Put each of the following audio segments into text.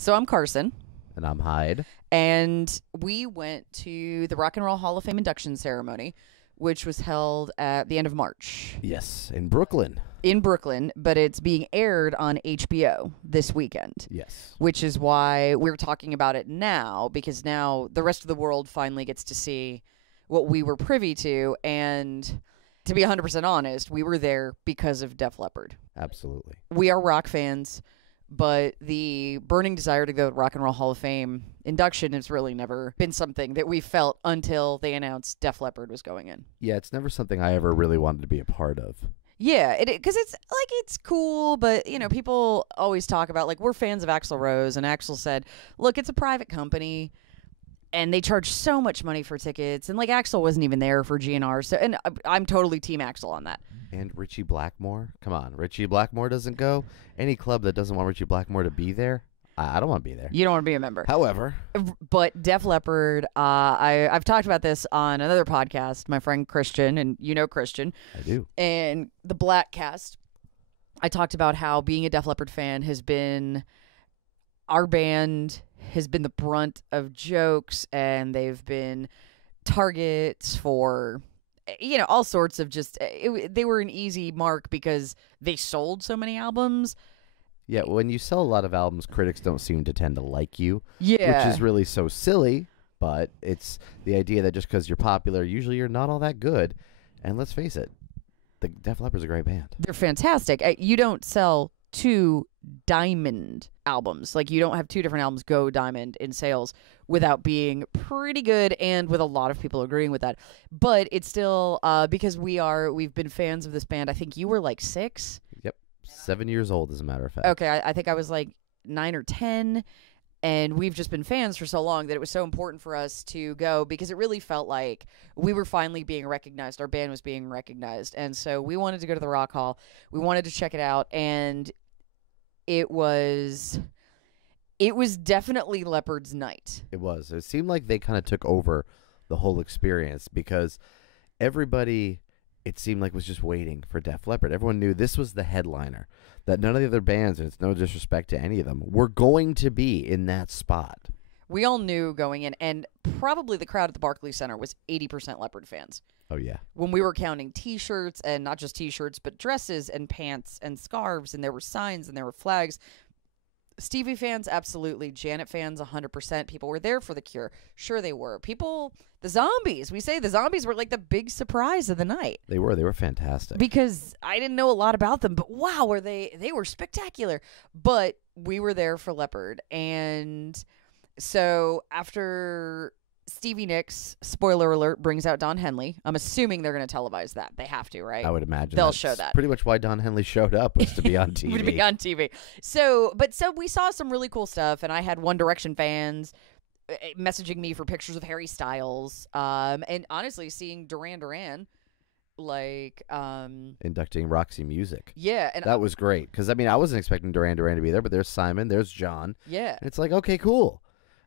So I'm Carson, And I'm Hyde. and we went to the Rock and Roll Hall of Fame induction ceremony, which was held at the end of March Yes, in Brooklyn. in Brooklyn, but it's being aired on HBO this weekend, Yes. which is why we're talking about it now, because now the rest of the world finally gets to see what we were privy to. And to be 100% honest, we were there because of Def Leppard. Absolutely. We are rock fans, but the burning desire to go to Rock and Roll Hall of Fame induction has really never been something that we felt until they announced Def Leppard was going in. Yeah, it's never something I ever really wanted to be a part of. Yeah, because it's cool, but people always talk about, like, we're fans of Axl Rose, and Axl said, look, it's a private company, and they charge so much money for tickets, and like Axl wasn't even there for GNR, so and I'm totally team Axl on that. And Richie Blackmore? Come on, Richie Blackmore doesn't go? Any club that doesn't want Richie Blackmore to be there? I don't want to be there. You don't want to be a member. However, But Def Leppard, I've talked about this on another podcast, my friend Christian, and you know Christian, I do. and the Black Cast. I talked about how being a Def Leppard fan has been, our band has been the brunt of jokes, and they've been targets for, all sorts of they were an easy mark because they sold so many albums. Yeah, when you sell a lot of albums, critics don't seem to tend to like you, Yeah. which is really so silly, but it's the idea that just because you're popular, usually you're not all that good. And let's face it, the Def Leppard's a great band. They're fantastic. You don't sell two diamond albums. Like, you don't have two different albums go diamond in sales without being pretty good and with a lot of people agreeing with that. But it's still, because we've been fans of this band. I think you were like 6. Yep. 7 years old, as a matter of fact. Okay, I think I was like 9 or 10. And we've just been fans for so long that it was so important for us to go, because it really felt like we were finally being recognized. Our band was being recognized. And so we wanted to go to the Rock Hall. We wanted to check it out. And it was definitely Leopard's night. It was. It seemed like they kind of took over the whole experience because everybody, it seemed like, was just waiting for Def Leppard. Everyone knew this was the headliner, that none of the other bands, and it's no disrespect to any of them, were going to be in that spot. We all knew going in, and probably the crowd at the Barclays Center was 80% Leopard fans. Oh, yeah. When we were counting T-shirts, and not just T-shirts, but dresses and pants and scarves, and there were signs and there were flags. Stevie fans, absolutely. Janet fans, 100%. People were there for The Cure. Sure they were. The Zombies. We say the Zombies were like the big surprise of the night. They were fantastic. Because I didn't know a lot about them, but wow, they were spectacular. But we were there for Leopard. And so after Stevie Nicks, spoiler alert, brings out Don Henley, I'm assuming they're going to televise that. They have to, right? I would imagine they'll that's show that. Pretty much why Don Henley showed up, was to be on TV. To be on TV. So we saw some really cool stuff, and I had One Direction fans messaging me for pictures of Harry Styles, and honestly seeing Duran Duran, like inducting Roxy Music. Yeah, and that was great because I wasn't expecting Duran Duran to be there, but there's Simon, there's John. Yeah, and it's like, okay, cool.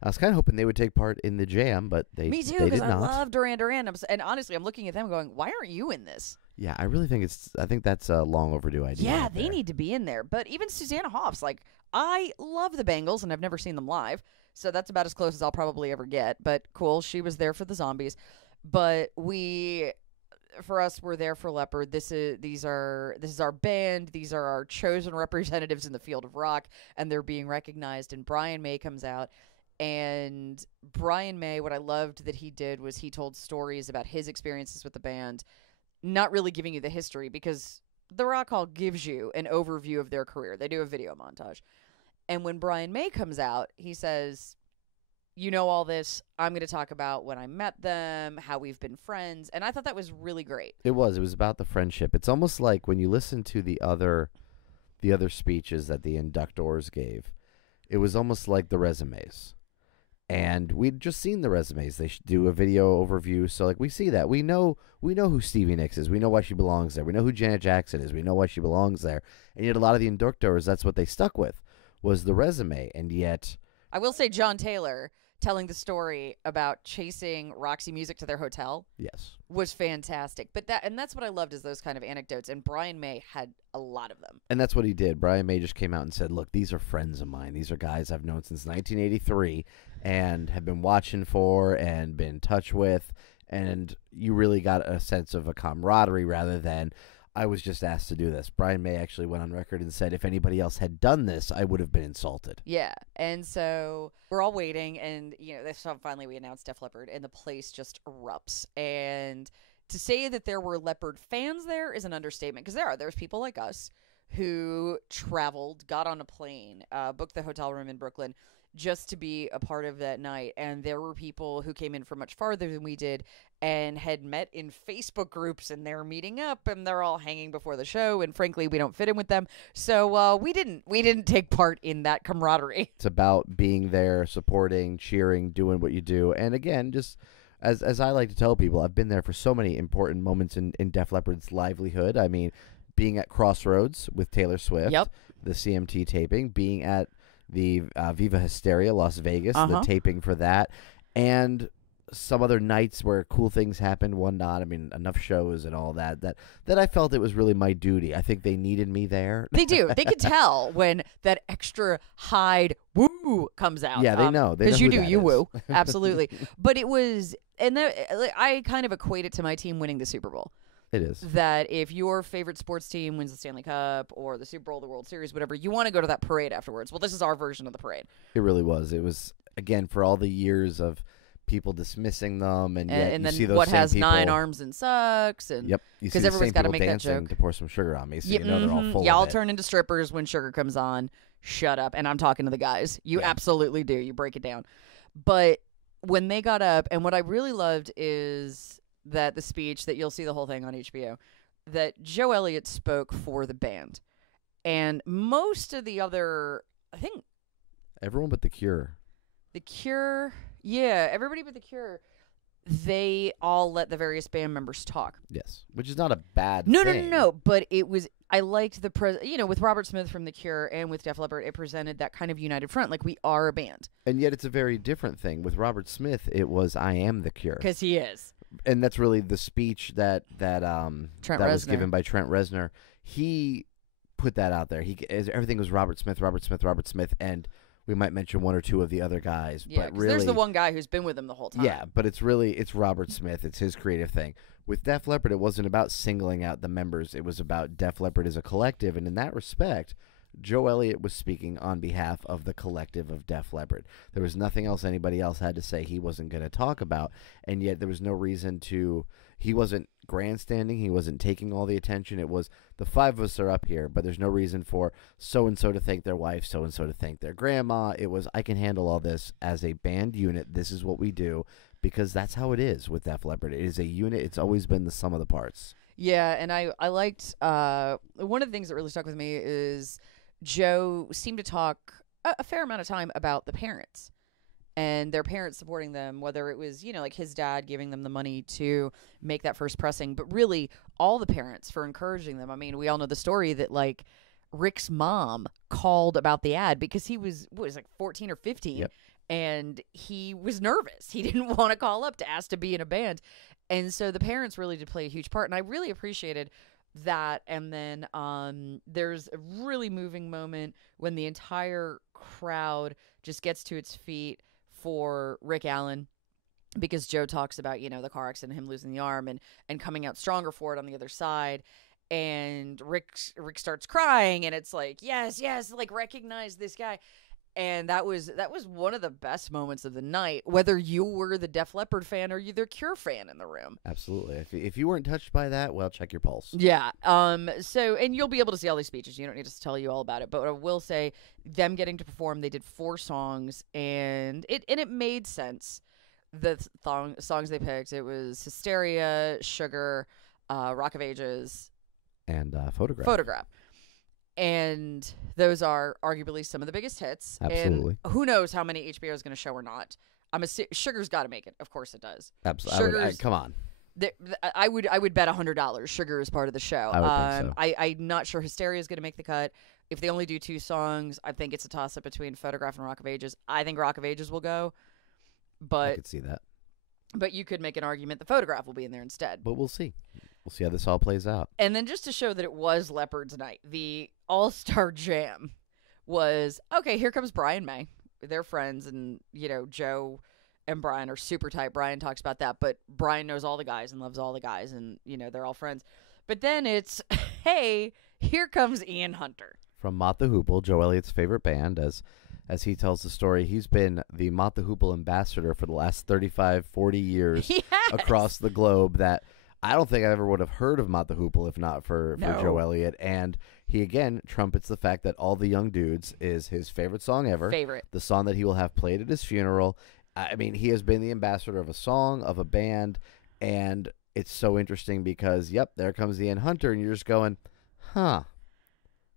I was kind of hoping they would take part in the jam, but they me too, they because did I not. love Duran Duran, and honestly, I'm looking at them going, why aren't you in this? Yeah, I really think that's a long overdue idea. Yeah, they need to be in there. But even Susanna Hoffs, like, I love the Bangles, and I've never seen them live, so that's about as close as I'll probably ever get. But cool, she was there for the Zombies. But for us, we're there for Leopard. This is our band. These are our chosen representatives in the field of rock, and they're being recognized. And Brian May comes out. And Brian May, what I loved that he did was he told stories about his experiences with the band, not really giving you the history, because the Rock Hall gives you an overview of their career. They do a video montage. And when Brian May comes out, he says, you know all this. I'm going to talk about when I met them, how we've been friends. And I thought that was really great. It was about the friendship. It's almost like when you listen to the other speeches that the inductors gave, it was almost like the resumes. And we'd just seen the resumes. They should do a video overview. So, like, we see that. We know who Stevie Nicks is. We know why she belongs there. We know who Janet Jackson is. We know why she belongs there. And yet a lot of the inductors, that's what they stuck with, was the resume. And yet, I will say John Taylor telling the story about chasing Roxy Music to their hotel Yes. was fantastic. But that's what I loved, is those kind of anecdotes. And Brian May had a lot of them. And that's what he did. Brian May just came out and said, look, these are friends of mine. These are guys I've known since 1983 and have been watching for and been in touch with. And you really got a sense of a camaraderie rather than, I was just asked to do this. Brian May actually went on record and said, if anybody else had done this, I would have been insulted. Yeah. And so we're all waiting. And, so finally we announced Def Leppard, and the place just erupts. And to say that there were Leppard fans there is an understatement, because there's people like us who traveled, got on a plane, booked the hotel room in Brooklyn just to be a part of that night. And there were people who came in from much farther than we did and had met in Facebook groups, and they're meeting up, and they're all hanging before the show, and frankly we don't fit in with them, so we didn't take part in that camaraderie. It's about being there, supporting, cheering, doing what you do. And again, just as I like to tell people, I've been there for so many important moments in Def Leppard's livelihood. I mean, being at Crossroads with Taylor Swift, Yep. the CMT taping, being at the Viva Hysteria Las Vegas, the taping for that, and some other nights where cool things happened, whatnot. I mean, enough shows and all that I felt it was really my duty. I think they needed me there. They do. They could tell when that extra hide woo comes out. Yeah, they know. Because you do. You woo. Absolutely. But it was, and I kind of equate it to my team winning the Super Bowl. It is. That if your favorite sports team wins the Stanley Cup or the Super Bowl, the World Series, whatever, you want to go to that parade afterwards. Well, this is our version of the parade. It really was. It was, again, for all the years of people dismissing them, and yet and you then see those what same has people, 9 arms and sucks, and yep, you see because the everyone's same got to people make that dancing joke to pour some sugar on me, so yeah, you know they're all full y'all of it. turn into strippers when sugar comes on. Shut up. And I'm talking to the guys. You absolutely do. You break it down. But when they got up, and what I really loved is that the speech, that you'll see the whole thing on HBO, that Joe Elliott spoke for the band, and most of the other, I think Everyone but The Cure. The Cure, yeah, everybody but The Cure, they all let the various band members talk. Yes, which is not a bad No, thing. no. But it was, I liked with Robert Smith from The Cure and with Def Leppard, it presented that kind of united front, like we are a band. And yet it's a very different thing. With Robert Smith, it was I am The Cure. Because he is. And that's really the speech that was given by Trent Reznor. He put that out there. Everything was Robert Smith, and we might mention one or two of the other guys. Yeah, but really, there's the one guy who's been with him the whole time. Yeah, but it's Robert Smith. It's his creative thing. With Def Leppard, it wasn't about singling out the members. It was about Def Leppard as a collective, and in that respect, Joe Elliott was speaking on behalf of the collective of Def Leppard. There was nothing else anybody else had to say he wasn't going to talk about, and yet there was no reason to. He wasn't grandstanding. He wasn't taking all the attention. It was the five of us are up here, but there's no reason for so-and-so to thank their wife, so-and-so to thank their grandma. It was, I can handle all this as a band unit. This is what we do, because that's how it is with Def Leppard. It is a unit. It's always been the sum of the parts. Yeah, and I liked, one of the things that really stuck with me is Joe seemed to talk a fair amount of time about the parents and their parents supporting them, whether it was, like his dad giving them the money to make that first pressing, but really all the parents for encouraging them. I mean, we all know the story that, like, Rick's mom called about the ad because he was, like 14 or 15, Yep. and he was nervous. He didn't want to call up to ask to be in a band. And so the parents really did play a huge part, and I really appreciated that. And then there's a really moving moment when the entire crowd just gets to its feet for Rick Allen, because Joe talks about, the car accident, him losing the arm and coming out stronger for it on the other side. And Rick starts crying, and it's like, yes, like, recognize this guy. And that was one of the best moments of the night, whether you were the Def Leppard fan or you the Cure fan in the room. Absolutely. If you weren't touched by that, well, check your pulse. Yeah. So, and you'll be able to see all these speeches. You don't need us to tell you all about it. But I will say, them getting to perform, they did 4 songs, and it made sense. The songs they picked, it was Hysteria, Sugar, Rock of Ages, and Photograph. And those are arguably some of the biggest hits. Absolutely. And who knows how many HBO is going to show or not. Sugar's got to make it. Of course it does. Absolutely. Come on. I would bet $100 Sugar is part of the show. I would think so. I'm not sure Hysteria is going to make the cut. If they only do 2 songs, I think it's a toss-up between Photograph and Rock of Ages. I think Rock of Ages will go. I but could see that. you could make an argument the Photograph will be in there instead. But we'll see. We'll see how this all plays out. And then just to show that it was Leopard's night, the All-Star Jam was, okay, here comes Brian May. They're friends, and, you know, Joe and Brian are super tight. Brian talks about that, but Brian knows all the guys and loves all the guys, and, you know, they're all friends. But then it's, hey, here comes Ian Hunter. From Mott the Hoople, Joe Elliott's favorite band, as he tells the story, he's been the Mott the Hoople ambassador for the last 35, 40 years Yes. across the globe. That I don't think I ever would have heard of Mott the Hoople if not for No. Joe Elliott. And he, again, trumpets the fact that All the Young Dudes is his favorite song ever. Favorite. The song that he will have played at his funeral. I mean, he has been the ambassador of a song, of a band, and it's so interesting because, yep, there comes Ian Hunter, and you're just going, huh,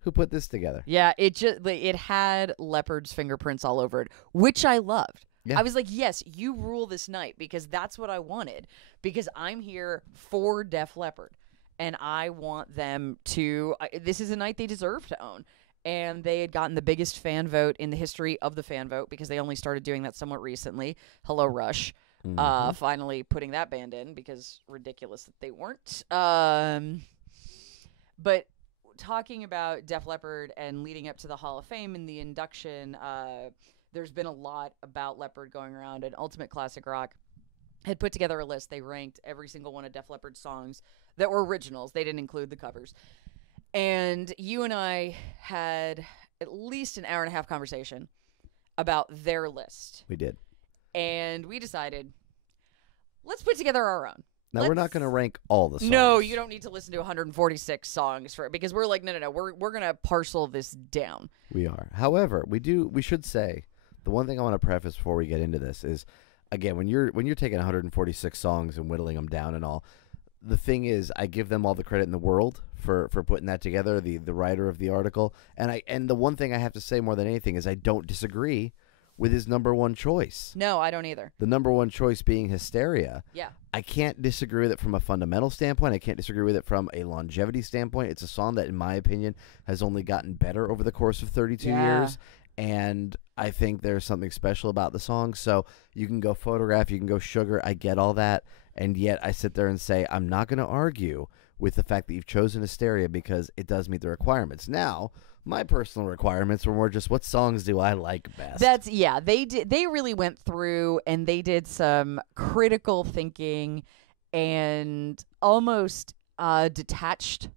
who put this together? Yeah, it had Leopard's fingerprints all over it, which I loved. Yeah. I was like, yes, you rule this night because that's what I wanted. Because I'm here for Def Leppard, and I want them to. This is a night they deserve to own, and they had gotten the biggest fan vote in the history of the fan vote because they only started doing that somewhat recently. Hello, Rush. Finally putting that band in because ridiculous that they weren't. But talking about Def Leppard and leading up to the Hall of Fame and the induction, there's been a lot about Leppard going around, and Ultimate Classic Rock had put together a list. They ranked every single one of Def Leppard's songs that were originals. They didn't include the covers. And you and I had at least an hour and a half conversation about their list. We did. And we decided, let's put together our own. Now, we're not going to rank all the songs. No, you don't need to listen to 146 songs for it because we're like, no. We're going to parcel this down. We are. However, we should say, the one thing I want to preface before we get into this is, again, when you're taking 146 songs and whittling them down and all, the thing is, I give them all the credit in the world for putting that together, the writer of the article. And the one thing I have to say more than anything is I don't disagree with his number one choice. No, I don't either. The number one choice being Hysteria. Yeah. I can't disagree with it from a fundamental standpoint. I can't disagree with it from a longevity standpoint. It's a song that, in my opinion, has only gotten better over the course of 32 years. And I think there's something special about the song. So you can go Photograph, you can go Sugar. I get all that. And yet I sit there and say, I'm not going to argue with the fact that you've chosen Hysteria because it does meet the requirements. Now, my personal requirements were more just what songs do I like best. They really went through and they did some critical thinking and almost detached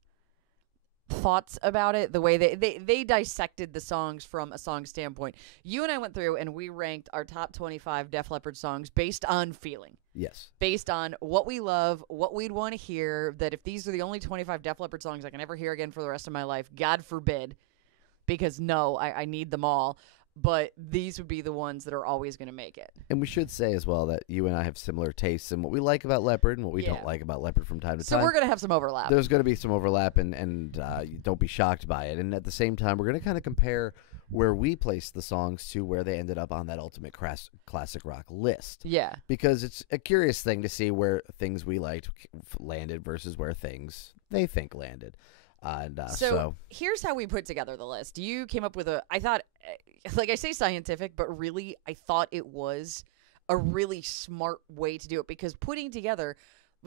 thoughts about it, the way they dissected the songs from a song standpoint. You and I went through and we ranked our top 25 Def Leppard songs based on feeling. Yes. Based on what we love, what we'd want to hear, that if these are the only 25 Def Leppard songs I can ever hear again for the rest of my life, God forbid, because no, I need them all. But these would be the ones that are always going to make it. And we should say as well that you and I have similar tastes in what we like about Leopard and what we don't like about Leopard from time to time. So we're going to have some overlap. There's going to be some overlap, and don't be shocked by it. And at the same time, we're going to kind of compare where we placed the songs to where they ended up on that Ultimate Classic Rock list. Yeah. Because it's a curious thing to see where things we liked landed versus where things they think landed. So here's how we put together the list. You came up with I thought, like I say scientific, but really I thought it was a really smart way to do it because putting together,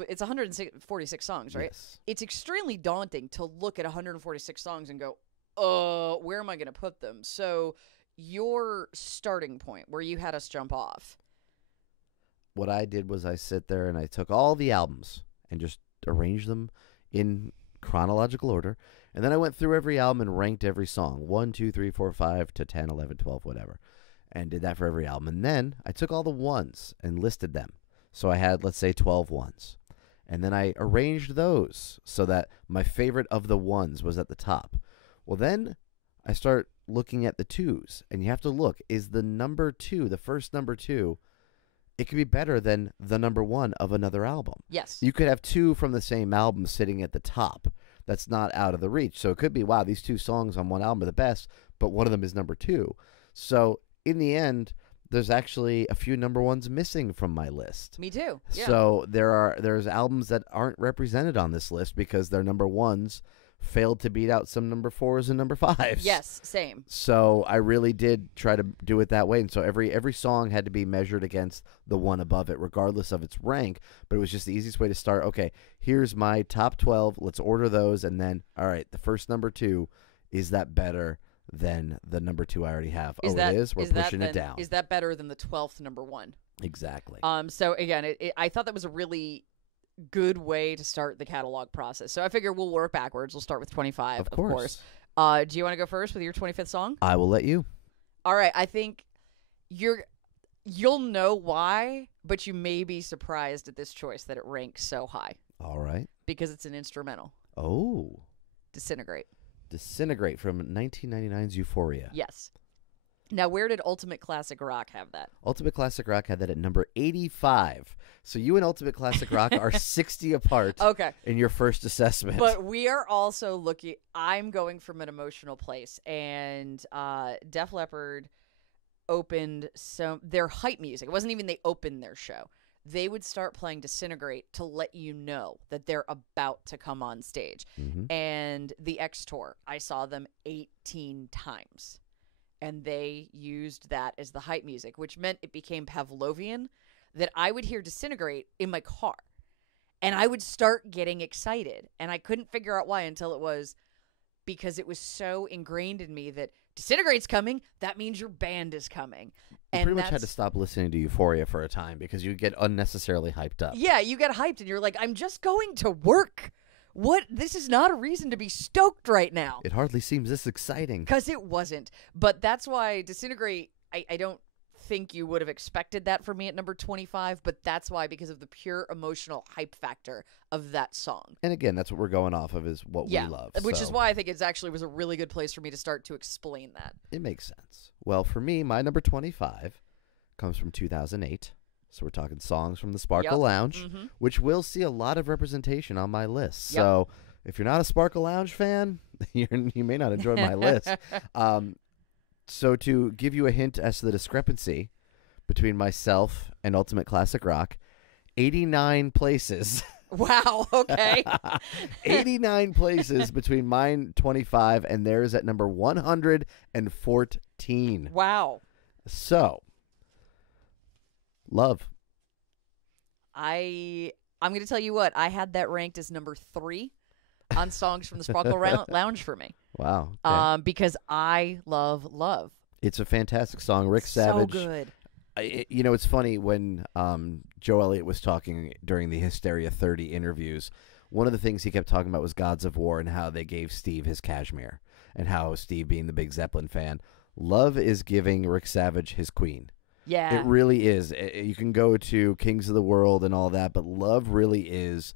it's 146 songs, right? Yes. It's extremely daunting to look at 146 songs and go, where am I going to put them? So your starting point where you had us jump off. What I did was I sit there and I took all the albums and just arranged them in chronological order, and then I went through every album and ranked every song 1, 2, 3, 4, 5 to 10, 11, 12, whatever, and did that for every album. And then I took all the ones and listed them, so I had, let's say, 12 ones, and then I arranged those so that my favorite of the ones was at the top. Well, then I start looking at the twos, and you have to look, is the number 2, the first number 2, it could be better than the number 1 of another album. Yes. You could have 2 from the same album sitting at the top. That's not out of the reach. So it could be, wow, these 2 songs on one album are the best, but one of them is number 2. So in the end, there's actually a few number 1s missing from my list. Me too. Yeah. So there's albums that aren't represented on this list because they're number 1s failed to beat out some number 4s and number 5s. Yes, same. So I really did try to do it that way. And so every song had to be measured against the one above it, regardless of its rank. But it was just the easiest way to start. Okay, here's my top 12. Let's order those. And then, all right, the first number 2, is that better than the number 2 I already have? It is. We're pushing it down. Is that better than the 12th number 1? Exactly. So again, I thought that was a really good way to start the catalog process. So I figure we'll work backwards. We'll start with 25, of course. Do you want to go first with your 25th song? I will let you. All right. I think you'll know why, but you may be surprised at this choice that it ranks so high. All right. Because it's an instrumental. Oh. Disintegrate. Disintegrate from 1999's Euphoria. Yes. Now, where did Ultimate Classic Rock have that? Ultimate Classic Rock had that at number 85. So you and Ultimate Classic Rock are 60 apart in your first assessment. But we are also looking – I'm going from an emotional place. And Def Leppard opened their hype music. It wasn't even they opened their show. They would start playing Disintegrate to let you know that they're about to come on stage. Mm-hmm. And the X Tour, I saw them 18 times. And they used that as the hype music, which meant it became Pavlovian, that I would hear Disintegrate in my car. And I would start getting excited. And I couldn't figure out why until it was because it was so ingrained in me that Disintegrate's coming, that means your band is coming. You pretty much had to stop listening to Euphoria for a time because you get unnecessarily hyped up. Yeah, you get hyped and you're like, I'm just going to work. What? This is not a reason to be stoked right now. It hardly seems this exciting. Because it wasn't. But that's why Disintegrate, I don't think you would have expected that from me at number 25, but that's why, because of the pure emotional hype factor of that song. And again, that's what we're going off of, is what we love. Which is why I think it actually was a really good place for me to start to explain that. It makes sense. Well, for me, my number 25 comes from 2008. So we're talking songs from the Sparkle Lounge, which will see a lot of representation on my list. Yep. So if you're not a Sparkle Lounge fan, you may not enjoy my list. So to give you a hint as to the discrepancy between myself and Ultimate Classic Rock, 89 places. Wow, okay. 89 places between mine 25 and theirs at number 114. Wow. So Love. I'm going to tell you what. I had that ranked as number 3 on songs from the Sparkle Lounge for me. Wow. Okay. Because I love Love. It's a fantastic song. Rick Savage. So good. It's funny when Joe Elliott was talking during the Hysteria 30 interviews. One of the things he kept talking about was Gods of War and how they gave Steve his cashmere, and how Steve, being the big Zeppelin fan, Love is giving Rick Savage his Queen. Yeah. It really is. You can go to Kings of the World and all that, but Love really is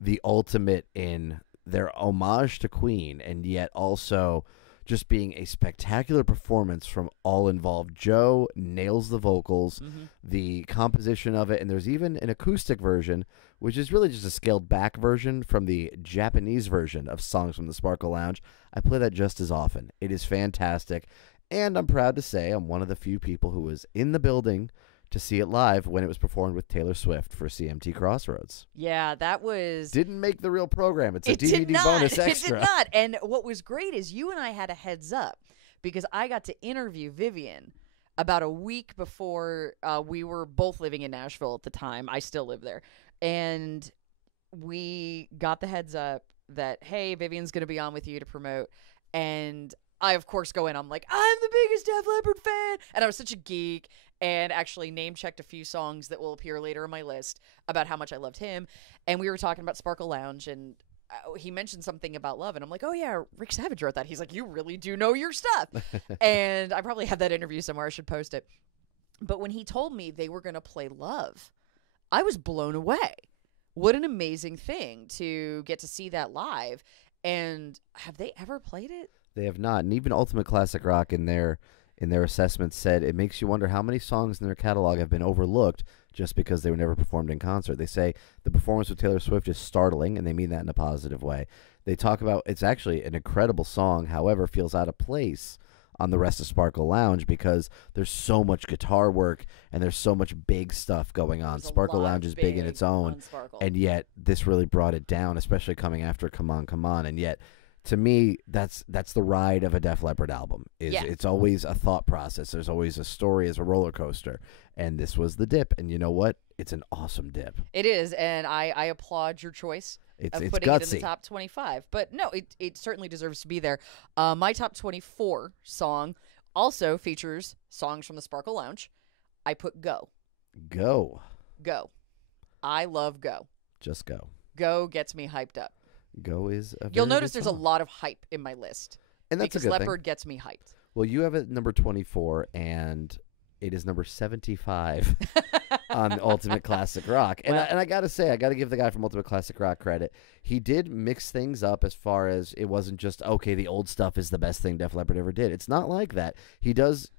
the ultimate in their homage to Queen, and yet also just being a spectacular performance from all involved. Joe nails the vocals, the composition of it, and there's even an acoustic version, which is really just a scaled back version from the Japanese version of songs from the Sparkle Lounge. I play that just as often. It is fantastic. And I'm proud to say I'm one of the few people who was in the building to see it live when it was performed with Taylor Swift for CMT Crossroads. Yeah, that was... Didn't make the real program. It's a DVD bonus extra. It did not. And what was great is you and I had a heads up because I got to interview Vivian about a week before we were both living in Nashville at the time. I still live there. And we got the heads up that, hey, Vivian's going to be on with you to promote. And I, of course, go in. I'm like, I'm the biggest Def Leppard fan. And I was such a geek and actually name-checked a few songs that will appear later in my list about how much I loved him. And we were talking about Sparkle Lounge, and he mentioned something about Love. And I'm like, oh, yeah, Rick Savage wrote that. He's like, you really do know your stuff. And I probably have that interview somewhere. I should post it. But when he told me they were going to play Love, I was blown away. What an amazing thing to get to see that live. And have they ever played it? They have not. And even Ultimate Classic Rock in their assessment said it makes you wonder how many songs in their catalog have been overlooked just because they were never performed in concert. They say the performance with Taylor Swift is startling, and they mean that in a positive way. They talk about it's actually an incredible song, however, feels out of place on the rest of Sparkle Lounge because there's so much guitar work and there's so much big stuff going on. Sparkle Lounge is big in its own, and yet this really brought it down, especially coming after Come On, Come On. And yet to me, that's the ride of a Def Leppard album. Yeah. It's always a thought process. There's always a story as a roller coaster, and this was the dip. And you know what? It's an awesome dip. It is, and I applaud your choice It's of it's putting it in gutsy. the top 25. But no, it certainly deserves to be there. My top 24 song also features songs from the Sparkle Lounge. I put Go. Go, Go. I love Go. just go. Go gets me hyped up. Go is a. You'll very notice good there's a song. lot of hype in my list. and that's because a good Leopard thing. gets me hyped. Well, you have it number 24, and it is number 75 on Ultimate Classic Rock. And Well- I got to say, I got to give the guy from Ultimate Classic Rock credit. He did mix things up as far as it wasn't just, okay, the old stuff is the best thing Def Leppard ever did. It's not like that. He does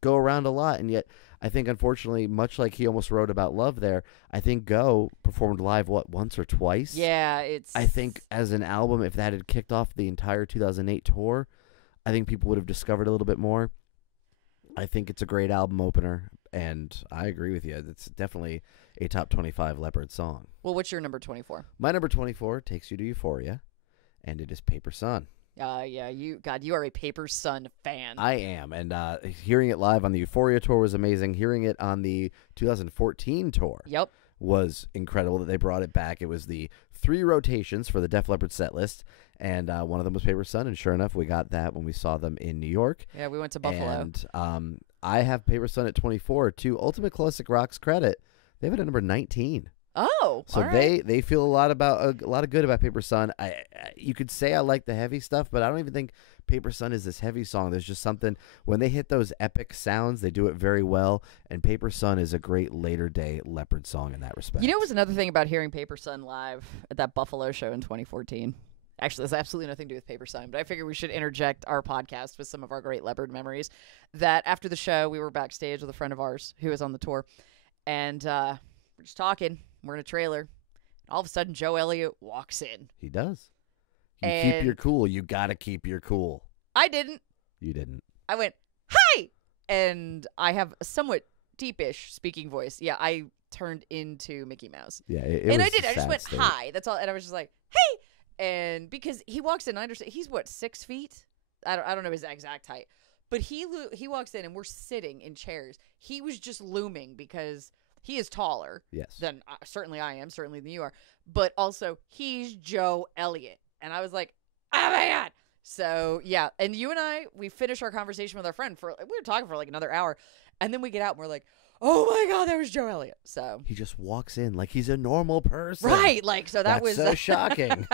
go around a lot, and yet I think, unfortunately, much like he almost wrote about Love there, I think Go performed live, once or twice? Yeah, it's. I think as an album, if that had kicked off the entire 2008 tour, I think people would have discovered a little bit more. I think it's a great album opener, and I agree with you. It's definitely a top 25 Leopard song. Well, what's your number 24? My number 24 takes you to Euphoria, and it is Paper Sun. Yeah, you are a Paper Sun fan. I am, and hearing it live on the Euphoria tour was amazing. Hearing it on the 2014 tour Yep. was incredible that they brought it back. It was the 3 rotations for the Def Leppard set list, and one of them was Paper Sun, and sure enough, we got that when we saw them in New York. Yeah, we went to Buffalo. And I have Paper Sun at 24. To Ultimate Classic Rock's credit, they have it at number 19. Oh, So all right. they feel a lot of good about Paper Sun. You could say I like the heavy stuff, but I don't even think Paper Sun is this heavy song. There's just something when they hit those epic sounds, they do it very well. And Paper Sun is a great later day Leopard song in that respect. You know, what was another thing about hearing Paper Sun live at that Buffalo show in 2014. Actually, there's absolutely nothing to do with Paper Sun, but I figured we should interject our podcast with some of our great Leopard memories. That after the show, we were backstage with a friend of ours who was on the tour, and we're just talking. We're in a trailer. And all of a sudden, Joe Elliott walks in. He does. You And- keep your cool. You gotta keep your cool. I didn't. You didn't. I went, "Hi!" And I have a somewhat deepish speaking voice. Yeah, I turned into Mickey Mouse. Yeah, it And was I did. a I just sad went, state. "Hi." That's all. And I was just like, "Hey!" And because he walks in, I understand. He's what, 6 feet? I don't know his exact height. But he walks in, and we're sitting in chairs. He was just looming because he is taller Yes. than certainly I am, certainly than you are. But also, he's Joe Elliott. And I was like, "Oh my God." So, yeah. And you and I, we finished our conversation with our friend we were talking for like another hour. And then we get out and we're like, "Oh my God, that was Joe Elliott." So, He just walks in like he's a normal person. right. Like, so that That's was so shocking.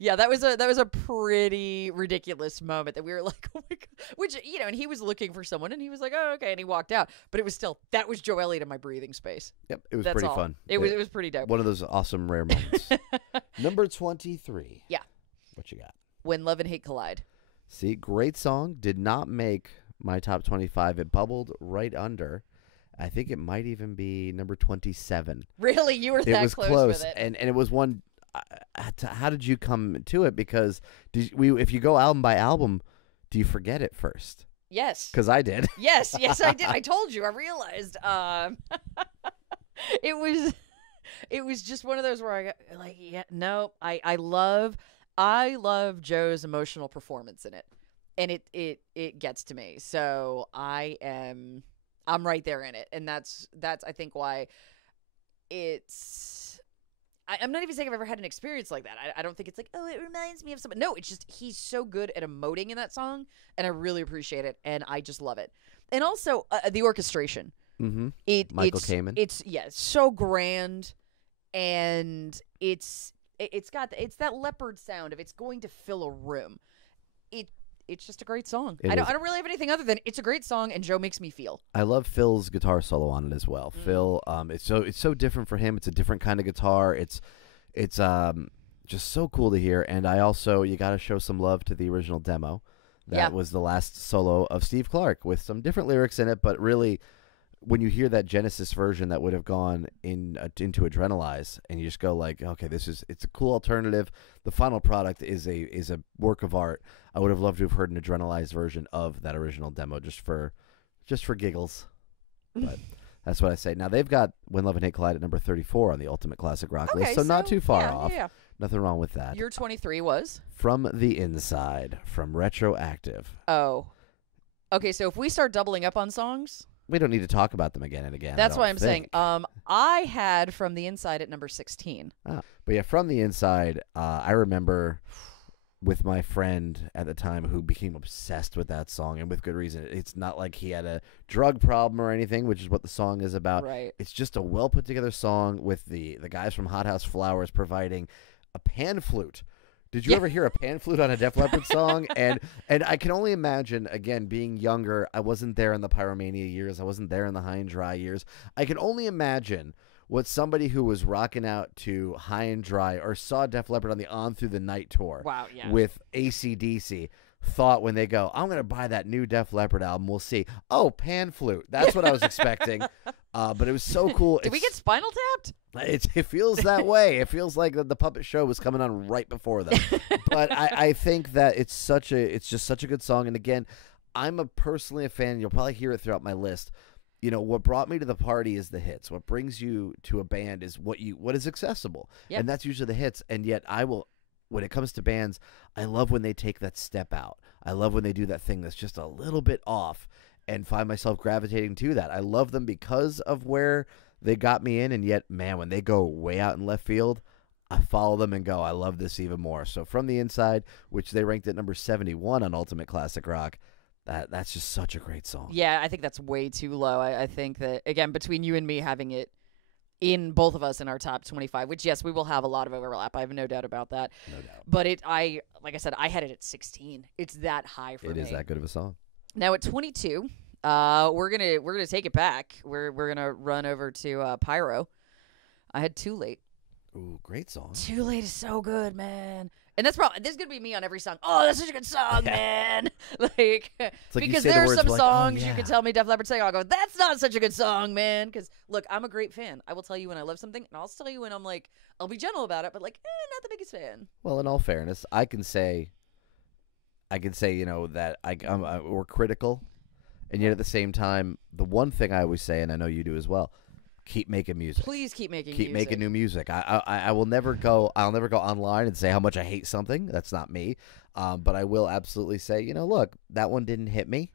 yeah, that was a pretty ridiculous moment that we were like, "Oh my God," which, you know, and he was looking for someone and he was like, "Oh, okay," and he walked out. But it was still, that was Joe Elliott in my breathing space. Yep, it was That's pretty all. fun. It was pretty dope. One of those awesome rare moments. Number 23. Yeah. What you got? When Love and Hate Collide. See, great song. Did not make my top 25. It bubbled right under. I think it might even be number 27. Really, you were It that was close close, with it. and it was one. How did you come to it? Because if you go album by album, do you forget it first? Yes. Because I did. Yes, I did. I told you. I realized. It was just one of those where I got like, yeah, no, I love Joe's emotional performance in it, and it gets to me. So I'm right there in it, and that's I think why it's. I'm not even saying I've ever had an experience like that. I don't think it's like, oh, it reminds me of something. No, it's just he's so good at emoting in that song, and I really appreciate it, and I just love it. And also the orchestration. Mm-hmm. Michael Kamen. It's so grand, and it's that Leopard sound of it's going to fill a room. It's just a great song. I don't really have anything other than it's a great song, and Joe makes me feel. I love Phil's guitar solo on it as well. Phil, it's so different for him. It's a different kind of guitar. It's just so cool to hear. And I also, you got to show some love to the original demo. That was the last solo of Steve Clark with some different lyrics in it, but really, when you hear that Genesis version that would have gone into Adrenalize, and you just go like, okay, it's a cool alternative. The final product is a work of art. I would have loved to have heard an Adrenalize version of that original demo just for giggles. But That's what I say. Now they've got When Love and Hate Collide at number 34 on the Ultimate Classic Rock list, Okay, so not too far yeah, off. Yeah, Nothing wrong with that. Your 23 was? From the Inside, from Retroactive. Oh. Okay, so if we start doubling up on songs, We don't need to talk about them again and again. that's I why don't I'm saying. think. I had From the Inside at number 16. But yeah, From the Inside, I remember with my friend at the time who became obsessed with that song, and with good reason. It's not like he had a drug problem or anything, which is what the song is about. Right. It's just a well put together song with the guys from Hot House Flowers providing a pan flute. Did you ever hear a pan flute on a Def Leppard song? And I can only imagine, again, being younger, I wasn't there in the Pyromania years. I wasn't there in the High and Dry years. I can only imagine what somebody who was rocking out to High and Dry or saw Def Leppard on the On Through the Night tour Wow, yeah. with AC/DC thought when they go, I'm going to buy that new Def Leppard album. We'll see. Oh, pan flute. That's what I was expecting. But it was so cool. Did we get Spinal Tapped? It feels that way. It feels like the puppet show was coming on right before them. But I think that it's just such a good song. And again, I'm personally a fan. You'll probably hear it throughout my list. You know, what brought me to the party is the hits. What brings you to a band is what is accessible. Yep. And that's usually the hits. And yet when it comes to bands, I love when they take that step out. I love when they do that thing that's just a little bit off and find myself gravitating to that. I love them because of where they got me in, and yet, man, when they go way out in left field, I follow them and go, I love this even more. So From the Inside, which they ranked at number 71 on Ultimate Classic Rock, that's just such a great song. Yeah, I think that's way too low. I think that, again, between you and me having it in both of us in our top 25, which, yes, we will have a lot of overlap. I have no doubt about that. No doubt. But like I said, I had it at 16. It's that high for me. It is that good of a song. Now at 22, we're gonna take it back. We're gonna run over to Pyro. I had Too Late. Ooh, great song. Too Late is so good, man. And that's probably, this is gonna be me on every song. Oh, that's such a good song, man. Like because there are some songs you can tell me Def Leppard sing, I'll go, that's not such a good song, man. Because look, I'm a great fan. I will tell you when I love something, and I'll tell you when I'm like, I'll be gentle about it, but like, not the biggest fan. Well, in all fairness, I can say, you know, that we're critical, and yet at the same time, the one thing I always say, and I know you do as well, keep making music. Please keep making keep music. making new music. I will never go. I'll never go online and say how much I hate something. That's not me. But I will absolutely say, you know, look, that one didn't hit me.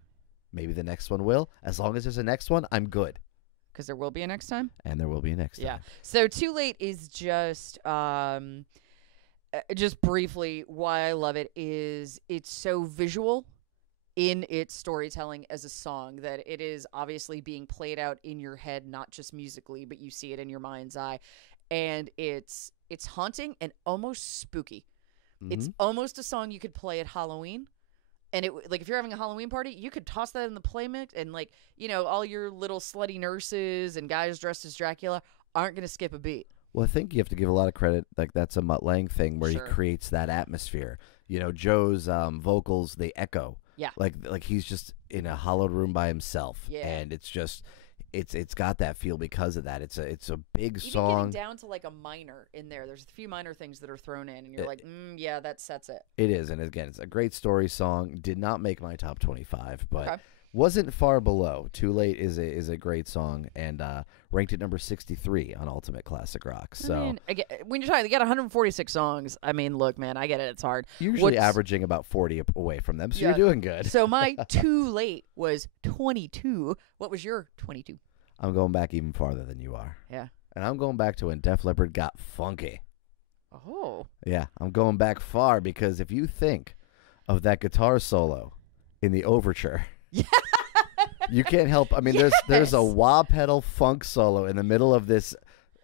Maybe the next one will. As long as there's a next one, I'm good. Because there will be a next time. And there will be a next time. Yeah. So Too Late is just briefly why I love it is it's so visual in its storytelling as a song that it is obviously being played out in your head, not just musically, but you see it in your mind's eye. And it's haunting and almost spooky. Mm-hmm. It's almost a song you could play at Halloween. And it, like, if you're having a Halloween party, you could toss that in the play mix, and, like, you know, all your little slutty nurses and guys dressed as Dracula aren't going to skip a beat. Well, I think you have to give a lot of credit. Like, that's a Mutt Lange thing where Sure. he creates that atmosphere. You know, Joe's vocals, they echo. Yeah. Like he's just in a hollowed room by himself. Yeah. And it's just, it's got that feel because of that. It's a big Even song. getting down to, like, a minor in there. There's a few minor things that are thrown in, and you're like, yeah, that sets it. It is, and again, it's a great story song. Did not make my top 25, but Okay. wasn't far below. Too Late is a great song, and ranked at number 63 on Ultimate Classic Rock. So I mean, again, when you're trying to get 146 songs, I mean, look, man, I get it. It's hard. usually What's- averaging about 40 away from them, so Yeah. you're doing good. So my Too Late was 22. What was your 22? I'm going back even farther than you are. Yeah. And I'm going back to when Def Leppard got funky. Oh. Yeah, I'm going back far because if you think of that guitar solo in the overture, Yeah. you can't help. I mean, there's a Yes. wah pedal funk solo in the middle of this,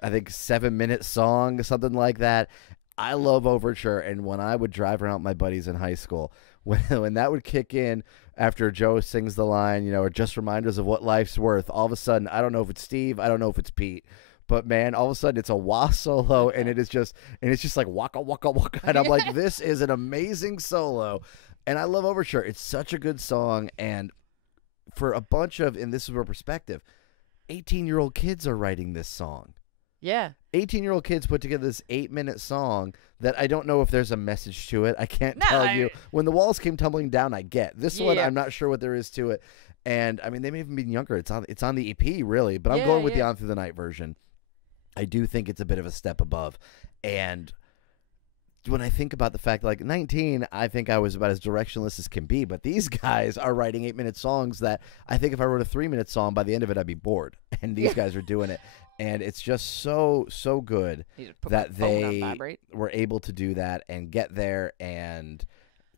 I think, 7-minute song, something like that. I love overture, and when I would drive around with my buddies in high school, when that would kick in after Joe sings the line, you know, or just reminders of what life's worth, all of a sudden, I don't know if it's Steve, I don't know if it's Pete, but man, all of a sudden it's a wah solo, and it's just like waka waka waka, and I'm like, this is an amazing solo, and I love overture. It's such a good song, and for a bunch of, and this is where perspective, 18-year-old kids are writing this song. Yeah. 18-year-old kids put together this 8-minute song that I don't know if there's a message to it. I can't No, tell you. When the walls came tumbling down, I get. This one, Yeah. I'm not sure what there is to it. And I mean, they may even be younger. It's on the EP, really. But I'm Yeah, going with the yeah. On Through the Night version. I do think it's a bit of a step above. And when I think about the fact, like 19, I think I was about as directionless as can be. But these guys are writing 8-minute songs that I think if I wrote a 3-minute song, by the end of it, I'd be bored. And these guys are doing it. And it's just so good You just put my that phone on they vibrate. were able to do that and get there and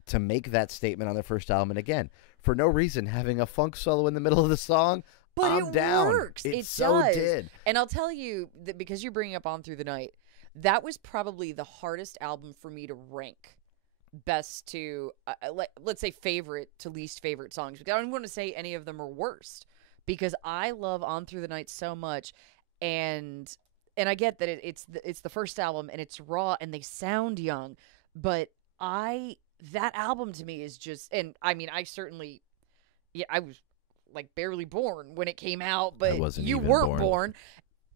to make that statement on their first album. And again, for no reason, having a funk solo in the middle of the song, But I'm it down. works. It It so does. did. And I'll tell you that because you're bringing up On Through the Night, that was probably the hardest album for me to rank best to, let's say, favorite to least favorite songs. I don't want to say any of them are worst because I love On Through the Night so much. And I get that it's the first album and it's raw and they sound young, but that album to me is just, and I mean, I certainly, yeah, I was like barely born when it came out, I but wasn't you even weren't born. born.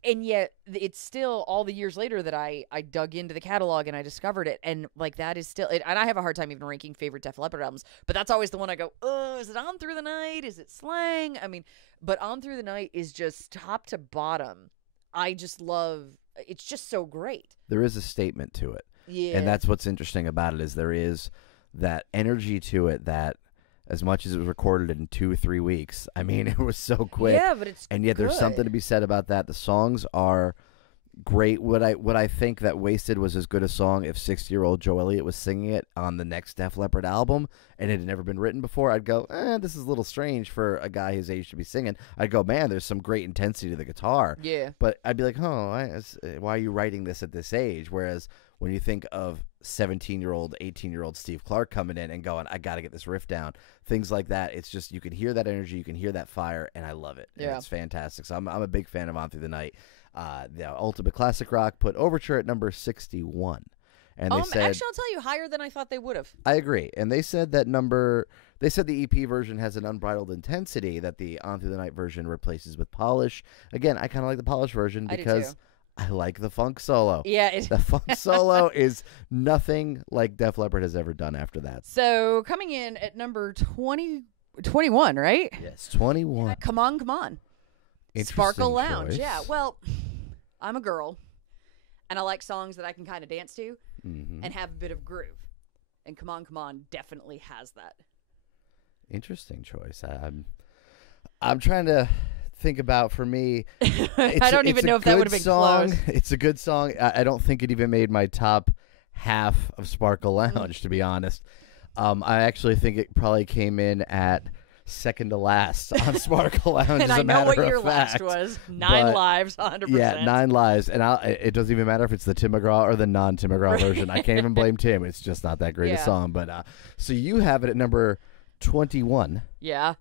And yet it's still all the years later that I dug into the catalog and I discovered it. And like that is still, and I have a hard time even ranking favorite Def Leppard albums, but that's always the one I go, oh, is it On Through the Night? Is it Slang? I mean, but On Through the Night is just top to bottom. I just love, it's just so great. There is a statement to it. Yeah. And that's what's interesting about it is there is that energy to it that as much as it was recorded in 2-3 weeks, I mean, it was so quick. Yeah, but it's And yet there's good. something to be said about that. The songs are great. What I think that Wasted was as good a song if 60-year-old Joe Elliott was singing it on the next Def Leppard album and it had never been written before, I'd go, this is a little strange for a guy his age to be singing. I'd go, man, there's some great intensity to the guitar. Yeah. But I'd be like, why are you writing this at this age? Whereas when you think of 17-year-old, 18-year-old Steve Clark coming in and going, I got to get this riff down, things like that, it's just, you can hear that energy, you can hear that fire, and I love it. And Yeah. it's fantastic. So I'm a big fan of On Through the Night. The Ultimate Classic Rock put Overture at number 61. And they said, actually, I'll tell you, higher than I thought they would have. I agree. And they said they said the EP version has an unbridled intensity that the On Through the Night version replaces with polish. Again, I kind of like the polish version I do because too. I like the funk solo. Yeah. The funk solo is nothing like Def Leppard has ever done after that. So coming in at number 21, right? Yes, 21. Come on, come on. Interesting Sparkle Lounge. choice. Yeah. Well, I'm a girl, and I like songs that I can kind of dance to Mhm. and have a bit of groove. And Come On, Come On definitely has that. Interesting choice. I'm trying to think about, for me, I don't even know if that would have been close. It's a good song. I don't think it even made my top half of Sparkle Lounge, to be honest. I actually think it probably came in at second to last on Sparkle Lounge. And as I a know matter what of your last fact. was. 9 But- lives, 100%. Yeah, 9 lives, and it doesn't even matter if it's the Tim McGraw or the non-Tim McGraw version. I can't even blame Tim. It's just not that great a Yeah. song. But so you have it at number 21. Yeah.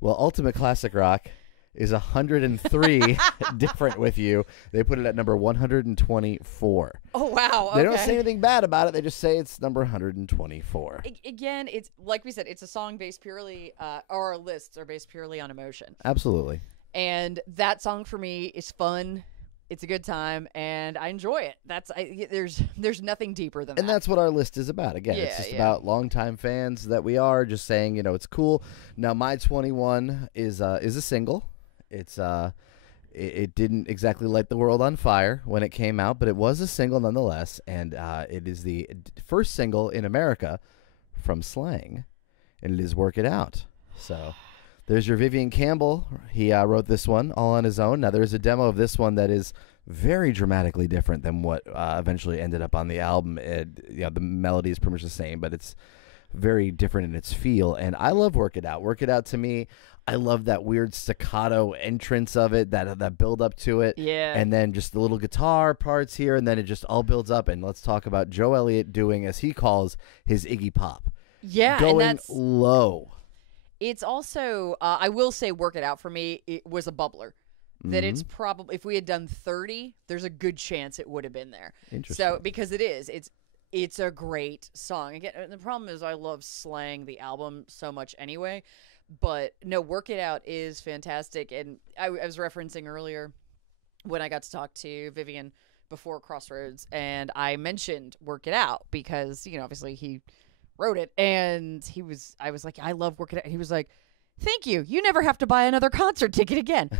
Well, Ultimate Classic Rock is 103 different with you. They put it at number 124. Oh, wow. They don't okay. say anything bad about it. They just say it's number 124. Again, it's like we said, it's a song based purely, or our lists are based purely on emotion. Absolutely. And that song for me is fun. It's a good time, and I enjoy it. There's nothing deeper than And that. that's what our list is about. Again, it's Yeah, just yeah. about longtime fans that we are, just saying, it's cool. Now, my 21 is a single. It's it didn't exactly light the world on fire when it came out, but it was a single nonetheless, and it is the first single in America from Slang, and it is "Work It Out." So there's your Vivian Campbell. He wrote this one all on his own. Now there's a demo of this one that is very dramatically different than what eventually ended up on the album. The melody is pretty much the same, but it's very different in its feel. And I love "Work It Out." "Work It Out" to me, I love that weird staccato entrance of it, that build up to it. Yeah. And then just the little guitar parts here, and then it just all builds up. And let's talk about Joe Elliott doing, as he calls, his Iggy Pop. Yeah, and Going that's low. it's also I will say Work It Out for me, it was a bubbler. That it's probably, if we had done 30, there's a good chance it would have been there. Interesting. So because it's a great song. Again, the problem is I love Slang the album so much anyway, but no, Work It Out is fantastic. And I was referencing earlier when I got to talk to Vivian before Crossroads, and I mentioned Work It Out because, obviously he wrote it, and I was like, I love Work It Out. He was like, thank you. You never have to buy another concert ticket again.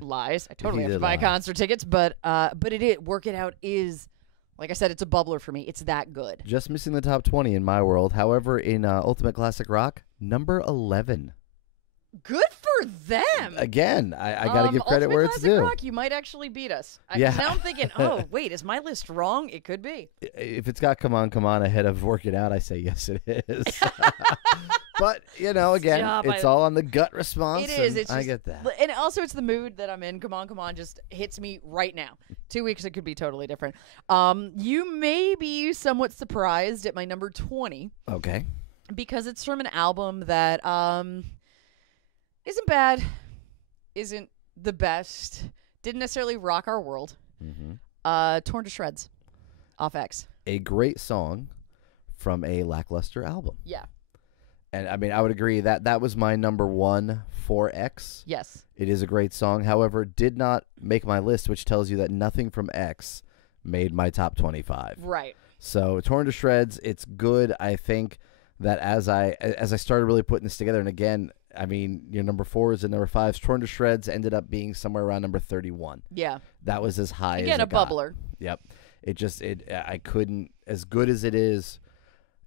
Lies. I totally have to buy concert tickets, but Work It Out is, like I said, it's a bubbler for me. It's that good. Just missing the top 20 in my world. However, in Ultimate Classic Rock, number 11. Good for them. Again, I got to give credit Ultimate where it's Classic due. Rock, you might actually beat us. Yeah. Now I'm thinking, oh, wait, is my list wrong? It could be. If it's got Come On, Come On ahead of Work It Out, I say yes, it is. But, again, Stop, it's all on the gut response. It is. It's I just, get that. And also, it's the mood that I'm in. Come on, just hits me right now. 2 weeks, it could be totally different. You may be somewhat surprised at my number 20. Okay. Because it's from an album that isn't bad, isn't the best, didn't necessarily rock our world. Mm-hmm. Torn to Shreds off X. A great song from a lackluster album. Yeah. And, I would agree that was my number 1 for X. Yes. It is a great song. However, did not make my list, which tells you that nothing from X made my top 25. Right. So, Torn to Shreds, it's good. I think that as I started really putting this together, and again, your number 4s and number 5s, Torn to Shreds ended up being somewhere around number 31. Yeah. That was as high Again, as it got. bubbler. Yep. I couldn't, as good as it is,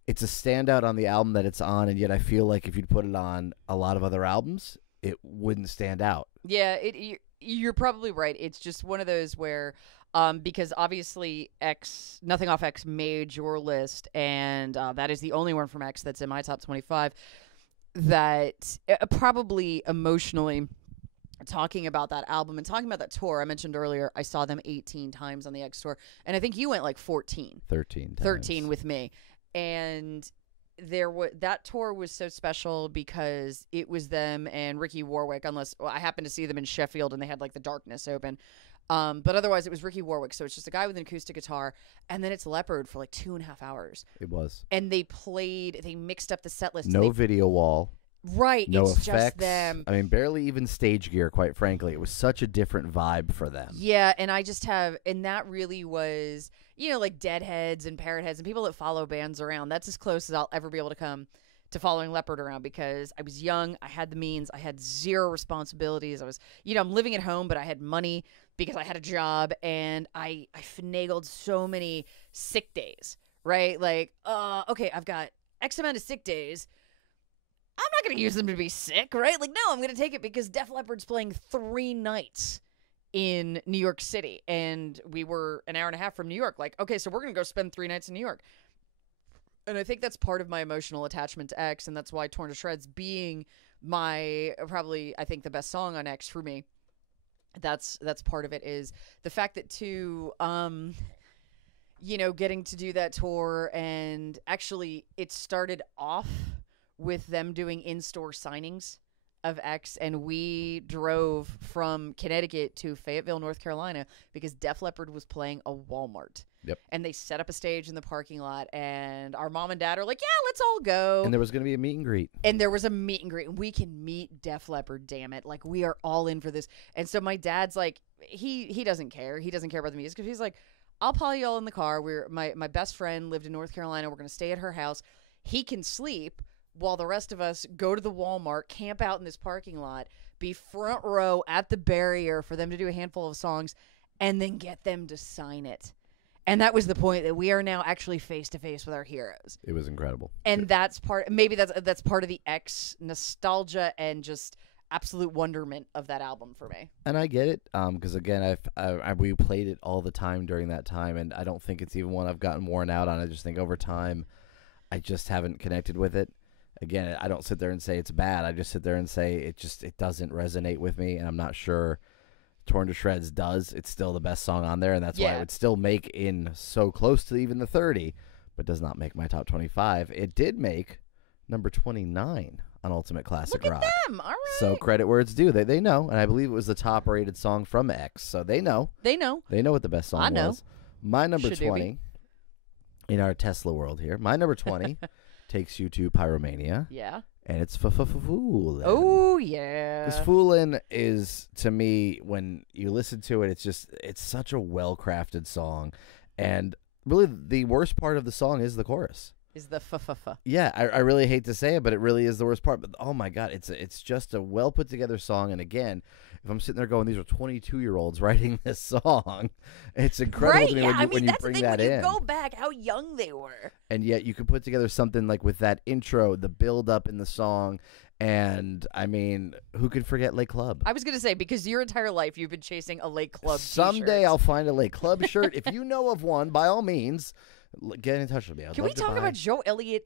it's a standout on the album that it's on, and yet I feel like if you'd put it on a lot of other albums, it wouldn't stand out. Yeah, you're probably right. It's just one of those where, because obviously Nothing Off X made your list, and that is the only one from X that's in my top 25, that probably emotionally talking about that album and talking about that tour. I mentioned earlier, I saw them 18 times on the X tour, and I think you went like 14. 13 times. 13 with me. And that tour was so special because it was them and Ricky Warwick, I happened to see them in Sheffield and they had like the Darkness open. But otherwise it was Ricky Warwick. So it's just a guy with an acoustic guitar, and then it's Leopard for like 2.5 hours. It was. And they mixed up the set list. No video wall. Right. No it's effects. Just them. Barely even stage gear, quite frankly. It was such a different vibe for them. Yeah. And and that really was, like Deadheads and Parrot Heads and people that follow bands around. That's as close as I'll ever be able to come to following Leopard around, because I was young. I had the means. I had zero responsibilities. I was, I'm living at home, but I had money because I had a job, and I finagled so many sick days, right? Like, okay, I've got X amount of sick days. I'm not going to use them to be sick, right? Like, no, I'm going to take it because Def Leppard's playing 3 nights in New York City, and we were an hour and a half from New York. Like, okay, so we're going to go spend 3 nights in New York. And I think that's part of my emotional attachment to X, and that's why Torn to Shreds being probably, I think, the best song on X for me. That's part of it, is the fact that getting to do that tour, and actually it started off with them doing in-store signings of X, and we drove from Connecticut to Fayetteville, North Carolina, because Def Leppard was playing a Walmart. Yep. And they set up a stage in the parking lot, and our mom and dad are like, yeah, let's all go. And there was going to be a meet and greet. And there was a meet and greet. We can meet Def Leppard, damn it. Like, we are all in for this. And so my dad's like, he doesn't care. He doesn't care about the music, because he's like, I'll probably y'all in the car. My best friend lived in North Carolina. We're going to stay at her house. He can sleep while the rest of us go to the Walmart, camp out in this parking lot, be front row at the barrier for them to do a handful of songs, and then get them to sign it. And that was the point, that we are now actually face to face with our heroes. It was incredible. And that's part of the X nostalgia and just absolute wonderment of that album for me. And I get it, because again, we played it all the time during that time, and I don't think it's even one I've gotten worn out on. I just think over time, I just haven't connected with it. Again, I don't sit there and say it's bad. I just sit there and say it doesn't resonate with me, and I'm not sure Torn to Shreds does. It's still the best song on there, and that's why it would still make in so close to even the 30, but does not make my top 25. It did make number 29 on Ultimate Classic Rock. Look at them. All right. So credit where it's due. They know, and I believe it was the top-rated song from X, so they know. They know. They know what the best song I know. was. My number Should 20, in our Tesla world here, my number 20 takes you to Pyromania. Yeah. and it's Foolin'. Oh, Because yeah. Foolin' is, to me, when you listen to it, it's such a well-crafted song. And really, the worst part of the song is the chorus. Is the f-f-f. Yeah, I really hate to say it, but it really is the worst part. But oh my god, it's just a well put together song. And again, if I'm sitting there going, these are 22-year-olds writing this song, it's incredible Right, to me yeah. I when mean, you that's the bring thing. that When you in. go back, how young they were. And yet you can put together something like with that intro, the build up in the song, and I mean, who could forget Lake Club? I was going to say, because your entire life you've been chasing a Lake Club Someday t-shirt. I'll find a Lake Club shirt. If you know of one, by all means, get in touch with me. I'd Can love we to talk buy. about Joe Elliott?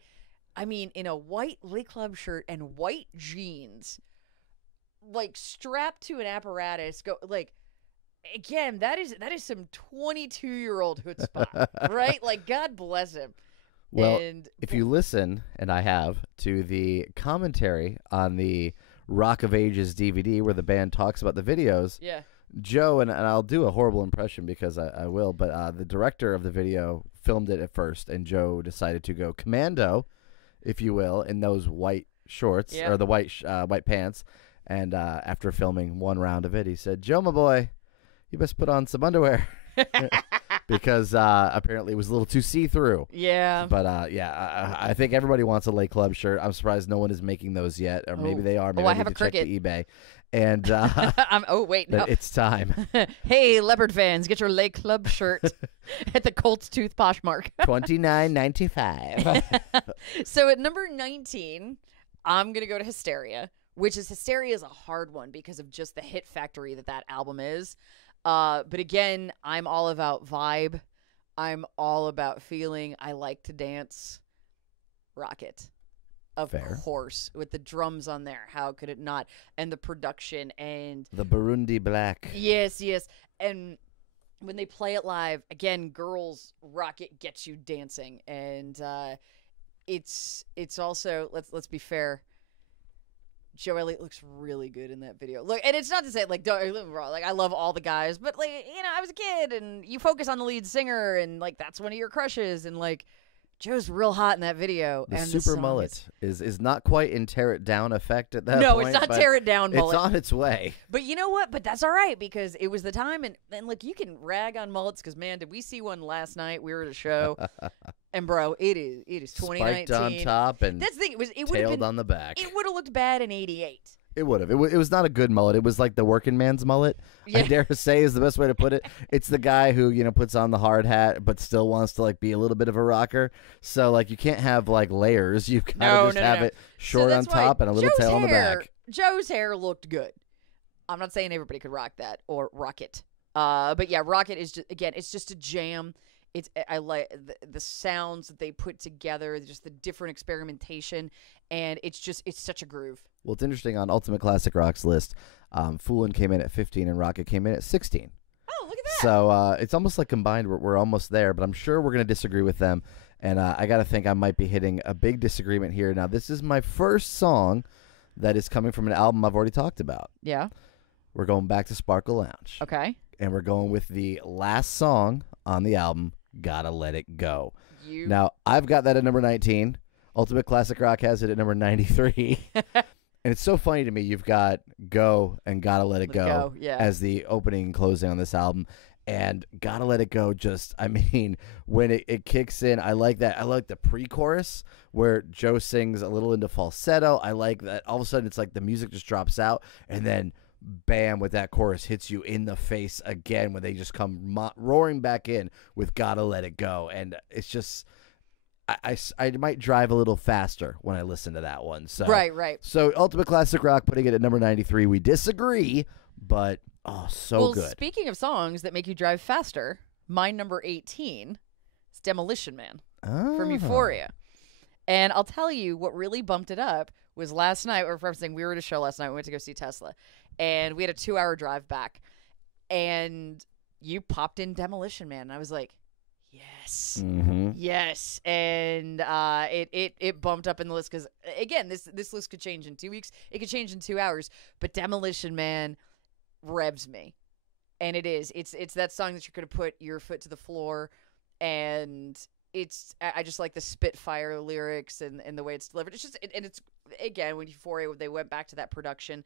I mean, in a white Lake Club shirt and white jeans, like strapped to an apparatus. Go like, again, that is some 22-year-old chutzpah, right? Like, God bless him. Well, And if you listen, and I have, to the commentary on the Rock of Ages DVD where the band talks about the videos, yeah, Joe, and I'll do a horrible impression because I will, but the director of the video filmed it at first, and Joe decided to go commando, if you will, in those white shorts, Yeah. or the white pants. And after filming one round of it, he said, "Joe, my boy, you best put on some underwear." Because apparently it was a little too see-through. yeah. But yeah, I think everybody wants a Lake Club shirt. I'm surprised no one is making those yet, or maybe they are. Maybe I need have a to check Cricut. the eBay. And Oh wait, no. it's time. Hey, Leopard fans, get your Lake Club shirt at the Colts Tooth Poshmark. $29.95. So at number 19, I'm gonna go to Hysteria, which is a hard one because of just the hit factory that album is. But again, I'm all about vibe. I'm all about feeling. I like to dance. Rocket. Of Fair. course, with the drums on there. How could it not? And the production and The Burundi Black. yes. And when they play it live, again, girls, Rocket gets you dancing. And it's also, let's be fair, Joe Elliott looks really good in that video. Look, and it's not to say like don't get me wrong, like I love all the guys, but like I was a kid, and you focus on the lead singer, and like that's one of your crushes, and like Joe's real hot in that video. The and super song mullet is not quite in tear it down effect at that no, point. it's not but tear it down mullet. It's on its way. But you know what? But that's all right because it was the time, and look, you can rag on mullets because man, did we see one last night? We were at a show, and bro, it is 2019. Spiked on top and That's the thing. It would have tailed been on the back. it would have looked bad in '88. It would have. It was not a good mullet. It was like the working man's mullet. Yeah. I dare say is the best way to put it. It's the guy who puts on the hard hat but still wants to like be a little bit of a rocker. So like you can't have like layers. You've got to just have it short on top and a little tail on the back. Joe's hair looked good. I'm not saying everybody could rock that or rock it. But yeah, Rocket is just again, it's just a jam. I like the sounds that they put together, just the different experimentation, and it's such a groove. Well, it's interesting on Ultimate Classic Rock's list. Foolin' came in at 15 and Rocket came in at 16. Oh, look at that! So it's almost like combined. We're almost there, but I'm sure we're going to disagree with them. And I got to think I might be hitting a big disagreement here. Now, this is my first song that is coming from an album I've already talked about. Yeah. We're going back to Sparkle Lounge. Okay. And we're going with the last song on the album, Gotta Let It Go. Now, I've got that at number 19. Ultimate Classic Rock has it at number 93. And it's so funny to me. You've got Go and Gotta Let It Go yeah. as the opening and closing on this album. And Gotta Let It Go just, I mean, when it kicks in, I like that. I like the pre-chorus where Joe sings a little into falsetto. I like that all of a sudden it's like the music just drops out and then bam, with that chorus hits you in the face again when they just come roaring back in with Gotta Let It Go. And it's just... I might drive a little faster when I listen to that one. So Right. So Ultimate Classic Rock putting it at number 93. We disagree, but so good. Speaking of songs that make you drive faster, my number 18 is Demolition Man from Euphoria. And I'll tell you what really bumped it up was last night, or referencing, we were at a show last night, we went to go see Tesla, and we had a 2-hour drive back, and you popped in Demolition Man, and I was like, yes. Mm-hmm. Yes, and it bumped up in the list because again, this list could change in 2 weeks. It could change in 2 hours, but Demolition Man revs me, and it's that song that you're gonna put your foot to the floor, and I just like the Spitfire lyrics and the way it's delivered. It's just and it's again, when Euphoria, they went back to that production,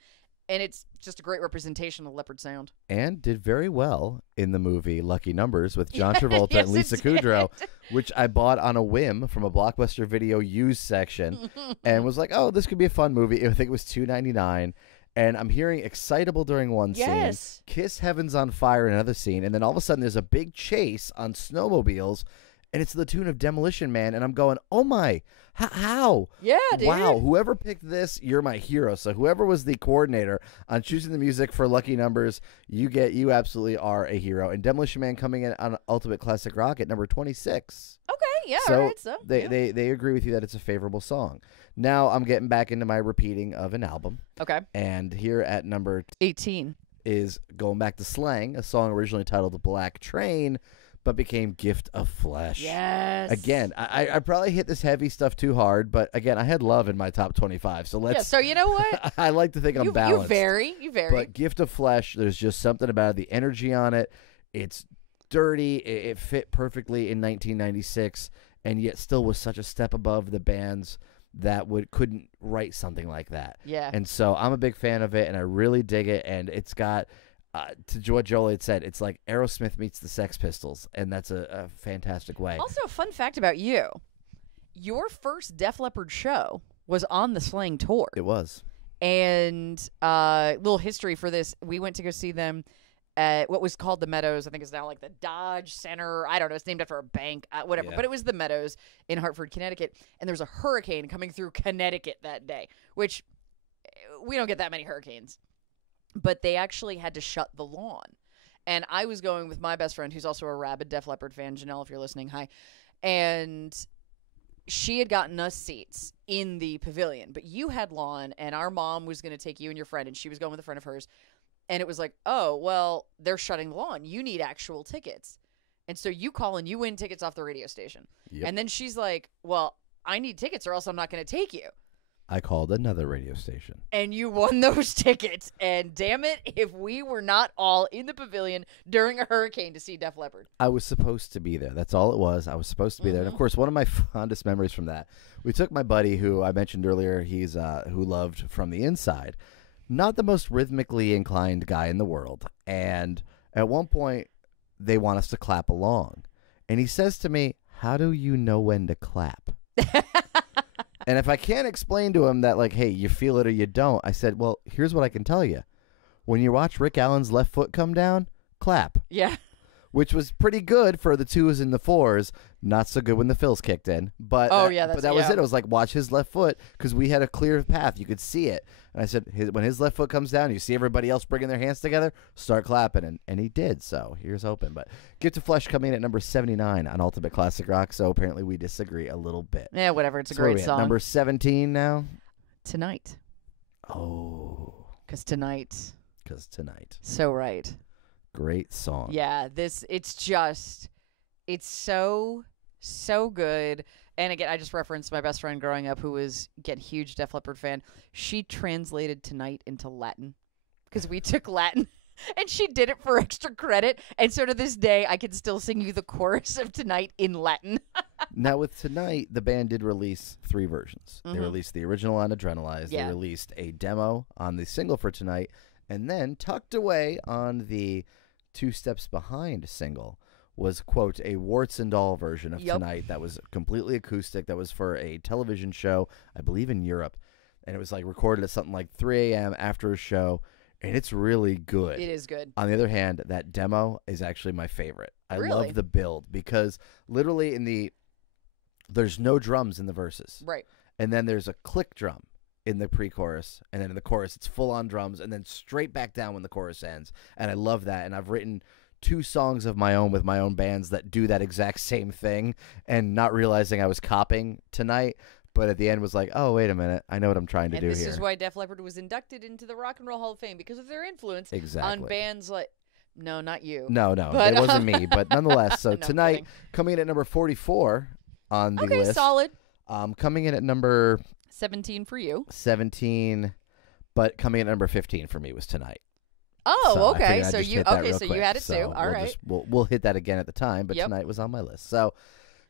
and it's just a great representation of Leopard sound. And did very well in the movie Lucky Numbers with John Travolta Yes, and Lisa it Kudrow, did. which I bought on a whim from a Blockbuster Video used section, and was like, "Oh, this could be a fun movie." I think it was $2.99, and I'm hearing "Excitable" during one Yes. scene, "Kiss Heaven's on Fire" in another scene, and then all of a sudden there's a big chase on snowmobiles, and it's to the tune of Demolition Man, and I'm going, "Oh my, how?" Yeah, dude. Wow, whoever picked this, you're my hero. So whoever was the coordinator on choosing the music for Lucky Numbers, you absolutely are a hero. And Demolition Man coming in on Ultimate Classic Rock at number 26. Okay, yeah, So all right. So they, yeah. they agree with you that it's a favorable song. Now I'm getting back into my repeating of an album. Okay. And here at number 18. is going back to Slang, a song originally titled Black Train, but became Gift of Flesh. Yes. Again, I probably hit this heavy stuff too hard, but again, I had Love in my top 25, so let's. Yeah, so you know what? I like to think I'm you balanced. You vary. But Gift of Flesh, there's just something about it, the energy on it. It's dirty. It fit perfectly in 1996, and yet still was such a step above the bands that couldn't write something like that. Yeah. And so I'm a big fan of it, and I really dig it. And it's got, to what Joel had said, it's like Aerosmith meets the Sex Pistols, and that's a fantastic way. Also, a fun fact about you. Your first Def Leppard show was on the Slang tour. It was. And little history for this, we went to go see them at what was called the Meadows. I think it's now like the Dodge Center. I don't know. It's named after a bank, whatever. Yeah. But it was the Meadows in Hartford, Connecticut. And there was a hurricane coming through Connecticut that day, which we don't get that many hurricanes. But they actually had to shut the lawn. And I was going with my best friend, who's also a rabid Def Leppard fan, Janelle, if you're listening, hi. And she had gotten us seats in the pavilion, but you had lawn, and our mom was going to take you and your friend, and she was going with a friend of hers. And it was like, oh, well, they're shutting the lawn. You need actual tickets. And so you call and you win tickets off the radio station. Yep. And then she's like, well, I need tickets or else I'm not going to take you. I called another radio station. And you won those tickets. And damn it, if we were not all in the pavilion during a hurricane to see Def Leppard. I was supposed to be there. That's all it was. I was supposed to be there. And of course, one of my fondest memories from that, we took my buddy who I mentioned earlier, he's who loved From the Inside. Not the most rhythmically inclined guy in the world. And at one point, they want us to clap along. And he says to me, "How do you know when to clap?" And if I can't explain to him that, like, hey, you feel it or you don't, I said, well, here's what I can tell you. When you watch Rick Allen's left foot come down, clap. Yeah. Which was pretty good for the 2s and the 4s. Not so good when the fills kicked in. But Oh, that, yeah, but that's- that was yeah. it. It was like, watch his left foot, because we had a clear path. You could see it. And I said, when his left foot comes down, you see everybody else bringing their hands together, start clapping. And he did. So here's hoping. But Gift of Flesh coming in at number 79 on Ultimate Classic Rock. So apparently we disagree a little bit. Yeah, whatever. It's a So where are great we at? song. Number 17 now? Tonight. Oh, Because tonight. because tonight. So right. Great song. Yeah, it's so good. And again, I just referenced my best friend growing up who was, again, huge Def Leppard fan. She translated Tonight into Latin because we took Latin. And she did it for extra credit. And so to this day, I can still sing you the chorus of Tonight in Latin. Now, with Tonight, the band did release 3 versions. They Mhm. released the original on Adrenalize. Yeah. They released a demo on the single for Tonight. And then tucked away on the Two Steps Behind single was, quote, a warts and all version of Yep. Tonight that was completely acoustic. That was for a television show, I believe in Europe. And it was like recorded at something like 3 a.m. after a show. And it's really good. It is good. On the other hand, that demo is actually my favorite. I Really? love the build because literally there's no drums in the verses. Right. And then there's a click drum in the pre-chorus, and then in the chorus it's full on drums, and then straight back down when the chorus ends. And I love that. And I've written 2 songs of my own with my own bands that do that exact same thing, and not realizing I was copying Tonight. But at the end was like, oh, wait a minute. I know what I'm trying to And do this here. is why Def Leppard was inducted into the Rock and Roll Hall of Fame because of their influence Exactly. on bands like, no, not you. No, But, it wasn't me. But nonetheless, so No, Tonight kidding. coming in at number 44 on the Okay, list. solid. Coming in at number 17 for you. 17, but coming in at number 15 for me was Tonight. Oh, So I okay. figured I'd So just you hit that okay? real So quick. you had it So too. All we'll right. we'll hit that again at the time, but Yep. Tonight was on my list. So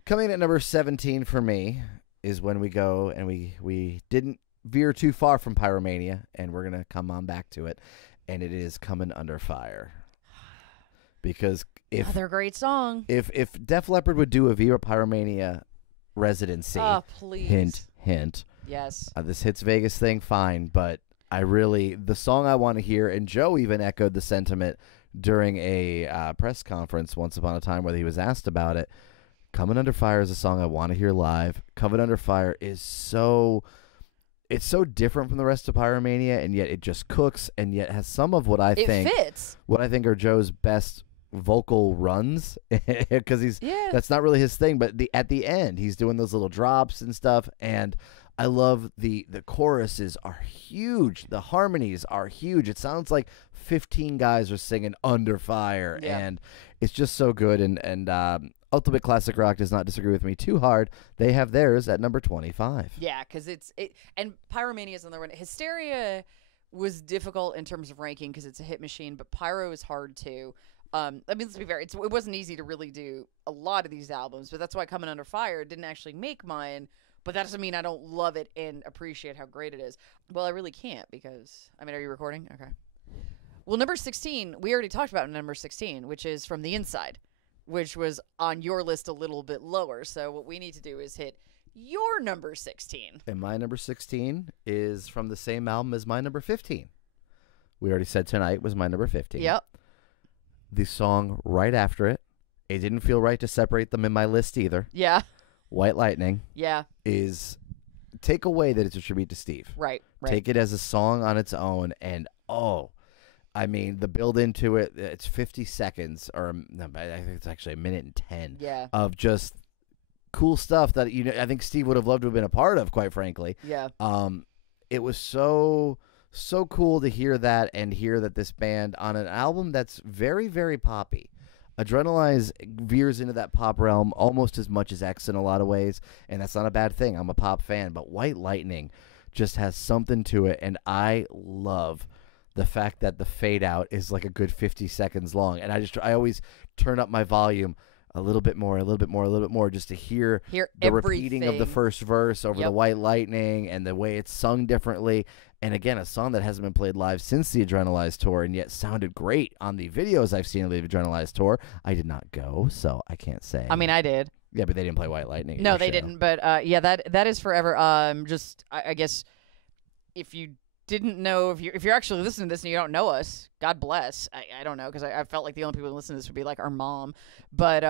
coming in at number 17 for me is when we go and we didn't veer too far from Pyromania, and we're gonna come on back to it, and it is Coming Under Fire. Because Another great song. if Def Leppard would do a Viva Pyromania residency, Oh, please. hint, Yes. this Hits Vegas thing, fine, but the song I want to hear, and Joe even echoed the sentiment during a press conference once upon a time where he was asked about it. Coming Under Fire is a song I want to hear live. Coming Under Fire is it's so different from the rest of Pyromania, and yet it just cooks, and yet has some of what I think fits. What I think are Joe's best vocal runs, because that's not really his thing, but at the end he's doing those little drops and stuff, and I love the choruses are huge, the harmonies are huge. It sounds like 15 guys are singing Under Fire, and it's just so good. And Ultimate Classic Rock does not disagree with me too hard. They have theirs at number 25. Yeah, because and Pyromania is another one. Hysteria was difficult in terms of ranking because it's a hit machine, but Pyro is hard too. I mean, let's be fair, it wasn't easy to really do a lot of these albums, but that's why Coming Under Fire didn't actually make mine. But that doesn't mean I don't love it and appreciate how great it is. Well, I really can't because, I mean, are you recording? Okay. Well, number 16, we already talked about number 16, which is From the Inside, which was on your list a little bit lower. So what we need to do is hit your number 16. And my number 16 is from the same album as my number 15. We already said Tonight was my number 15. Yep. The song right after it didn't feel right to separate them in my list either. Yeah. White Lightning. Yeah. Is take away that it's a tribute to Steve. Right. Take it as a song on its own, and I mean, the build into it, it's 50 seconds, or no, I think it's actually a minute and 10 of just cool stuff that I think Steve would have loved to have been a part of, quite frankly. Yeah. It was so cool to hear that, and hear that this band on an album that's very, very poppy. Adrenalize veers into that pop realm almost as much as X in a lot of ways, and that's not a bad thing. I'm a pop fan, but White Lightning just has something to it, and I love the fact that the fade out is like a good 50 seconds long, and I always turn up my volume a little bit more, just to hear the repeating of the first verse over the White Lightning and the way it's sung differently. And again, a song that hasn't been played live since the Adrenalize tour, and yet sounded great on the videos I've seen of the Adrenalize tour. I did not go, so I can't say. I mean, I did. Yeah, but they didn't play White Lightning. No, they didn't. But yeah, that is forever. Just I guess if you didn't know, if you're actually listening to this and you don't know us, God bless. I don't know, because I felt like the only people who listen to this would be like our mom. But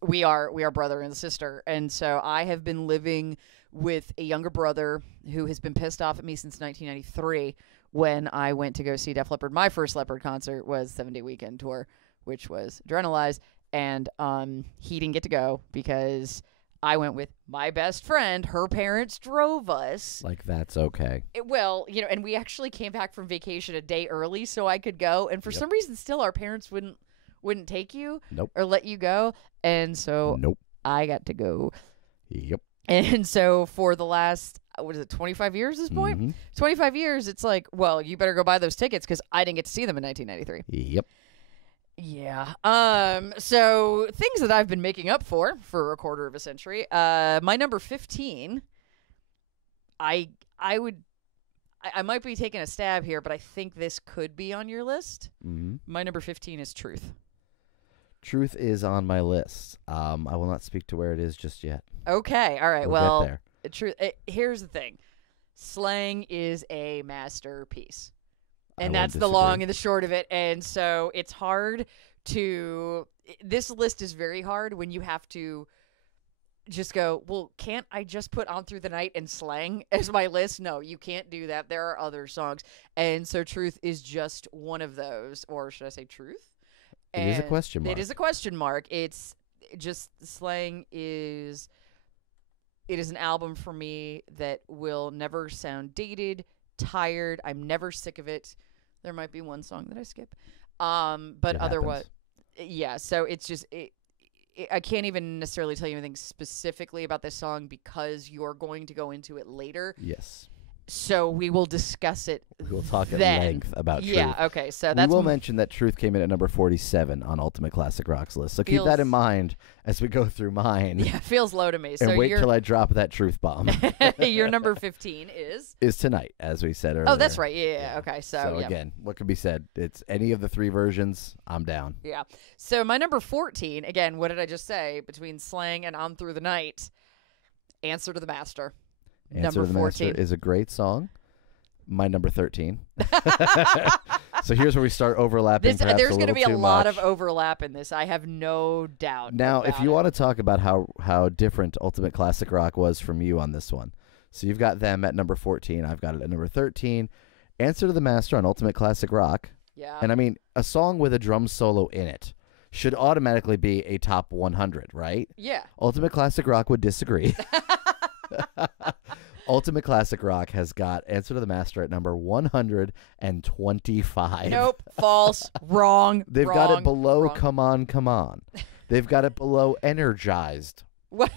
we are brother and sister, and so I have been living with a younger brother who has been pissed off at me since 1993 when I went to go see Def Leppard. My first Leppard concert was 7 Day Weekend tour, which was Adrenalize, and he didn't get to go because I went with my best friend. Her parents drove us. Like, that's okay. And we actually came back from vacation a day early so I could go, and for some reason still our parents wouldn't take you or let you go, and so I got to go. Yep. And so for the last, 25 years at this point? Mm-hmm. 25 years, it's like, well, you better go buy those tickets because I didn't get to see them in 1993. Yep. Yeah. So things that I've been making up for a quarter of a century. My number 15, I might be taking a stab here, but I think this could be on your list. Mm-hmm. My number 15 is Truth. Truth is on my list. I will not speak to where it is just yet. Okay. All right. We'll get there. Truth. Here's the thing. Slang is a masterpiece. And that's the long and the short of it. And so it's hard to... This list is very hard when you have to just go, well, can't I just put On Through the Night and Slang as my list? No, you can't do that. There are other songs. And so Truth is just one of those. Or should I say Truth? It is a question mark. It is a question mark. It's just... Slang is... It is an album for me that will never sound dated, tired. I'm never sick of it. There might be one song that I skip. But otherwise, yeah, so it's just, I can't even necessarily tell you anything specifically about this song because you're going to go into it later. Yes. So we will discuss it. We'll talk at then. length about Truth. Yeah, okay. So We that's will mention that Truth came in at number 47 on Ultimate Classic Rock's list. So keep that in Feels- mind as we go through mine. yeah, feels low to me. And So wait your till I drop that Truth bomb. your number 15 is. Is tonight, as we said earlier. Oh, that's right. Yeah. Okay. So, yeah. again, what can be said? It's any of the 3 versions. I'm down. Yeah. So my number 14, again, what did I just say? Between Slang and On Through the Night, Answer to the Master. Answer number to the 14. Master is a great song. My number 13. So here's where we start overlapping. There's going to to be a lot of overlap in this. I have no doubt. Now, if about you it. want to talk about how different Ultimate Classic Rock was from you on this one. So you've got them at number 14. I've got it at number 13. Answer to the Master on Ultimate Classic Rock. Yeah. And I mean, a song with a drum solo in it should automatically be a top 100, right? Yeah. Ultimate Classic Rock would disagree. Ultimate Classic Rock has got Answer to the Master at number 125. Nope. False. Wrong. They've got it below wrong. Come On, Come On. They've got it below Energized. What?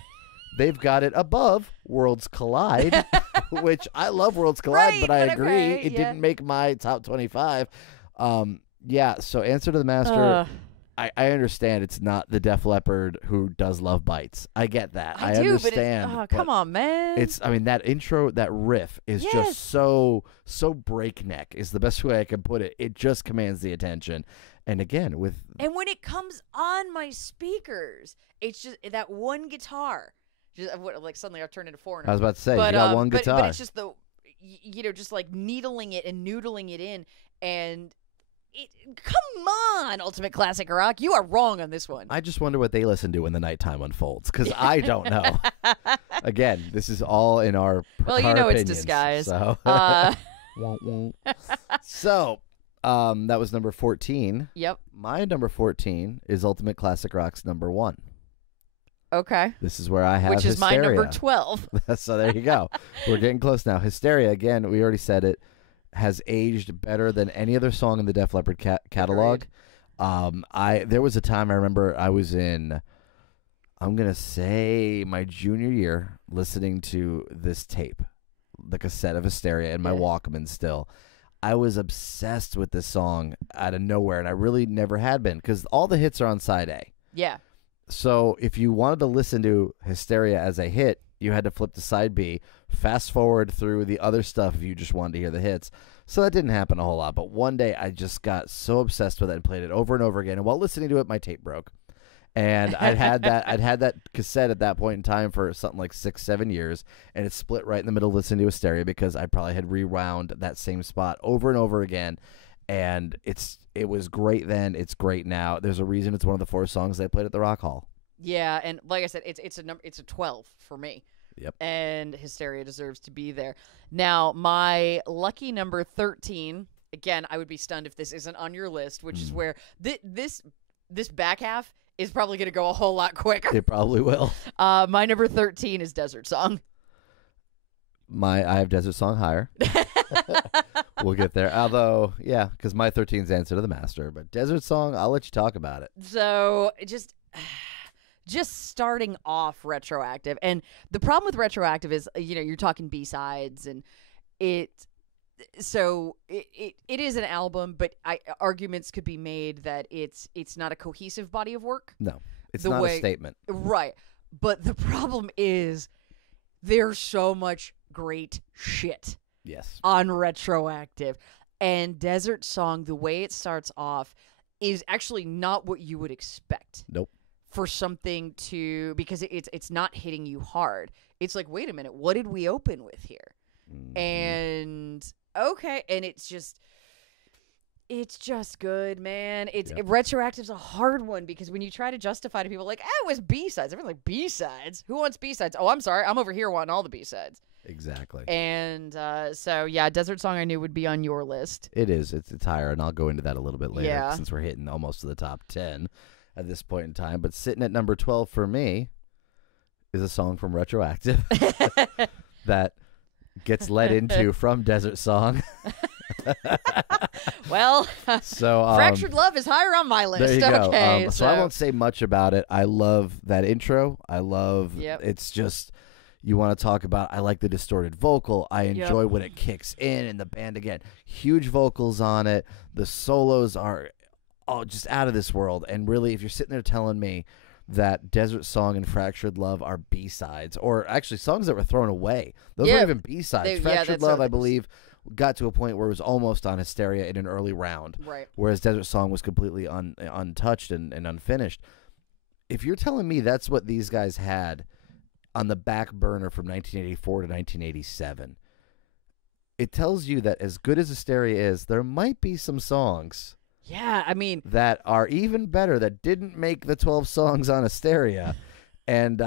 They've got it above Worlds Collide, which I love Worlds Collide, Right, but I but agree okay, it yeah. didn't make my top 25. Yeah, so Answer to the Master, I understand it's not the Def Leppard who does Love Bites. I get that. I do, understand. but come on, man. It's, I mean, that intro, that riff is Yes. just so breakneck is the best way I can put it. It just commands the attention. And again, with And when it comes on my speakers, it's just that one guitar. Just like suddenly I've turned into four. I was about to say, but, you got one guitar. But it's just the, just like needling it and noodling it in, and come on, Ultimate Classic Rock, you are wrong on this one. I just wonder what they listen to when the nighttime unfolds, because I don't know. Again, this is all in our Well, you our know it's opinions, disguised. So, so that was number 14. Yep. My number 14 is Ultimate Classic Rock's number 1. Okay. This is where I have Which is my Hysteria. number 12. So there you go. We're getting close now. Hysteria, again, we already said it, has aged better than any other song in the Def Leppard catalog. There was a time I remember I was in, I'm going to say my junior year, listening to this tape, the cassette of Hysteria in my Yeah. Walkman still. I was obsessed with this song out of nowhere, and I really never had been, because all the hits are on side A. Yeah. So if you wanted to listen to Hysteria as a hit, you had to flip to side B, fast forward through the other stuff if you just wanted to hear the hits. So that didn't happen a whole lot. But one day I just got so obsessed with it and played it over and over again. And while listening to it, my tape broke. And I'd had that cassette at that point in time for something like 6-7 years, and it split right in the middle listening to Hysteria because I probably had rewound that same spot over and over again. And it was great then. It's great now. There's a reason it's one of the 4 songs they played at the Rock Hall. Yeah, and like I said, it's a 12 for me. Yep. And Hysteria deserves to be there. Now, my lucky number 13, again, I would be stunned if this isn't on your list, which is where this back half is probably going to go a whole lot quicker. It probably will. My number 13 is Desert Song. I have Desert Song higher. We'll get there. Although, yeah, because my 13's Answer to the Master. But Desert Song, I'll let you talk about it. So just starting off Retroactive, and the problem with Retroactive is you're talking B-sides, and it is an album, but arguments could be made that it's not a cohesive body of work. No, it's The not way- a statement. Right. But the problem is there's so much great shit Yes. on Retroactive. And Desert Song, the way it starts off, is actually not what you would expect. Nope. For something because it's not hitting you hard. It's like, wait a minute, what did we open with here? Mhm. And okay, and it's just good, man. Yep. Retroactive's a hard one because when you try to justify to people like, it was B-sides. Everyone's like, B-sides? Who wants B-sides? Oh, I'm sorry. I'm over here wanting all the B-sides. Exactly. And so, yeah, Desert Song I knew would be on your list. It is. It's higher, and I'll go into that a little bit later Yeah. since we're hitting almost to the top 10 at this point in time. But sitting at number 12 for me is a song from Retroactive that gets led into from Desert Song. Well, So Fractured Love is higher on my list. there you go. Okay, So I won't say much about it. I love that intro. I love Yep. it's just You want to talk about, I like the distorted vocal. I enjoy when it kicks in and the band, again, huge vocals on it. The solos are just out of this world. And really, if you're sitting there telling me that Desert Song and Fractured Love are B-sides, or actually songs that were thrown away. Those weren't even B-sides. Fractured Love, I believe, got to a point where it was almost on Hysteria in an early round, right? Whereas Desert Song was completely untouched and unfinished. If you're telling me that's what these guys had on the back burner from 1984 to 1987, it tells you that as good as Hysteria is, there might be some songs that are even better that didn't make the 12 songs on Hysteria. And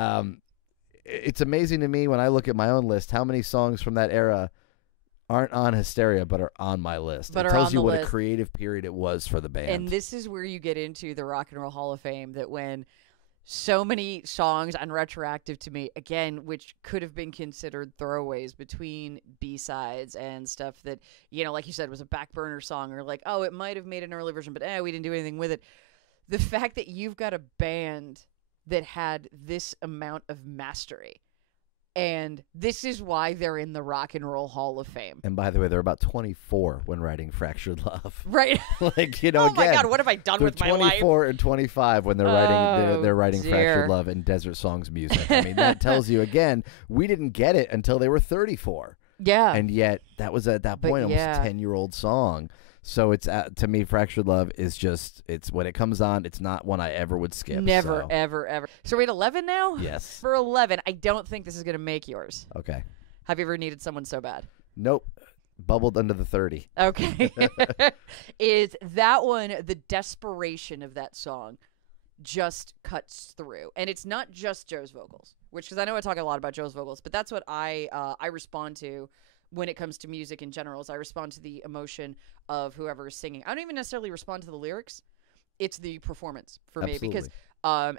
it's amazing to me when I look at my own list how many songs from that era aren't on Hysteria but are on my list. It tells you what a creative period it was for the band. And this is where you get into the Rock and Roll Hall of Fame, that when so many songs on Retroactive to me, again, which could have been considered throwaways between B-sides and stuff that, like you said, was a back burner song, or like, oh, it might have made an early version, but we didn't do anything with it. The fact that you've got a band that had this amount of mastery, and this is why they're in the Rock and Roll Hall of Fame. And by the way, they're about 24 when writing Fractured Love. Right. Like, oh my God, what have I done with my life? They're 24 and 25 when they're writing Fractured Love and Desert Song's music. I mean, that tells you, again, we didn't get it until they were 34. Yeah. And yet, that was at that point almost a 10-year-old song. So it's to me, Fractured Love is just, it's when it comes on, it's not one I ever would skip. Never, ever, ever. So we're at 11 now? Yes. For 11, I don't think this is going to make yours. Okay. Have you ever needed someone so bad? Nope. Bubbled under the 30. Okay. Is that one, the desperation of that song just cuts through. And it's not just Joe's vocals, because I know I talk a lot about Joe's vocals, but that's what I respond to when it comes to music in general, is I respond to the emotion of whoever is singing. I don't even necessarily respond to the lyrics. It's the performance for me, because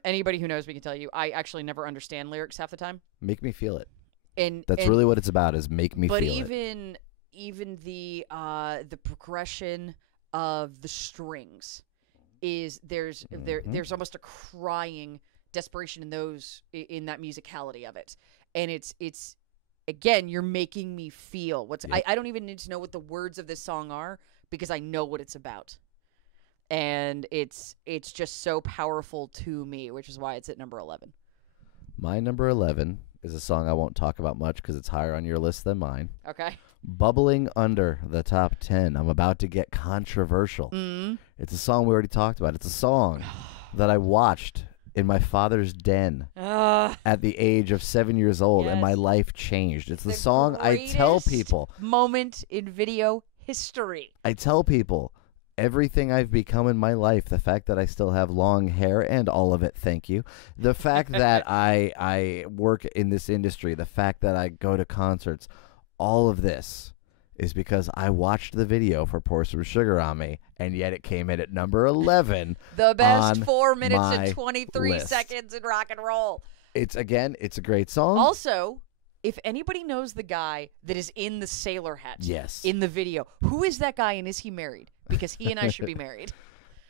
anybody who knows me can tell you I actually never understand lyrics half the time. Make me feel it. And that's really what it's about, is make me feel it. But even the progression of the strings is there's almost a crying desperation in that musicality of it. And it's again, you're making me feel I don't even need to know what the words of this song are, because I know what it's about. And it's just so powerful to me, which is why it's at number 11. My number 11 is a song I won't talk about much because it's higher on your list than mine. Okay. Bubbling under the top 10. I'm about to get controversial. It's a song we already talked about. It's a song that I watched in my father's den at the age of 7 years old, and my life changed. It's the song I tell people. Moment in video history. I tell people everything I've become in my life, the fact that I still have long hair and all of it, thank you, the fact that I work in this industry, the fact that I go to concerts, all of this is because I watched the video for Pour Some Sugar on Me, and yet it came in at number 11. The best 4 minutes and 23 seconds in rock and roll. It's a great song. Also, if anybody knows the guy that is in the sailor hat in the video, who is that guy, and is he married? Because he and I should be married.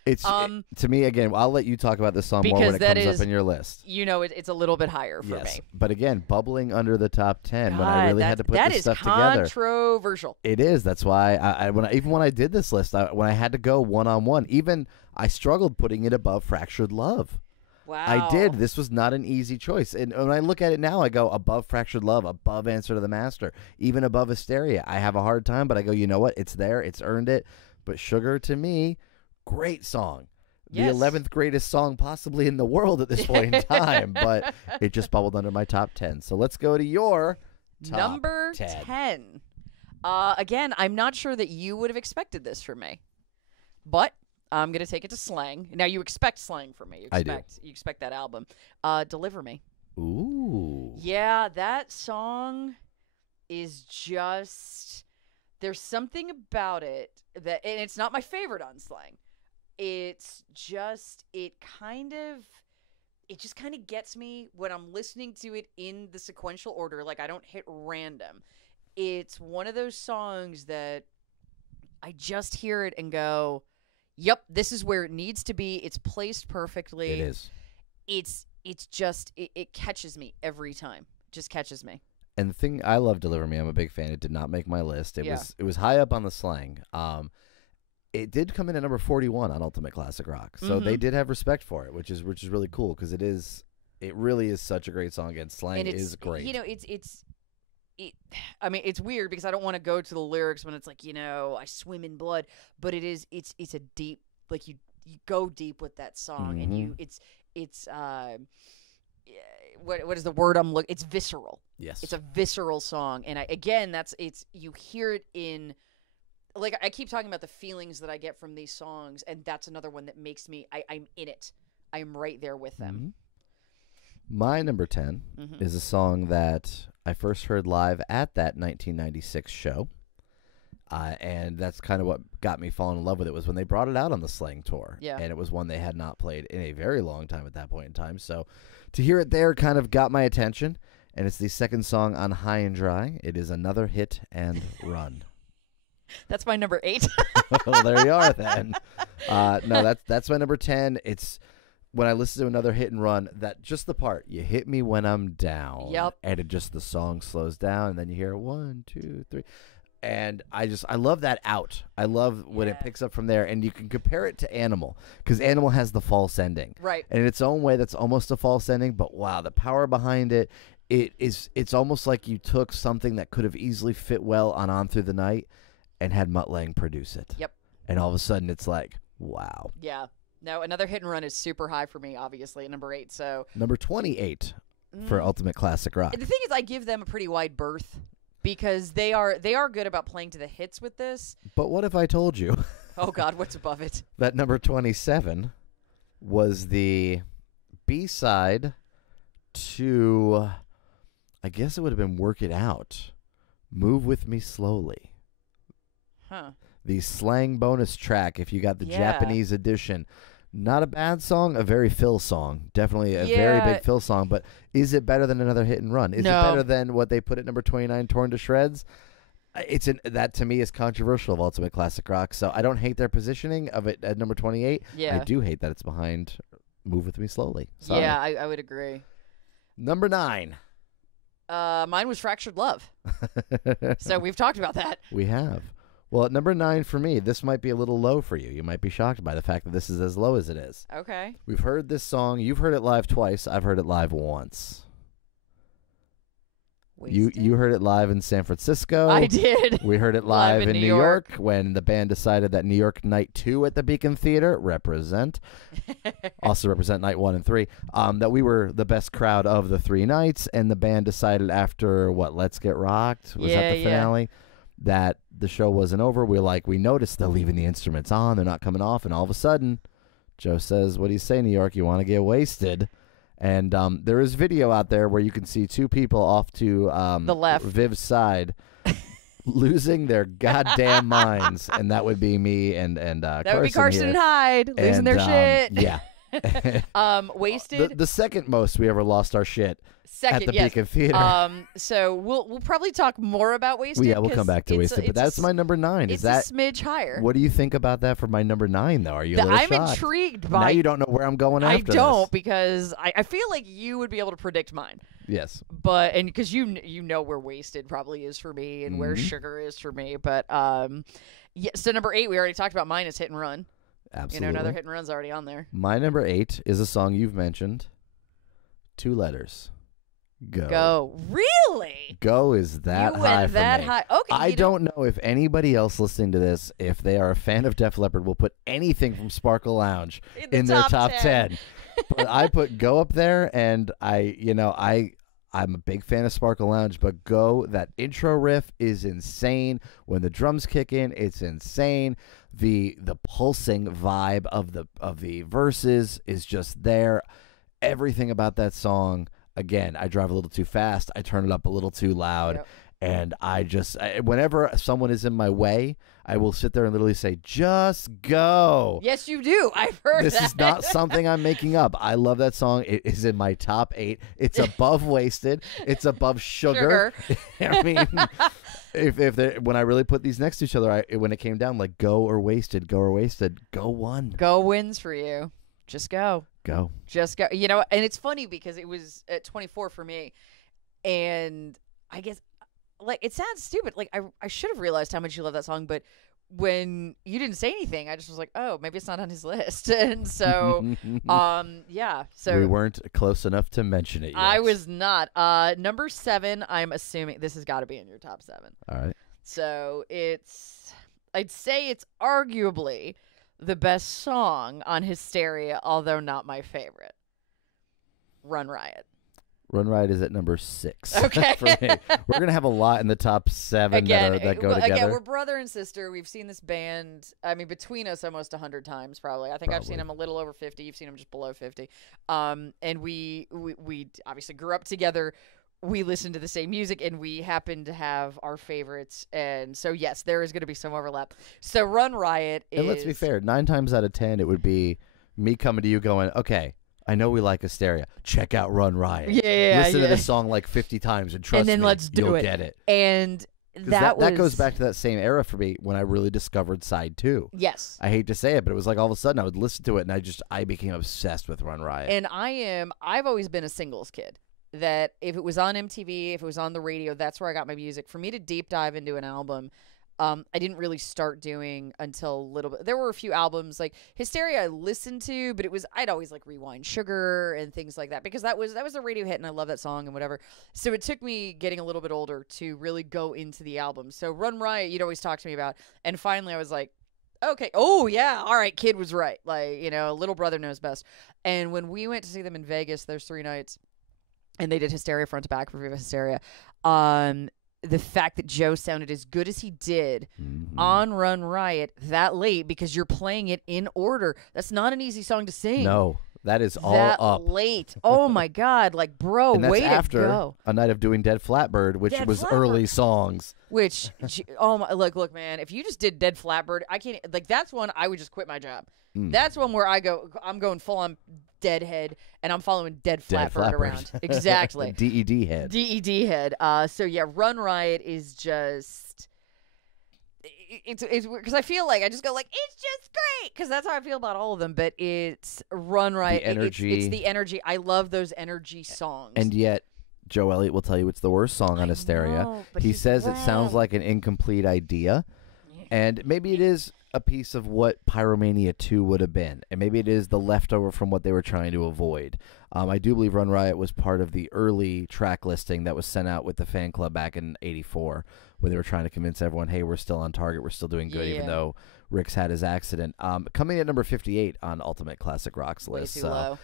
It's to me, again, I'll let you talk about this song more when it comes up in your list. It's a little bit higher for me. But again, bubbling under the top 10 when I really had to put this stuff together. That is controversial. It is. That's why when I did this list, when I had to go one-on-one, even I struggled putting it above Fractured Love. Wow. I did. This was not an easy choice. And when I look at it now, I go above Fractured Love, above Answer to the Master, even above Hysteria. I have a hard time, but I go, you know what? It's there. It's earned it. But Sugar, to me, great song. The 11th greatest song possibly in the world at this point in time, but it just bubbled under my top 10. So let's go to your top number 10. 10. Again, I'm not sure that you would have expected this from me, but I'm going to take it to Slang. Now, you expect Slang from me. I do. You expect that album. Deliver Me. Ooh. Yeah, that song is just... There's something about it that... And it's not my favorite on Slang. It's just... It just kind of gets me when I'm listening to it in the sequential order. Like, I don't hit random. It's one of those songs that I just hear it and go... Yep, this is where it needs to be. It's placed perfectly. It is. It's just, it catches me every time. just catches me. And the thing, I love Deliver Me. I'm a big fan. It did not make my list. It Yeah. was high up on the slang. It did come in at number 41 on Ultimate Classic Rock. So they did have respect for it, which is really cool because it really is such a great song. And slang is great. You know, I mean, it's weird because I don't want to go to the lyrics when it's like, you know, I swim in blood, but it's a deep, like you go deep with that song, and what is the word I'm looking? It's visceral. Yes, it's a visceral song, and you hear it in. Like, I keep talking about the feelings that I get from these songs, and that's another one that makes me, I'm in it. I'm right there with them. My number 10 is a song that I first heard live at that 1996 show, and that's kind of what got me falling in love with it, was when they brought it out on the Slang Tour, and it was one they had not played in a very long time at that point in time, so to hear it there kind of got my attention, and it's the second song on High and Dry. It is Another Hit and Run. That's my number 8. Well, there you are then. No, that's my number 10. It's when I listen to Another Hit and Run, that just the part, you hit me when I'm down. Yep. And the song slows down, and then you hear 1, 2, 3. And I love that out. I love when it picks up from there, and you can compare it to Animal, because Animal has the false ending. Right. And in its own way, that's almost a false ending, but wow, the power behind it, it's almost like you took something that could have easily fit well on Through the Night and had Mutt Lange produce it. Yep. And all of a sudden, it's like, wow. Yeah. No, Another Hit and Run is super high for me, obviously, at number 8. So Number 28 for Ultimate Classic Rock. the thing is, I give them a pretty wide berth because they are good about playing to the hits with this. But what if I told you Oh, God, what's above it? that number 27 was the B-side to, I guess it would have been Work It Out, Move With Me Slowly. Huh. The Slang bonus track, if you got the Yeah. Japanese edition. Not a bad song, a very Phil song. Definitely a very big Phil song, but is it better than Another Hit and Run? Is it better than what they put at number 29, Torn to Shreds? That to me is controversial of Ultimate Classic Rock, so I don't hate their positioning of it at number 28. Yeah. I do hate that it's behind Move With Me Slowly. Sorry. Yeah, I would agree. Number 9. Mine was Fractured Love. So we've talked about that. We have. Well, at number 9 for me, this might be a little low for you. You might be shocked by the fact that this is as low as it is. Okay. We've heard this song. You've heard it live twice. I've heard it live once. You heard it live in San Francisco. I did. We heard it live in New York when the band decided that New York Night 2 at the Beacon Theater also represent Night 1 and 3, that we were the best crowd of the 3 nights, and the band decided after, Let's Get Rocked? Was that the finale? That the show wasn't over. We noticed they're leaving the instruments on. They're not coming off. And all of a sudden, Joe says, what do you say, New York? You want to get wasted? And there is video out there where you can see 2 people off to the left, Viv's side, losing their goddamn minds. And that would be me and that Carson would be Carson here. and Hyde losing their shit. Yeah. Wasted. The second most we ever lost our shit. Second, at the yes. Beacon Theater. So we'll probably talk more about Wasted. We'll come back to Wasted, but that's my number 9. It's is that a smidge higher? What do you think about that for my number 9, though? Are you a little I'm shocked? intrigued by. Now you don't know where I'm going after this. I don't because I feel like you would be able to predict mine. Yes. But because you know where Wasted probably is for me and where Sugar is for me. But yeah. So number 8, we already taled about mine is Hit and Run. Absolutely. Another Hit and Run's already on there. My number 8 is a song you've mentioned. 2 letters. Go. Really? Go is that you high went for that me. high. Okay. I don't know if anybody else listening to this, if they are a fan of Def Leppard, will put anything from Sparkle Lounge in their top 10. But I put Go up there, and I'm a big fan of Sparkle Lounge, but Go, that intro riff is insane. When the drums kick in, it's insane. The pulsing vibe of the verses is just there. Everything about that song. Again, I drive a little too fast. I turn it up a little too loud. Yep. And whenever someone is in my way, I will sit there and literally say, just go. Yes, you do. I've heard This that. is not something I'm making up. I love that song. It is in my top 8. It's above Wasted. It's above Sugar. I mean, when I really put these next to each other, when it came down, like Go or Wasted, Go won. Go wins for you. Just go. Go. Just go. And it's funny because it was at 24 for me. And I guess, like, it sounds stupid. Like, I should have realized how much you love that song, but when you didn't say anything, I just was like, oh, maybe it's not on his list. And so, yeah. So we weren't close enough to mention it yet. I was not. Number 7, I'm assuming this has got to be in your top 7. All right. So I'd say it's arguably the best song on Hysteria, although not my favorite. Run Riot. Run Riot is at number 6. Okay. For me. We're gonna have a lot in the top 7 that go together. Again, we're brother and sister. We've seen this band, I mean, between us almost 100 times probably. I think I've seen them a little over 50. You've seen them just below 50. And we obviously grew up together. We listen to the same music, and we happen to have our favorites. And so, yes, there is going to be some overlap. So Run Riot is... And let's be fair, 9 times out of 10, it would be me coming to you going, okay, I know we like Hysteria. Check out Run Riot. Yeah, Listen to this song like 50 times and trust and then me, let's do you'll it. get it. And that goes back to that same era for me when I really discovered Side 2. Yes. I hate to say it, but it was like all of a sudden I would listen to it and I became obsessed with Run Riot. And I've always been a singles kid. That if it was on MTV, if it was on the radio, that's where I got my music. For me to deep dive into an album, I didn't really start doing until a little bit. There were a few albums like Hysteria I listened to, but I'd always like Rewind Sugar and things like that because that was a radio hit and I love that song and whatever. So it took me getting a little bit older to really go into the album. So Run Riot, you'd always talk to me about, and finally I was like, okay, oh yeah, all right, kid was right. Like, little brother knows best. And when we went to see them in Vegas, there's 3 nights, and they did Hysteria front to back for Viva Hysteria. The fact that Joe sounded as good as he did on Run Riot that late because you're playing it in order. That's not an easy song to sing. No, that is all that up. late. Oh my God. Like, bro, and that's way after to go. a night of doing Dead Flatbird, which Dead was Flatbird. early songs. Which, oh my, look, man, if you just did Dead Flatbird, I can't, like, that's one I would just quit my job. That's one where I'm going full on Deadhead, and I'm following Dead Flatbird around. Exactly. DED head. DED head. So yeah, Run Riot is just it's because I feel like I just go like it's just great because that's how I feel about all of them. But it's Run Riot. The energy. It's the energy. I love those energy songs. And yet, Joe Elliott will tell you it's the worst song on Hysteria. know, but he he's says it sounds wrong. like an incomplete idea, and maybe it is a piece of what Pyromania 2 would have been, and maybe it is the leftover from what they were trying to avoid. I do believe Run Riot was part of the early track listing that was sent out with the fan club back in '84, where they were trying to convince everyone, hey, we're still on target, we're still doing good, even though Rick's had his accident. Coming at number 58 on Ultimate Classic Rock's list. Way too low.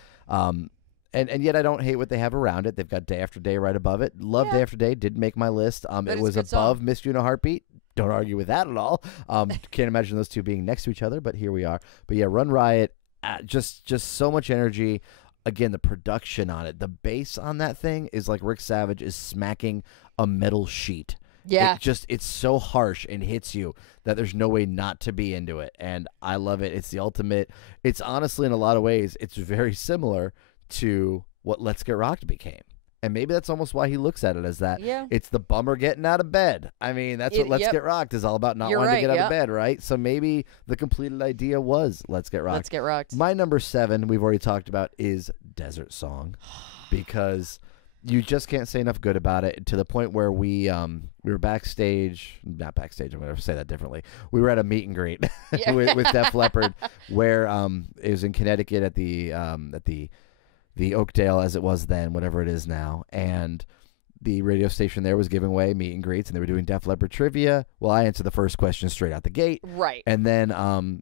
And yet I don't hate what they have around it. They've got Day After Day right above it. Love Day After Day. Did make my list. It was above Miss You in a Heartbeat. Don't argue with that at all. Can't imagine those two being next to each other, but here we are. But yeah, Run Riot, just so much energy. Again, the production on it, the bass on that thing is like Rick Savage is smacking a metal sheet. Yeah. It's so harsh and hits you that there's no way not to be into it. And I love it. It's the ultimate. It's honestly, in a lot of ways, it's very similar to what Let's Get Rocked became. And maybe that's almost why he looks at it as that. Yeah. It's the bummer getting out of bed. I mean, that's what Let's Get Rocked is all about, not wanting to get out of bed, right? So maybe the completed idea was Let's Get Rocked. Let's Get Rocked. My number 7, we've already talked about, is Desert Song, because you just can't say enough good about it, to the point where we were backstage, not backstage, I'm going to say that differently. We were at a meet and greet with Def Leppard, where it was in Connecticut at the Oakdale, as it was then, whatever it is now, and the radio station there was giving away meet and greets, and they were doing Def Leppard trivia. Well, I answered the first question straight out the gate. Right. And then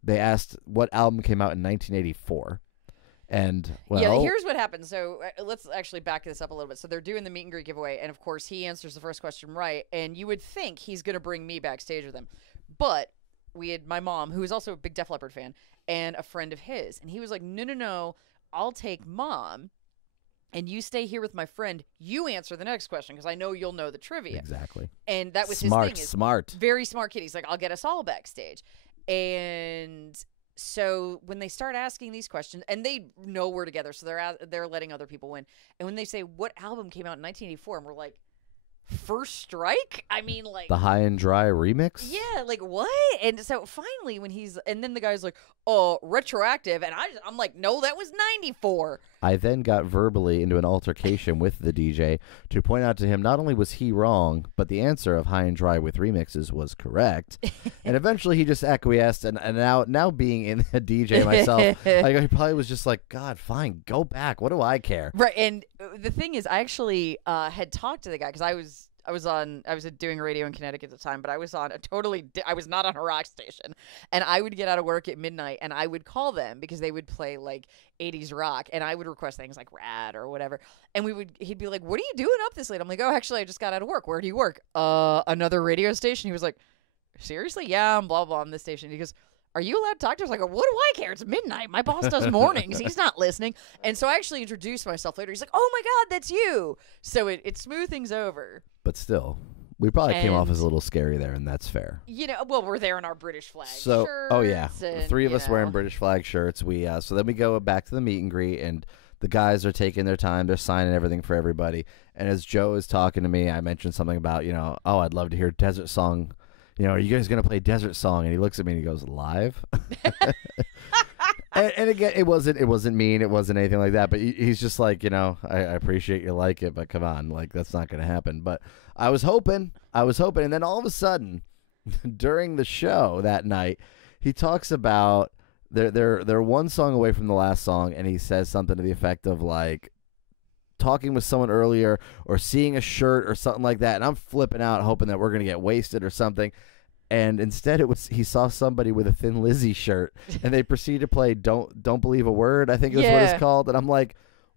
they asked what album came out in 1984. And, well... Yeah, here's what happened. So let's actually back this up a little bit. So they're doing the meet and greet giveaway, and of course he answers the first question right, and you would think he's going to bring me backstage with him. But we had my mom, who is also a big Def Leppard fan, and a friend of his, and he was like, no, I'll take Mom, and you stay here with my friend. You answer the next question, because I know you'll know the trivia. Exactly. And that was smart, his thing. Smart. Very smart kid. He's like, I'll get us all backstage. And so when they start asking these questions, and they know we're together, so they're letting other people win. And when they say, what album came out in 1984? And we're like, First Strike? I mean, like, The High and Dry remix? yeah, like what? And so finally, and then the guy's like, "Oh, retroactive," and I'm like, "No, that was '94." I then got verbally into an altercation with the DJ to point out to him not only was he wrong, but the answer of High and Dry with remixes was correct. And eventually he just acquiesced, and now being in the DJ myself, like, I probably was just like, God, fine, go back. What do I care? Right, and the thing is, I actually had talked to the guy because I was doing radio in Connecticut at the time, but I was on I was not on a rock station, and I would get out of work at midnight, and I would call them because they would play like 80s rock, and I would request things like Rad or whatever, and he'd be like, "What are you doing up this late?" I'm like, "Oh, actually, I just got out of work. Where do you work?" Another radio station." He was like, "Seriously? Yeah, I'm blah blah on this station." He goes, "Are you allowed to talk to us?" I go, "What do I care? It's midnight. My boss does mornings. He's not listening." And so I actually introduced myself later. He's like, "Oh my God, that's you." So it smoothed things over. But still, we probably came off And- as a little scary there, and that's fair. Well, we're there in our British flag So, shirts. oh yeah, And, the three of us wearing know. British flag shirts. So then we go back to the meet and greet, and the guys are taking their time. They're signing everything for everybody. And as Joe is talking to me, I mentioned something about, oh, I'd love to hear Desert Song. Are you guys gonna play Desert Song? And he looks at me and he goes, live. And again, it wasn't mean. It wasn't anything like that. But he's just like, I appreciate you like it, but come on, like, that's not gonna happen. But I was hoping, and then all of a sudden, during the show that night, he talks about they're one song away from the last song, and he says something to the effect of like talking with someone earlier or seeing a shirt or something like that, and I'm flipping out, hoping that we're gonna get wasted or something. And instead, he saw somebody with a Thin Lizzy shirt, and they proceed to play "Don't Believe a Word." I think is what Yeah. it's called, and I'm like,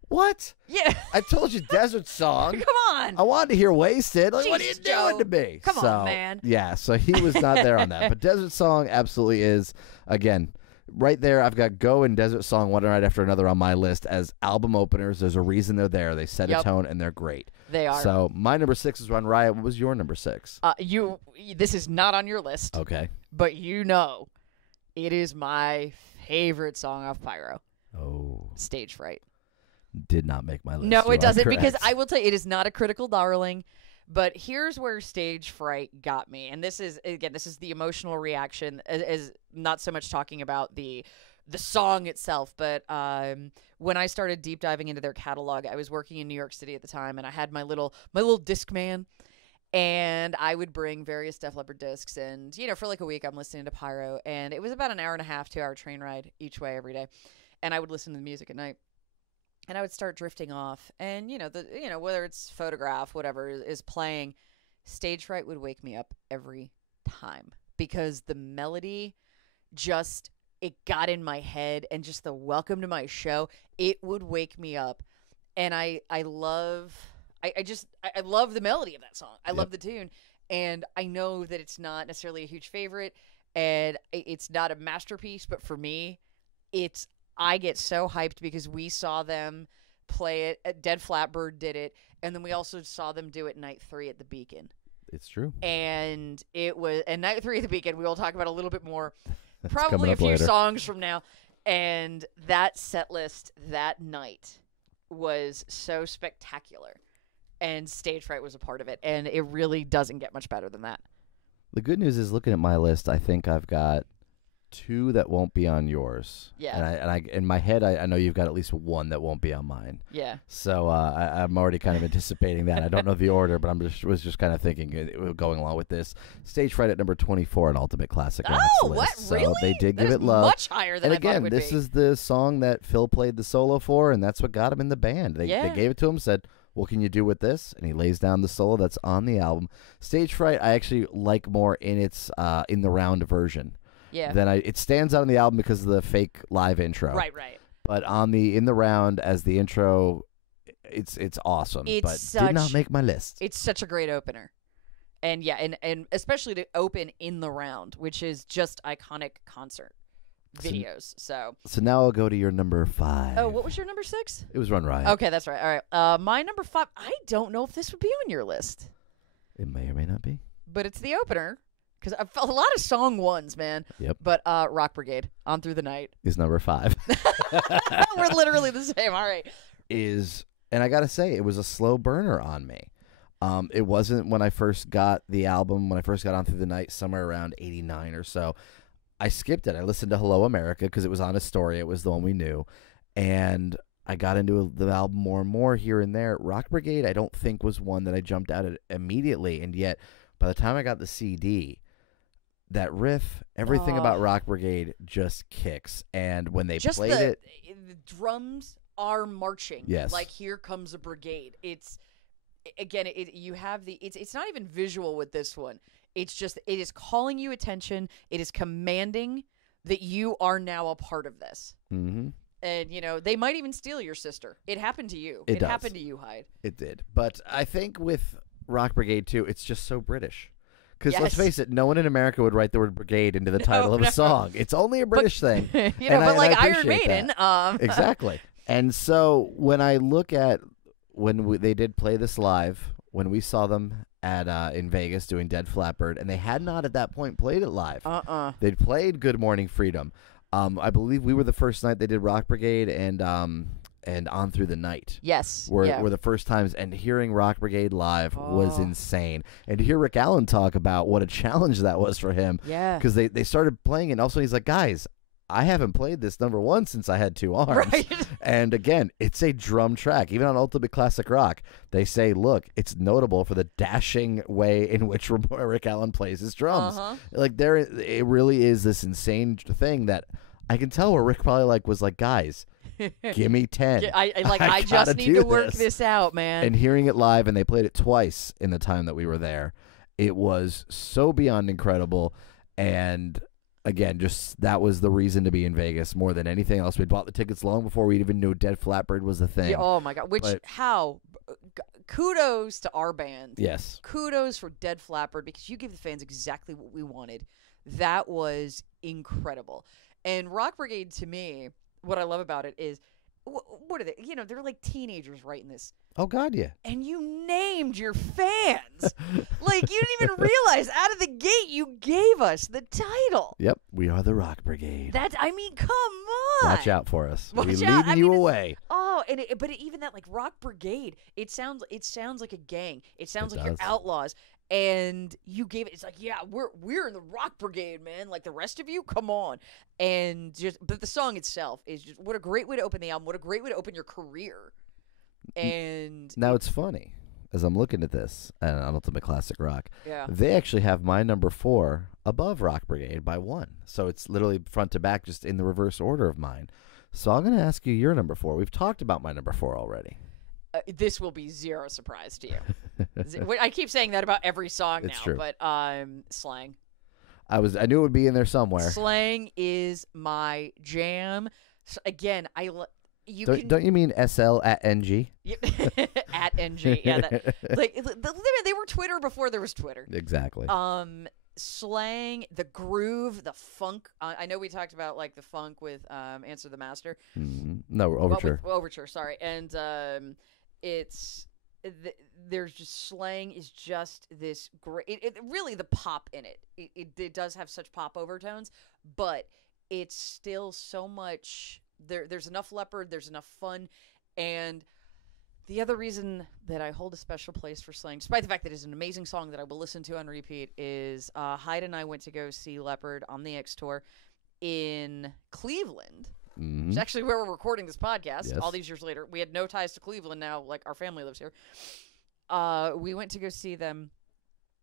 "What? Yeah. I told you, Desert Song. Come on. I wanted to hear Wasted. Like, what are you Jesus, doing Joe. to me?" Come on, So, man. Yeah, so he was not there on that, but Desert Song absolutely is. Again, right there, I've got Go and Desert Song one right after another on my list as album openers. There's a reason they're there. They set a Yep. tone, and they're great. They are. So my number 6 is Run Riot. What was your number 6? This is not on your list, Okay. but it is my favorite song off Pyro. Oh, Stage Fright. did not make my list. No, You are it doesn't, because correct. I will tell you, it is not a critical darling. But here's where Stage Fright got me, and this is the emotional reaction, as not so much talking about the song itself, but when I started deep diving into their catalog, I was working in New York City at the time, and I had my little Discman, and I would bring various Def Leppard discs, and for like a week I'm listening to Pyro, and it was about an hour and a half, 2 hour train ride each way every day, and I would listen to the music at night. And I would start drifting off, and whether it's Photograph, whatever is playing, Stage Fright would wake me up every time, because the melody it got in my head, and just the welcome to my show, it would wake me up. And I love the melody of that song. I love the tune, and I know that it's not necessarily a huge favorite, and it's not a masterpiece, but for me, I get so hyped because we saw them play it. Dead Flatbird did it, and then we also saw them do it night 3 at the Beacon. It's true. And night 3 at the Beacon, we will talk about a little bit more, That's probably coming a up few later. songs from now. And that set list that night was so spectacular, and Stage Fright was a part of it, and it really doesn't get much better than that. The good news is, looking at my list, I think I've got 2 that won't be on yours. Yeah. And I in my head, I know you've got at least 1 that won't be on mine. Yeah. So I'm already kind of anticipating that. I don't know the order, but was just kind of thinking going along with this. Stage Fright at number 24 on Ultimate Classic Rock's Oh, list. what? So Really? they did That give is it love. much higher than And I thought it again, would this be. is the song that Phil played the solo for, and that's what got him in the band. They gave it to him, said, "What can you do with this?" And he lays down the solo that's on the album. Stage Fright, I actually like more in its in the round version. Yeah. It stands out on the album because of the fake live intro. Right. But in the round as the intro, it's awesome. It's but did not make my list. It's such a great opener. And yeah, and especially to open in the round, which is just iconic concert videos. So now I'll go to your number 5. Oh, what was your number 6? It was Run Riot. Okay, that's right. All right. My number 5, I don't know if this would be on your list, It may or may not be. but it's the opener. Because I've felt a lot of song ones, man. Yep. But Rock Brigade, On Through the Night. Is number 5. We're literally the same. All right. And I gotta say, it was a slow burner on me. It wasn't when I first got the album, when I first got On Through the Night, somewhere around 89 or so. I skipped it. I listened to Hello America because it was on Astoria. It was the one we knew. And I got into the album more and more here and there. Rock Brigade, I don't think, was one that I jumped out at immediately. And yet, by the time I got the CD, that riff, everything about Rock Brigade just kicks. And when they just played it, the drums are marching. Yes. Like, here comes a brigade. It's, again, you have it's not even visual with this one. It's just, it is calling you attention. It is commanding that you are now a part of this. Mm-hmm. And, you know, they might even steal your sister. It happened to you. It does. Happened to you, Hyde. It did. But I think with Rock Brigade, too, it's just so British. Because Yes. let's face it, no one in America would write the word brigade into the title of a song. It's only a British thing. You know, And but I like Iron appreciate Maiden. Exactly. And so when I look at they did play this live, when we saw them at in Vegas doing Dead Flatbird, and they had not at that point played it live. They'd played Good Morning Freedom. I believe we were the first night they did Rock Brigade and On Through the Night. Yes. Were the first times, and hearing Rock Brigade live was Oh. insane. And to hear Rick Allen talk about what a challenge that was for him, Yeah. because they started playing it, and also he's like, guys, I haven't played this number one since I had two arms. Right. And again, it's a drum track. Even on Ultimate Classic Rock, they say, look, it's notable for the dashing way in which Rick Allen plays his drums. Like, it really is this insane thing that I can tell where Rick probably was like, guys, give me 10. I gotta just need do to work this. this out, man. And hearing it live, and they played it twice in the time that we were there, it was so beyond incredible. And again, just that was the reason to be in Vegas more than anything else. We'd bought the tickets long before we even knew Dead Flatbird was a thing. Yeah, oh my God. Kudos to our band. Yes. Kudos for Dead Flatbird, because you gave the fans exactly what we wanted. That was incredible. And Rock Brigade, to me, what I love about it is, what are they? You know, they're like teenagers writing this. Oh, God, yeah. And you named your fans. Like, you didn't even realize out of the gate you gave us the title. Yep. We are the Rock Brigade. I mean, come on. Watch out for us. Watch We're out. leading I you mean, away. Oh, but even that, like, Rock Brigade, it sounds like a gang. It sounds It like you're does. outlaws. And you gave it. It's like, yeah, we're in the Rock Brigade, man. Like the rest of you, come on. And but the song itself is just, what a great way to open the album. What a great way to open your career. And Now, it's funny, as I'm looking at this on Ultimate Classic Rock, yeah, they actually have my number 4 above Rock Brigade by 1. So it's literally front to back, just in the reverse order of mine. So I'm going to ask you your number 4. We've talked about my number 4 already. this will be zero surprise to you. I keep saying that about every song It's now, true. but Slang. I knew it would be in there somewhere. Slang is my jam. So again, Don't you mean SL at NG? at NG. Yeah, they were Twitter before there was Twitter. Exactly. Slang, the groove, the funk. I know we talked about like the funk with Answer the Master. No, Overture. Overture, sorry. And there's just Slang is just this great. It really, the pop in it. It does have such pop overtones, but it's still so much. There's enough Leopard. There's enough fun, and the other reason that I hold a special place for Slang, despite the fact that it's an amazing song that I will listen to on repeat, is Hyde and I went to go see Leopard on the X Tour in Cleveland. Mm-hmm. It's actually where we're recording this podcast. Yes. All these years later, we had no ties to Cleveland. Now, like, our family lives here. We went to go see them,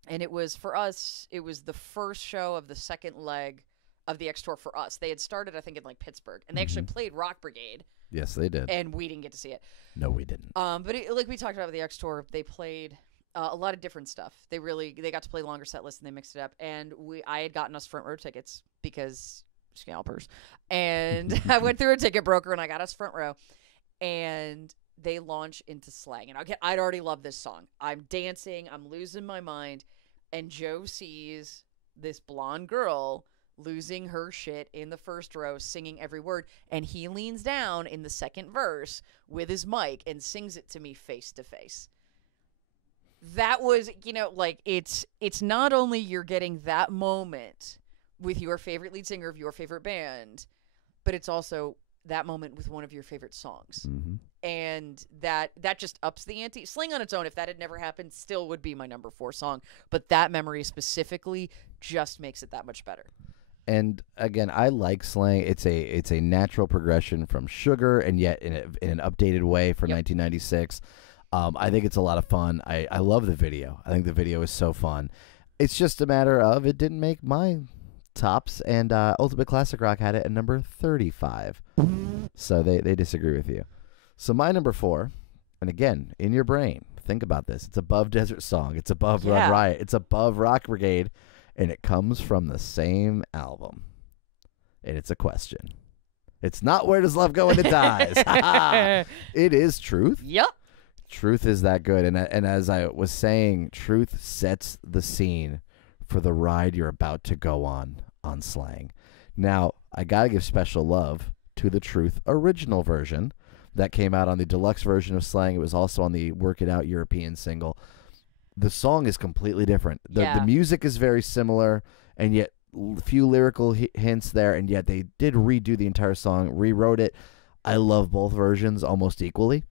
and it was, for us, it was the first show of the second leg of the X Tour for us. They had started, I think, in like Pittsburgh, and they actually played Rock Brigade. Yes, they did. And we didn't get to see it. No, we didn't. But like we talked about with the X Tour, they played a lot of different stuff. They got to play longer set lists, and they mixed it up. And I had gotten us front row tickets because scalpers. And I went through a ticket broker, and I got us front row. And they launch into Slang. And I'd already loved this song. I'm dancing. I'm losing my mind. And Joe sees this blonde girl losing her shit in the first row, singing every word, and he leans down in the second verse with his mic and sings it to me face to face. That was, like, it's not only you're getting that moment with your favorite lead singer of your favorite band, but it's also that moment with one of your favorite songs. Mm-hmm. and that just ups the ante. Sling on its own, if that had never happened, still would be my number 4 song, but that memory specifically just makes it that much better. And again, I like Slang. It's a natural progression from Sugar, and yet in an updated way for 1996. I think it's a lot of fun. I love the video. I think the video is so fun. It's just a matter of it didn't make my tops, and Ultimate Classic Rock had it at number 35. So they disagree with you. So my number 4, and again, in your brain, think about this. It's above Desert Song. It's above Run Riot. It's above Rock Brigade. And it comes from the same album. And it's a question. It's not Where Does Love Go When It Dies. It is Truth. Yep. Truth is that good. And as I was saying, Truth sets the scene for the ride you're about to go on Slang. Now, I got to give special love to the Truth original version that came out on the deluxe version of Slang. It was also on the Work It Out European single. The song is completely different. The music is very similar, and yet few lyrical hints there, and yet they did redo the entire song, rewrote it. I love both versions almost equally.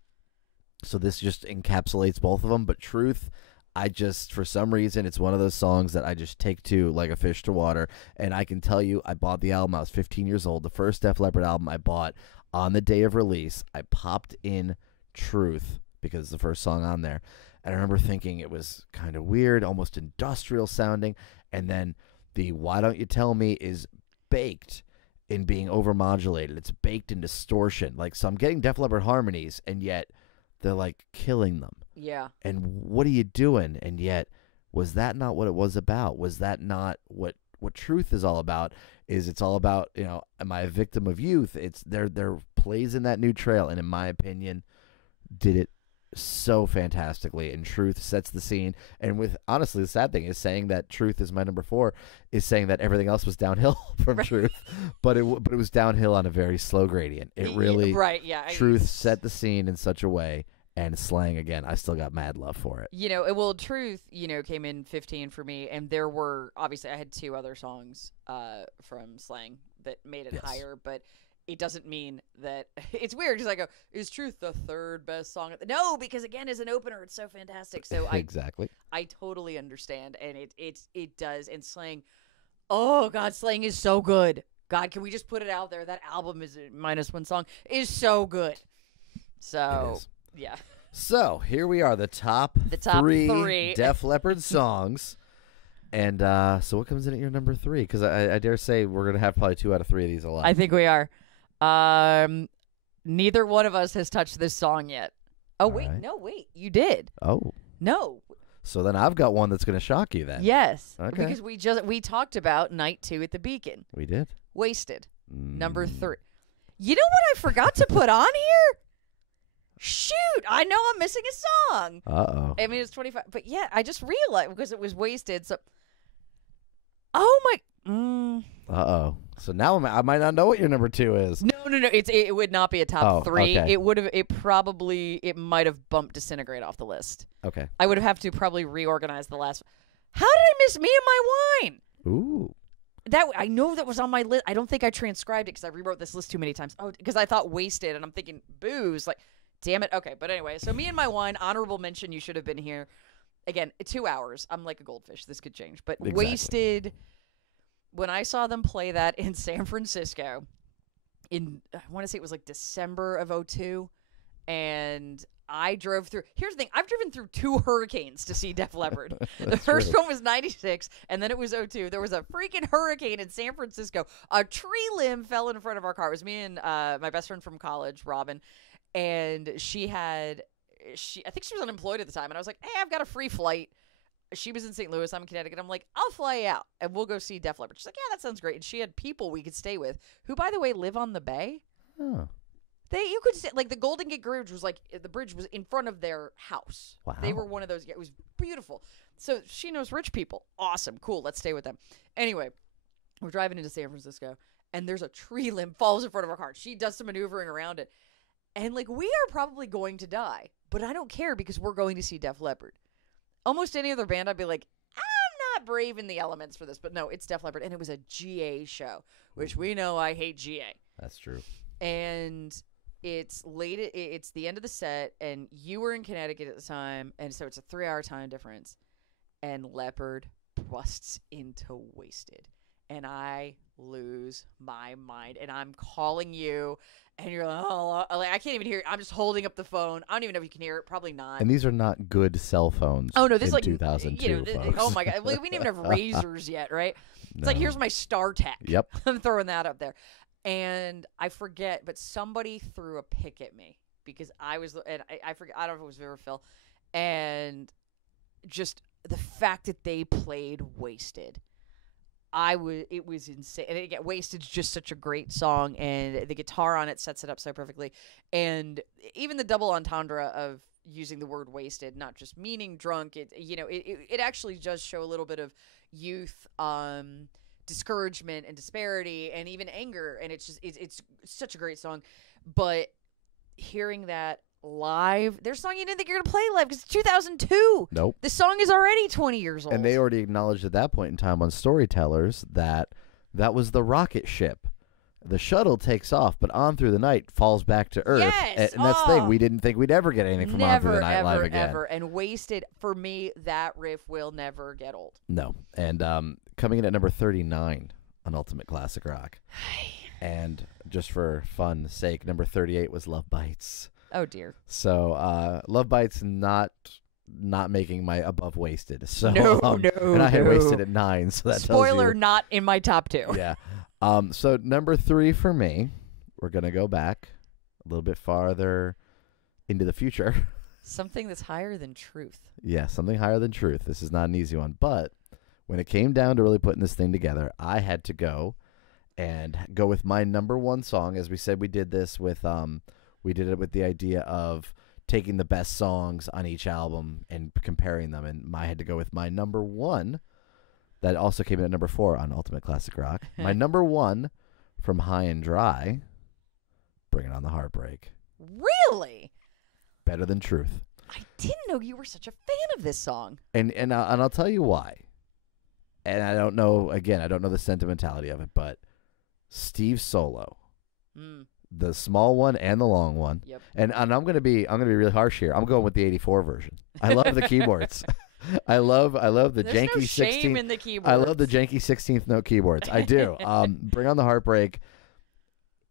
So this just encapsulates both of them. But Truth, I just, for some reason, it's one of those songs that I just take to like a fish to water. And I can tell you, I bought the album. I was 15 years old. The first Def Leppard album I bought on the day of release. I popped in Truth because it's the first song on there. And I remember thinking it was kind of weird, almost industrial sounding. And then the Why Don't You Tell Me is baked in being overmodulated. It's baked in distortion. Like, so I'm getting Def Leppard harmonies, and yet they're like killing them. Yeah. And what are you doing? And yet, was that not what it was about? Was that not what Truth is all about? Is it's all about, am I a victim of youth? It's they're plays in that new trail, and in my opinion, did it so fantastically, and Truth sets the scene. And with, honestly, the sad thing is saying that Truth is my number 4 is saying that everything else was downhill from Truth, but it was downhill on a very slow gradient. It really, Truth set the scene in such a way, and Slang, again, I still got mad love for it. Well, Truth, came in 15 for me, and there were, obviously, I had 2 other songs from Slang that made it higher, but it doesn't mean that it's weird because I go, is Truth the 3rd best song? No, because again, as an opener, it's so fantastic. So exactly, I totally understand, and it does. And Slang, oh God, Slang is so good. God, can we just put it out there? That album is minus 1 song is so good. So yeah. So here we are, the top 3 Def Leppard songs. And so what comes in at your number 3? Because I dare say we're gonna have probably 2 out of 3 of these alive. I think we are. Neither one of us has touched this song yet. Oh, wait. Right. No, wait. You did. Oh. No. So then I've got one that's going to shock you then. Yes. Okay. Because we talked about Night 2 at the Beacon. We did. Wasted. Number 3. You know what I forgot to put on here? Shoot. I know I'm missing a song. Uh-oh. I mean, it's 25. But yeah, I just realized because it was Wasted. So. Oh, my. Uh-oh. So now I might not know what your number 2 is. No. It would not be a top 3. Okay. It might have bumped Disintegrate off the list. Okay. I would have to probably reorganize the last. How did I miss Me and My Wine? Ooh. That I know that was on my list. I don't think I transcribed it because I rewrote this list too many times. Oh, because I thought Wasted, and I'm thinking booze. Like, damn it. Okay, but anyway, so Me and My Wine, honorable mention. You should have been here. Again, 2 hours. I'm like a goldfish. This could change, but exactly. Wasted. When I saw them play that in San Francisco, I want to say it was like December of 2002, and I drove through. Here's the thing: I've driven through 2 hurricanes to see Def Leppard. The first one was '96, and then it was 2002. There was a freaking hurricane in San Francisco. A tree limb fell in front of our car. It was me and my best friend from college, Robin, and I think she was unemployed at the time, and I was like, "Hey, I've got a free flight." She was in St. Louis. I'm in Connecticut. I'm like, I'll fly you out, and we'll go see Def Leppard. She's like, yeah, that sounds great. And she had people we could stay with, who, by the way, live on the bay. Oh. You could stay, like the Golden Gate Bridge was like the bridge was in front of their house. Wow. They were one of those. Yeah, it was beautiful. So she knows rich people. Awesome, cool. Let's stay with them. Anyway, we're driving into San Francisco, and there's a tree limb falls in front of our car. She does some maneuvering around it, and like we are probably going to die, but I don't care because we're going to see Def Leppard. Almost any other band, I'd be like, I'm not braving the elements for this. But no, it's Def Leppard. And it was a GA show, which we know I hate GA. That's true. And it's late. It's the end of the set, and you were in Connecticut at the time, and so it's a 3-hour time difference. And Leopard busts into Wasted, and I lose my mind. And I'm calling you, and you're like, oh, like, I can't even hear it. I'm just holding up the phone. I don't even know if you can hear it. Probably not. And these are not good cell phones. Oh no, this in like 2002. Folks. oh my god, we didn't even have razors yet, right? It's like, here's my StarTech. Yep. I'm throwing that up there. And I forget, but somebody threw a pick at me because I was, and I forget, I don't know if it was Viv or Phil, and just the fact that they played Wasted, it was insane. And again, Wasted's just such a great song, and the guitar on it sets it up so perfectly. And even the double entendre of using the word wasted, not just meaning drunk, it actually does show a little bit of youth, discouragement and disparity and even anger, and it's such a great song. But hearing that live, there's a song you didn't think you're gonna play live because it's 2002. Nope. The song is already 20 years old, And they already acknowledged at that point in time on Storytellers that was the rocket ship. The shuttle takes off, but On Through the Night falls back to Earth. Yes! And that's the thing. We didn't think we'd ever get anything from On Through the Night ever, live again. ever. And Wasted, for me, that riff will never get old. No. And coming in at number 39 on Ultimate Classic Rock. And just for fun's sake, number 38 was Love Bites. Oh, dear. So Love Bites not making my above Wasted. So, no. And I had Wasted at 9, so that Spoiler, tells you. not in my top 2. Yeah. So number 3 for me, we're going to go back a little bit farther into the future. Something that's higher than Truth. Yeah, something higher than Truth. This is not an easy one. But when it came down to really putting this thing together, I had to go with my number 1 song. As we said, we did this with, we did it with the idea of taking the best songs on each album and comparing them. And I had to go with my number 1. That also came in at number 4 on Ultimate Classic Rock. My number 1 from High and Dry, Bring It On the Heartbreak. Really? Better than Truth. I didn't know you were such a fan of this song. And I'll tell you why. And I don't know, again, I don't know the sentimentality of it, but Steve's solo, the small one and the long one. Yep. And I'm going to be really harsh here. I'm going with the 84 version. I love the keyboards. I love the There's janky no shame 16th. in the keyboards. I love the janky 16th note keyboards. I do. Bring On the Heartbreak.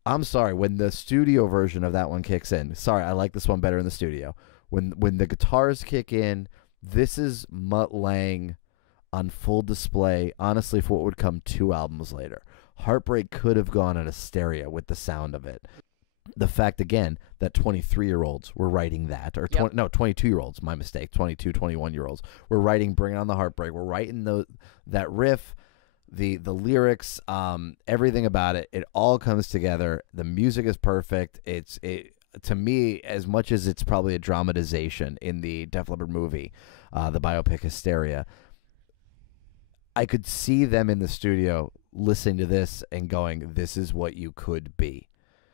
I'm sorry, when the studio version of that one kicks in. Sorry, I like this one better in the studio. When the guitars kick in, this is Mutt Lange on full display, honestly, for what would come 2 albums later. Heartbreak could have gone on a stereo with the sound of it. The fact, again, that 23-year-olds were writing that, or 22-year-olds, my mistake, 22, 21-year-olds, were writing Bring On the Heartbreak. We're writing that riff, the lyrics, everything about it. It all comes together. The music is perfect. To me, as much as it's probably a dramatization in the Def Leppard movie, the biopic Hysteria, I could see them in the studio listening to this and going, this is what you could be.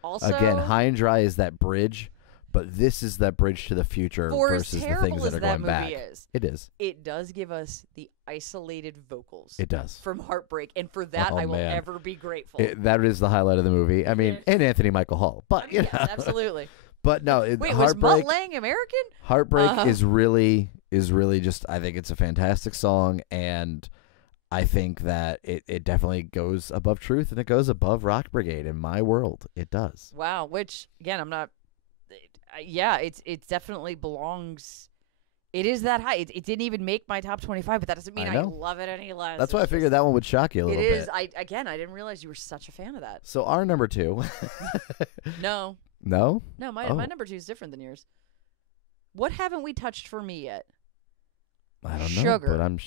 Also, again, High and Dry is that bridge, but this is that bridge to the future versus the things that are going back. It is. It does give us the isolated vocals. It does. From Heartbreak, and for that I will ever be grateful. That is the highlight of the movie. I mean, and Anthony Michael Hall, but yes, absolutely. But no, wait, Heartbreak, was Mutt Lange American? Heartbreak is really just. I think it's a fantastic song, and I think that it definitely goes above Truth, and it goes above Rock Brigade in my world. It does. Wow. Which again, I'm not. Yeah, it definitely belongs. It is that high. It didn't even make my top 25, but that doesn't mean I love it any less. That's why I figured that one would shock you a little bit. It is. I didn't realize you were such a fan of that. So our number 2. No. No? No, my number 2 is different than yours. What haven't we touched for me yet? I don't know. Sugar. But I'm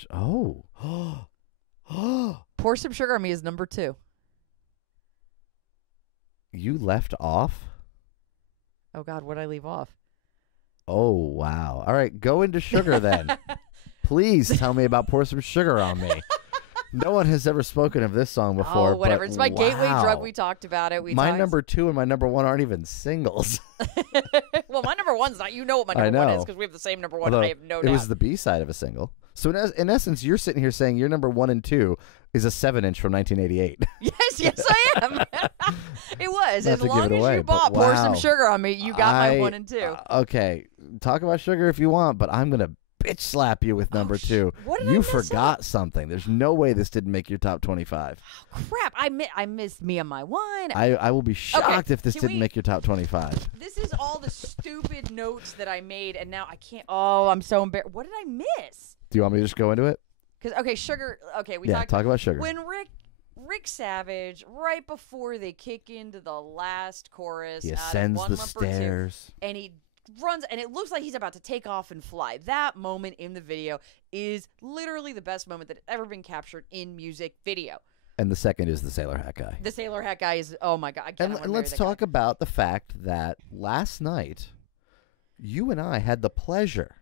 Pour Some Sugar on Me is number 2. You left off? Oh God, what did I leave off? Oh wow. All right, go into Sugar then. Please tell me about Pour Some Sugar on Me. No one has ever spoken of this song before. Oh, whatever. But It's my gateway drug. We talked about it. My number 2 and my number 1 aren't even singles. Well, my number 1's not. You know what my number 1 is because we have the same number 1. Although I have no doubt. It was the B-side of a single. So in essence, you're sitting here saying your number 1 and 2 is a 7-inch from 1988. Yes, I am. It was. Not As to give long it as away, you but bought Pour Some wow. Sugar on Me, you got my 1 and 2. Okay, talk about sugar if you want, but I'm gonna bitch slap you with number 2. What did I You mess forgot something. There's no way this didn't make your top 25. Crap, I missed Me and My Wine. I will be shocked if this can didn't we- make your top 25. This is all the stupid notes that I made, and now I can't. Oh, I'm so embarrassed. What did I miss? Do you want me to just go into it? Because okay, Sugar. Okay, we Yeah, talked talk about sugar. when Rick Savage, right before they kick into the last chorus, He out of ascends One the Lump or Two, stairs. and he runs, and it looks like he's about to take off and fly. That moment in the video is literally the best moment that has ever been captured in music video. And the second is the sailor hat guy. The sailor hat guy is, oh my god! I And let's talk about the fact that last night, you and I had the pleasure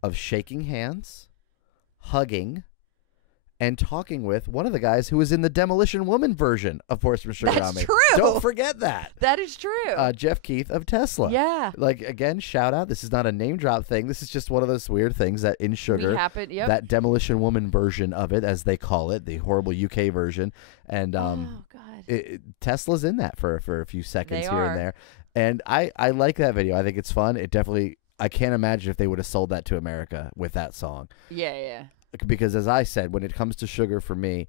of shaking hands, hugging, and talking with one of the guys who was in the Demolition Woman version of Pour Some Sugar That's on Me. true. Don't forget that. That is true. Jeff Keith of Tesla. Yeah. Like, again, shout out. This is not a name drop thing. This is just one of those weird things that in Sugar, We happen, yep. that Demolition Woman version of it, as they call it, the horrible UK version. And oh god. Tesla's in that for a few seconds They here are. and there. And I like that video. I think it's fun. It definitely, I can't imagine if they would have sold that to America with that song. Yeah. Because as I said, when it comes to Sugar for me,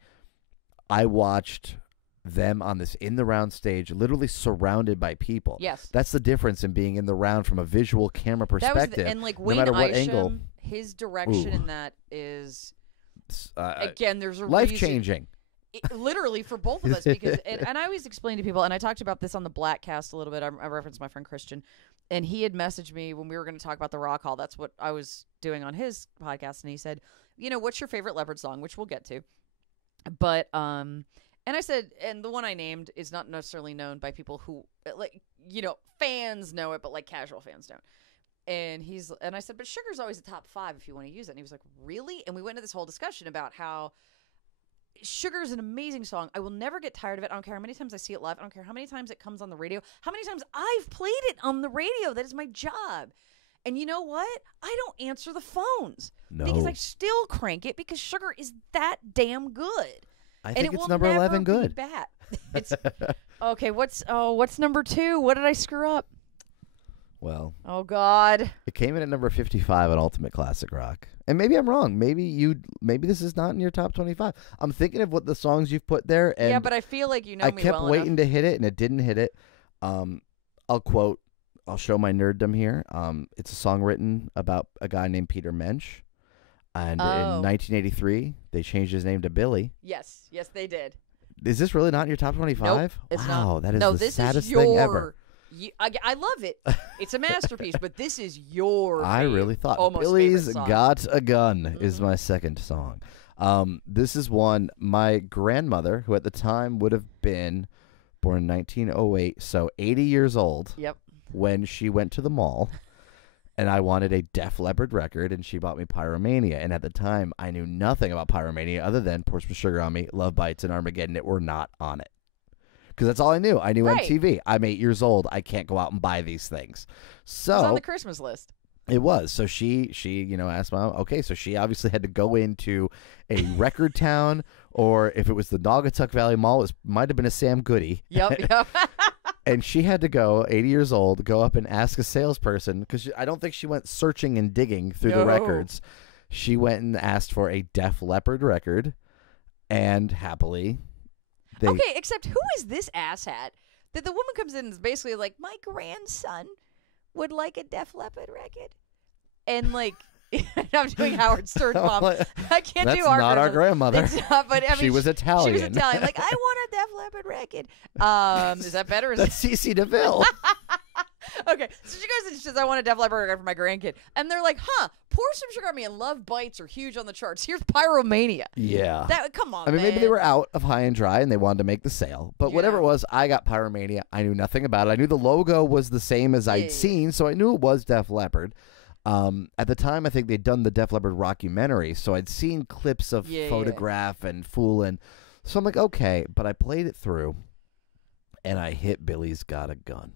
I watched them on this in the round stage, literally surrounded by people. Yes. That's the difference in being in the round from a visual camera That was perspective. and like no Wayne matter what Isham, angle. his direction Ooh. in that is Uh, again. There's a life reason- changing. literally for both of us because and I always explain to people, and I talked about this on the Black Cast a little bit. I referenced my friend Christian, and he had messaged me when we were going to talk about the Rock Hall. That's what I was doing on his podcast, and he said, you know, what's your favorite Leopard song, which we'll get to. But and I said, and the one I named is not necessarily known by people who like, you know, fans know it, but like casual fans don't. And I said, but Sugar's always a top 5 if you want to use it. And he was like, really? And we went into this whole discussion about how Sugar is an amazing song. I will never get tired of it. I don't care how many times I see it live. I don't care how many times it comes on the radio. How many times I've played it on the radio. That is my job. And you know what? I don't answer the phones. No. Because I still crank it because Sugar is that damn good. I And think it it's will number never 11 be good. bad. It's okay. What's number 2? What did I screw up? Well, Oh God. it came in at number 55 on Ultimate Classic Rock. And maybe I'm wrong. Maybe this is not in your top 25. I'm thinking of what the songs you've put there, and Yeah, but I feel like you know I me kept well waiting enough. to hit it, and it didn't hit it. I'll show my nerddom here. It's a song written about a guy named Peter Mensch. And in Oh. 1983, they changed his name to Billy. Yes, they did. Is this really not in your top 25? It's wow, not. that is no, the this saddest is your, thing ever. I love it. It's a masterpiece, but this is your. I really thought almost Billy's favorite song. Got a Gun is Mhm. my second song. This is one my grandmother, who at the time would have been born in 1908, so 80 years old, Yep. when she went to the mall, and I wanted a Def Leppard record, and she bought me Pyromania. And at the time, I knew nothing about Pyromania other than Pour Some Sugar on Me, Love Bites, and Armageddon. It were not on it. Because that's all I knew. I knew Right. MTV. I'm 8 years old. I can't go out and buy these things. So It was on the Christmas list. it was. So she asked Mom, okay, so she obviously had to go into a record town, or if it was the Naugatuck Valley Mall, it might have been a Sam Goody. Yep. And she had to go, 80 years old, go up and ask a salesperson, because I don't think she went searching and digging through the No. records. She went and asked for a Def Leppard record, and happily, they Okay, except who is this asshat that the woman comes in and is basically like, my grandson would like a Def Leppard record, and like. I'm doing Howard Stern, Mom. I can't that's do our not our version. grandmother. It's not, but I mean, She was Italian. She was Italian. Like, I want a Def Leppard record. Is that better? Is That's CeCe DeVille. Okay, so she goes and she says, I want a Def Leppard record for my grandkid. And they're like, Pour Some Sugar on Me and Love Bites are huge on the charts. Here's Pyromania. Yeah. Come on, I mean, maybe man. they were out of High and Dry and they wanted to make the sale. But whatever Yeah. it was, I got Pyromania. I knew nothing about it. I knew the logo was the same as I'd Yeah. seen, so I knew it was Def Leppard. At the time, I think they'd done the Def Leppard rockumentary, so I'd seen clips of Yeah. Photograph and Foolin'. So I'm like, okay, but I played it through, and I hit Billy's Got a Gun.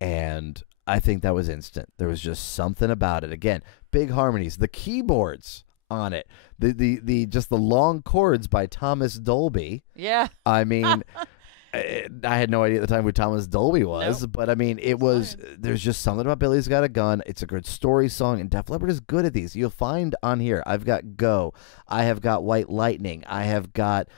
And I think that was instant. There was just something about it. Again, big harmonies. The keyboards on it. The just the long chords by Thomas Dolby. Yeah. I mean, I had no idea at the time who Thomas Dolby was, Nope. but I mean, it was. There's just something about Billy's Got a Gun. It's a good story song, and Def Leppard is good at these. You'll find on here, I've got Go, I have got White Lightning, I have got,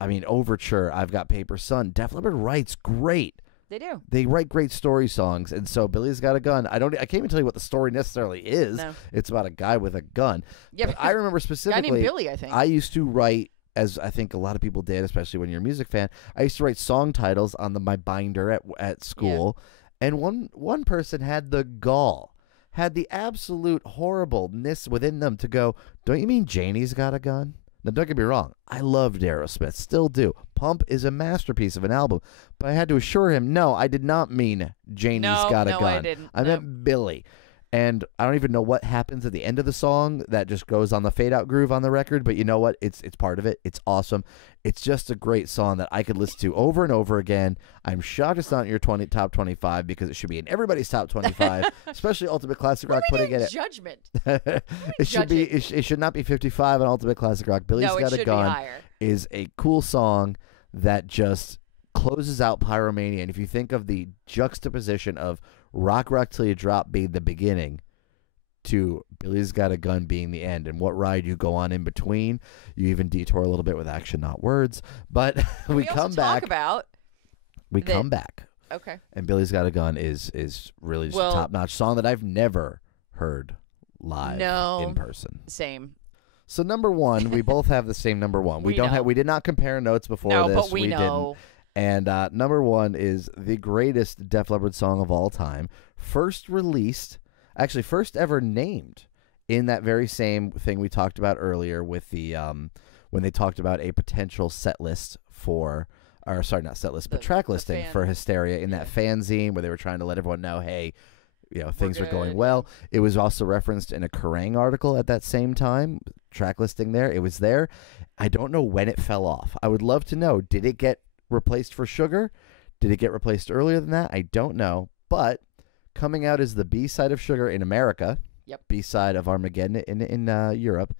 Overture, I've got Paper Sun. Def Leppard writes great. They do. They write great story songs, and so Billy's Got a Gun. I can't even tell you what the story necessarily is. No. It's about a guy with a gun. Yeah, But I remember a guy specifically, named Billy, I think. I used to write, as I think a lot of people did, especially when you're a music fan. I used to write song titles on my binder at school, and one person had the gall, had the absolute horribleness within them to go, "Don't you mean Janie's Got a Gun?" Now, don't get me wrong. I loved Aerosmith, still do. Pump is a masterpiece of an album, but I had to assure him, no, I did not mean Janie's Got a Gun. I didn't. I meant Billy. And I don't even know what happens at the end of the song that just goes on the fade out groove on the record, but you know what? It's part of it. It's awesome. It's just a great song that I could listen to over and over again. I'm shocked it's not in your top 25 because it should be in everybody's top 25, especially Ultimate Classic Rock putting it at judgment. it should be it should not be 55 on Ultimate Classic Rock. Billy's No, it Got a should be Gun higher. is a cool song that just closes out Pyromania. And if you think of the juxtaposition of Rock Till You Drop being the beginning to Billy's Got a Gun being the end, and what ride you go on in between, you even detour a little bit with action, not words. But we come also back. Talk about come back. Okay. And Billy's Got a Gun is really just a top-notch song that I've never heard live in person. Same. So number one, we both have the same number one. We know. We did not compare notes before this. But we didn't. know. And number one is the greatest Def Leppard song of all time. First ever named in that very same thing we talked about earlier with the when they talked about a potential set list for, or sorry, not set list, but track listing for Hysteria in that fanzine where they were trying to let everyone know, hey, things are going well. It was also referenced in a Kerrang article at that same time, track listing there. It was there. I don't know when it fell off. I would love to know, did it get replaced for Sugar? Did it get replaced earlier than that? I don't know. But coming out as the B-side of Sugar in America, B-side of Armageddon in Europe,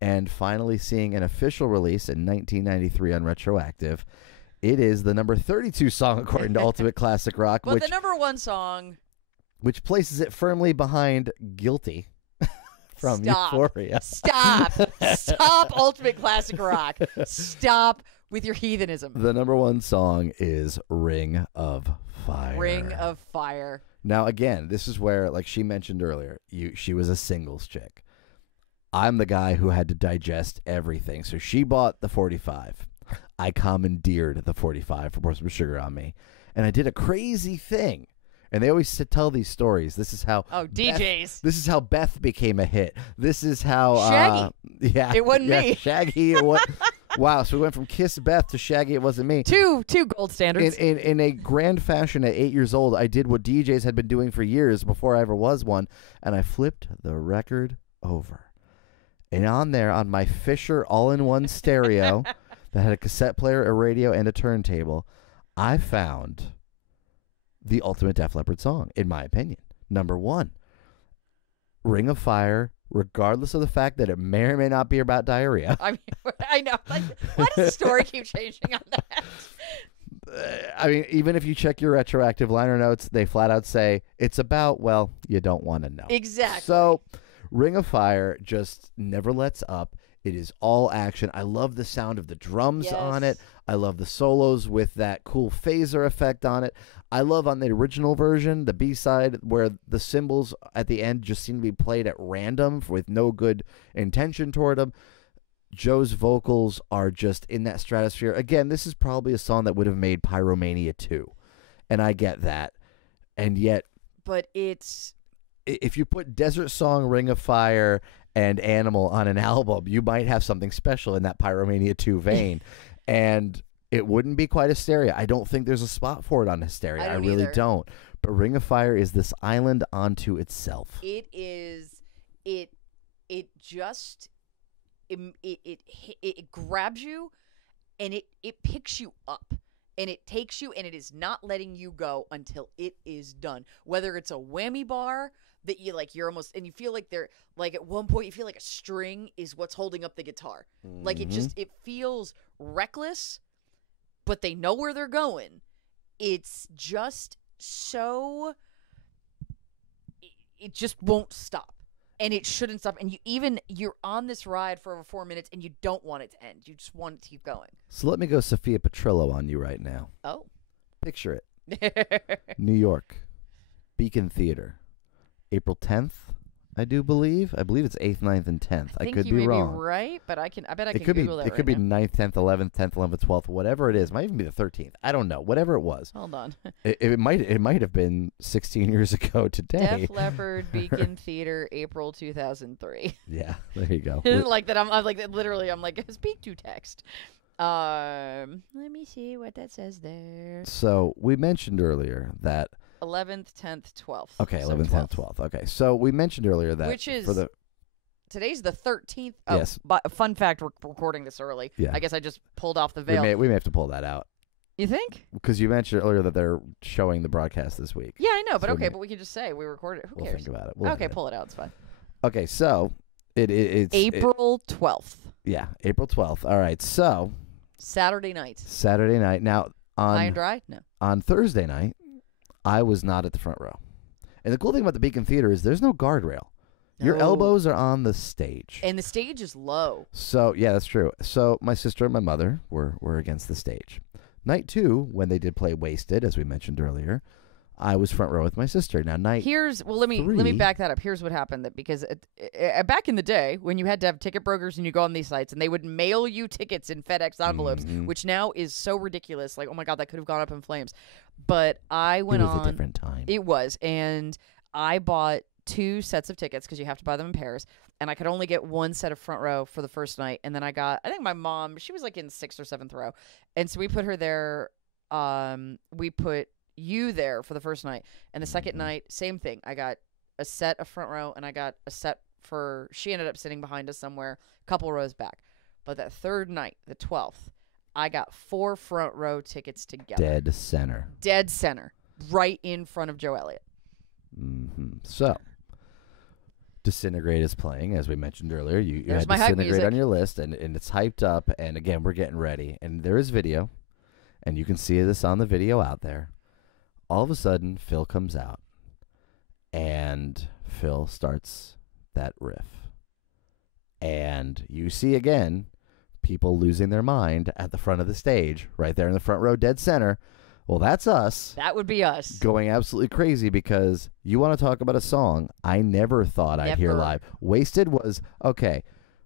and finally seeing an official release in 1993 on Retroactive, it is the number 32 song according to Ultimate Classic Rock. But the number one song, which places it firmly behind Guilty from Euphoria. Stop, Ultimate Classic Rock. Stop with your heathenism. The number one song is Ring of Fire. Ring of Fire. Now, again, this is where, like she mentioned earlier, she was a singles chick. I'm the guy who had to digest everything. So she bought the 45. I commandeered the 45 for Pour Some Sugar on Me. And I did a crazy thing. And they always tell these stories. This is how DJs. This is how Beth became a hit. This is how Shaggy. It wasn't me. Shaggy. Wow. So we went from Kiss Beth to Shaggy. It wasn't me. Two gold standards. In a grand fashion at 8 years old, I did what DJs had been doing for years before I ever was one, and I flipped the record over. And on there, on my Fisher all-in-one stereo that had a cassette player, a radio, and a turntable, I found the ultimate Def Leppard song, in my opinion. Number one, Ring of Fire, regardless of the fact that it may or may not be about diarrhea. I mean, I know. Like, why does the story keep changing on that? Even if you check your retroactive liner notes, they flat out say it's about, well, you don't want to know. Exactly. So, Ring of Fire just never lets up. It is all action. I love the sound of the drums on it. I love the solos with that cool phaser effect on it. I love on the original version, the B-side, where the cymbals at the end just seem to be played at random with no good intention toward them. Joe's vocals are just in that stratosphere. Again, this is probably a song that would have made Pyromania 2, and I get that. And yet... But it's... If you put Desert Song, Ring of Fire, and Animal on an album, you might have something special in that Pyromania 2 vein. And it wouldn't be quite Hysteria. I don't think there's a spot for it on Hysteria. I really don't. But Ring of Fire is this island unto itself. It is. It just. It grabs you, and it picks you up. And it takes you, and it is not letting you go until it is done. Whether it's a whammy bar that you like, you're almost, and you feel like they're like at one point you feel like a string is what's holding up the guitar. Like it feels reckless, but they know where they're going. It's just so, it just won't stop. And it shouldn't stop. And you're on this ride for over 4 minutes and you don't want it to end. You just want it to keep going. So let me go Sophia Petrillo on you right now. Oh. Picture it. New York, Beacon Theater, April 10th, I do believe. I believe it's 8th, 9th, and 10th. I could you be may wrong. Be right, but I bet I It can could Google be. that It could right be now. 9th, 10th, 11th, 10th, 11th, 12th, whatever it is. It might even be the 13th. I don't know. Whatever it was. Hold on. It might have been 16 years ago today. Def Leppard Beacon Theater, April 2003. Yeah, there you go. Like that. I'm like literally. I'm like speak to text. Let me see what that says there. So we mentioned earlier that 11th, 10th, 12th. okay, So 11th, 10th, 12th. Okay, so we mentioned earlier that Which is for the today's the 13th. Oh, Yes. But fun fact: we're recording this early. Yeah. I guess I just pulled off the we veil. may have to pull that out You think? because you mentioned earlier that they're showing the broadcast this week. Yeah, I know, but So okay, but we can just say we recorded it. Who We'll cares? think about it. We'll Okay, edit it. pull it out. It's fine. Okay, so it's April 12th, yeah, April 12th. All right, so Saturday night. Saturday night. Now High and on dry? No. Thursday night, I was not at the front row. And the cool thing about the Beacon Theater is there's no guardrail. Your No. elbows are on the stage. And the stage is low. So, yeah, that's true. So, my sister and my mother were against the stage. Night 2, when they did play Wasted, as we mentioned earlier, I was front row with my sister. Now, let me 3. Back that up. Here's what happened. That because back in the day when you had to have ticket brokers and you go on these sites and they would mail you tickets in FedEx envelopes, which now is so ridiculous. Like, oh my God, that could have gone up in flames. But I went on. It was a different time. It was, and I bought 2 sets of tickets because you have to buy them in pairs, and I could only get 1 set of front row for the first night. And then I think my mom, she was like in 6th or 7th row, and so we put her there. We put you there for the first night, and the second night, same thing. I got a set of front row, and I got a set for. She ended up sitting behind us somewhere, a couple rows back. But that third night, the 12th, I got 4 front row tickets together. Dead center, right in front of Joe Elliott. So, Disintegrate is playing, as we mentioned earlier. You There's had my hype Disintegrate music. on your list, and it's hyped up. And again, we're getting ready. And there is video, and you can see this on the video out there. All of a sudden, Phil comes out, and Phil starts that riff. And you see again people losing their mind at the front of the stage, right there in the front row, dead center. Well, that's us. That would be us. Going absolutely crazy because you want to talk about a song I never thought I'd hear Never. live. Wasted was, okay,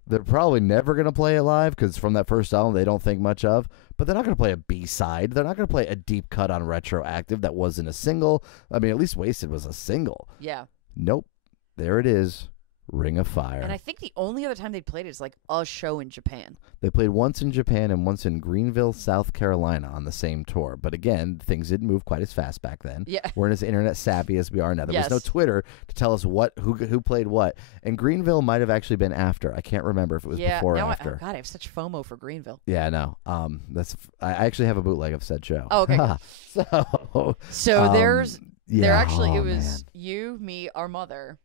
they're probably never going to play it live because from that first album they don't think much of, but they're not going to play a B-side. They're not going to play a deep cut on Retroactive that wasn't a single. I mean, at least Wasted was a single. Yeah. Nope. There it is. Ring of Fire. And I think the only other time they played it is like a show in Japan. They played once in Japan and once in Greenville, South Carolina on the same tour. But again, things didn't move quite as fast back then. Yeah. Weren't as internet savvy as we are now. There was no Yes. Twitter to tell us who played what. And Greenville might have actually been after. I can't remember if it was before or now after. God, I have such FOMO for Greenville. Yeah, no. I actually have a bootleg of said show. Oh, okay, So So there yeah, actually oh, it was man. you, me, our mother,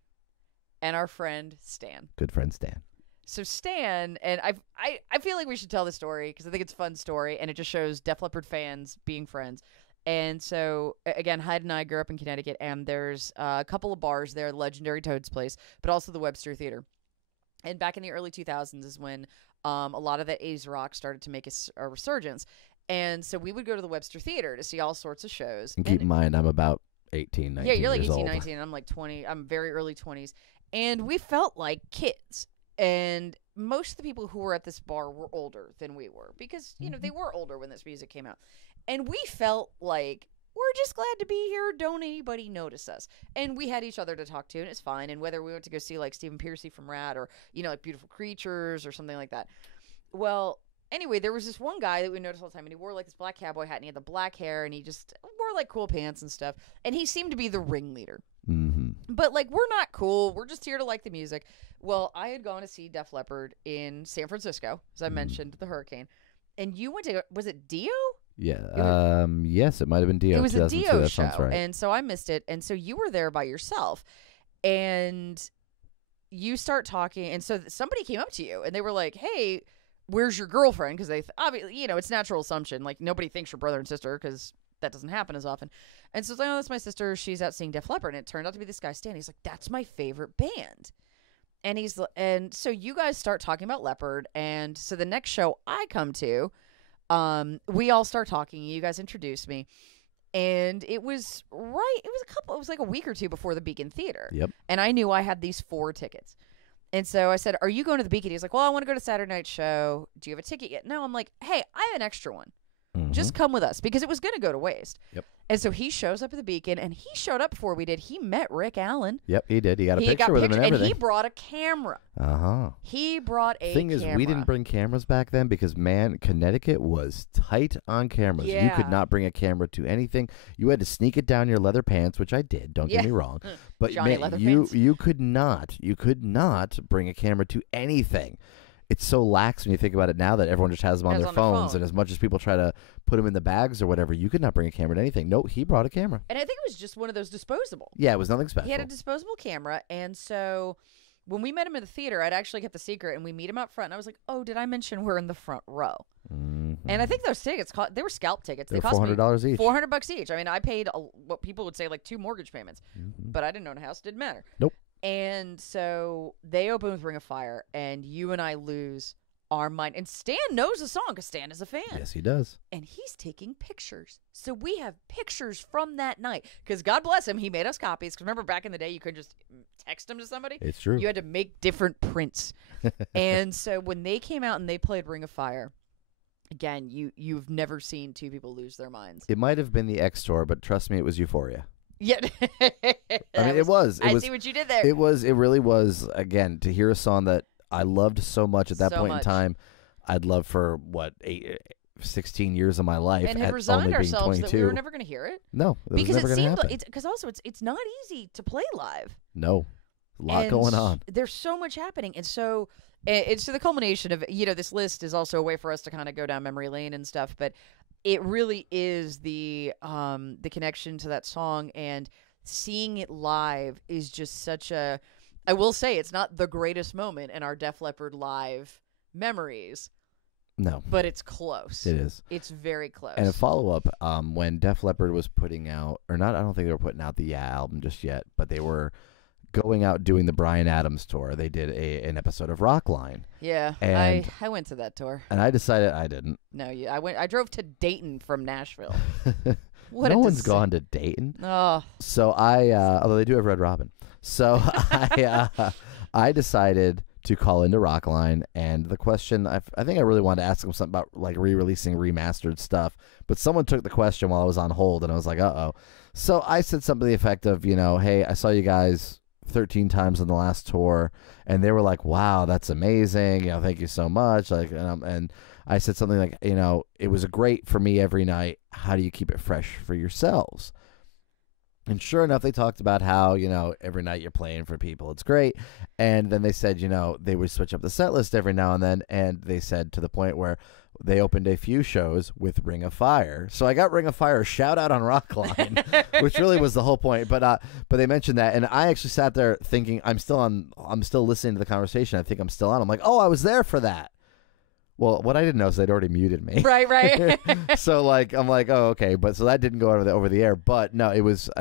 and our friend Stan. Good friend Stan. So Stan and I feel like we should tell the story because I think it's a fun story and it just shows Def Leppard fans being friends. And so again, Hyde and I grew up in Connecticut, and there's a couple of bars there, legendary Toad's Place, but also the Webster Theater. And back in the early 2000s is when a lot of that 80s rock started to make a resurgence. And so we would go to the Webster Theater to see all sorts of shows. And keep in mind, I'm about 18, 19 yeah, you're like years 18, old. 19, and I'm like 20. I'm very early 20s. And we felt like kids. And most of the people who were at this bar were older than we were because, you know, they were older when this music came out. And we felt like, we're just glad to be here. Don't anybody notice us. And we had each other to talk to, and it's fine. And whether we went to go see like Stephen Pearcy from Rad or, you know, like Beautiful Creatures or something like that. Well, anyway, there was this one guy that we noticed all the time, and he wore like this black cowboy hat, and he had the black hair, and he just wore like cool pants and stuff. And he seemed to be the ringleader. Mm-hmm. But like, we're not cool. We're just here to like the music. Well, I had gone to see Def Leppard in San Francisco, as I mentioned, the Hurricane. And you went to, was it Dio? Yeah. Yes, it might have been Dio. It was a 2002, Dio that show. sounds right. And so I missed it. And so you were there by yourself. And you start talking, and so somebody came up to you, and they were like, "Hey, where's your girlfriend?" Because they, obviously, it's natural assumption. Like, nobody thinks your brother and sister, because that doesn't happen as often. And so it's like, "Oh, that's my sister. She's out seeing Def Leppard." And it turned out to be this guy, Stan. He's like, "That's my favorite band." And so you guys start talking about Leopard, and so the next show I come to, we all start talking. You guys introduce me, and it was like a week or two before the Beacon Theater. Yep. And I knew I had these 4 tickets, and so I said, "Are you going to the Beacon?" He's like, "Well, I want to go to Saturday night show. Do you have a ticket yet?" No. I'm like, "Hey, I have an extra one. Just come with us," because it was going to go to waste. Yep. And so he shows up at the Beacon, and he showed up before we did. He met Rick Allen. Yep, he did. He got a picture with him and everything. And he brought a camera. He brought a Thing camera. is, we didn't bring cameras back then because, man, Connecticut was tight on cameras. Yeah. You could not bring a camera to anything. You had to sneak it down your leather pants, which I did. Don't get me wrong. But Johnny man, Leatherpants. you could not bring a camera to anything. It's so lax when you think about it now that everyone just has them on their phones. And as much as people try to put them in the bags or whatever, you could not bring a camera to anything. No, he brought a camera. And I think it was just one of those disposable. Yeah, it was nothing special. He had a disposable camera. And so when we met him in the theater, I'd actually kept the secret. And we meet him up front. And I was like, "Oh, did I mention we're in the front row?" And I think those tickets, they were scalp tickets. They cost $400 each. $400 each. I mean, I paid what people would say like 2 mortgage payments. But I didn't own a house. It didn't matter. Nope. And so they open with Ring of Fire. And you and I lose our mind. And Stan knows the song because Stan is a fan. Yes, he does. And he's taking pictures. So we have pictures from that night. Because God bless him, he made us copies. Because remember back in the day, you could just text them to somebody? It's true. You had to make different prints. And so when they came out and they played Ring of Fire, again, you've never seen 2 people lose their minds. It might have been the X Tour, but trust me, it was Euphoria. Yeah. I mean, it was. I see what you did there. It really was, again, to hear a song that I loved so much at that So point much. in time. I'd loved for, 16 years of my life and at had resigned only being ourselves 22. that we were never going to hear it. No, it was Because never it going to seemed happen. like, because also it's not easy to play live. No, a lot And going on. There's so much happening. And so it's to the culmination of, this list is also a way for us to kind of go down memory lane and stuff. But it really is the connection to that song, and seeing it live is just such a, I will say it's not the greatest moment in our Def Leppard live memories, No, but it's close. it is. It's very close. And a follow-up, when Def Leppard was putting out, or not, I don't think they were putting out the Yeah album just yet, but they were going out doing the Bryan Adams tour. They did an episode of Rockline. Yeah, And- I went to that tour. And I decided I didn't. No, I drove to Dayton from Nashville. What No a one's deci- gone to Dayton. Oh, So although they do have Red Robin. So I decided to call into Rockline, and the question, I think I really wanted to ask them something about like re-releasing remastered stuff, but someone took the question while I was on hold, and I was like, uh-oh. So I said something to the effect of, hey, I saw you guys 13 times on the last tour, and they were like, wow, that's amazing, thank you so much, like, and I said something like, it was great for me every night. How do you keep it fresh for yourselves? And sure enough, they talked about how, every night you're playing for people. It's great. And then they said, they would switch up the set list every now and then. And they said to the point where they opened a few shows with Ring of Fire. So I got Ring of Fire shout out on Rockline, which really was the whole point. But they mentioned that. And I actually sat there thinking, I'm still listening to the conversation. I think I'm still on. I'm like, oh, I was there for that. Well, what I didn't know is they'd already muted me. right. So I'm like, oh, okay. But so that didn't go over the air. But no, it was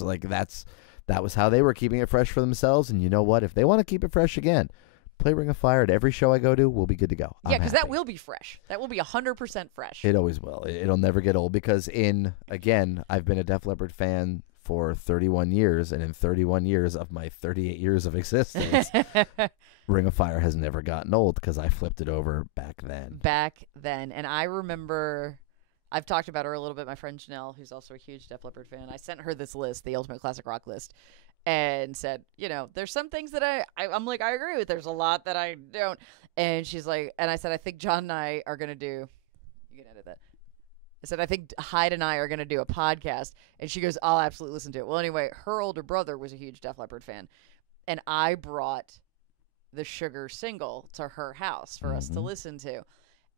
like that was how they were keeping it fresh for themselves. And you know what? If they want to keep it fresh again, play Ring of Fire at every show I go to. We'll be good to go. Yeah, because that will be fresh. That will be 100% fresh. It always will. It'll never get old because I've been a Def Leppard fan for 31 years, and in 31 years of my 38 years of existence, Ring of Fire has never gotten old because I flipped it over back then. And I remember, I've talked about her a little bit, my friend Janelle, who's also a huge Def Leppard fan. I sent her this list, the Ultimate Classic Rock list, and said, there's some things that I'm like, I agree with. There's a lot that I don't. And she's like, and I said, I think John and I are going to do, you can edit that. I said, I think Hyde and I are going to do a podcast. And she goes, I'll absolutely listen to it. Well, anyway, her older brother was a huge Def Leppard fan. And I brought the Sugar single to her house for us to listen to.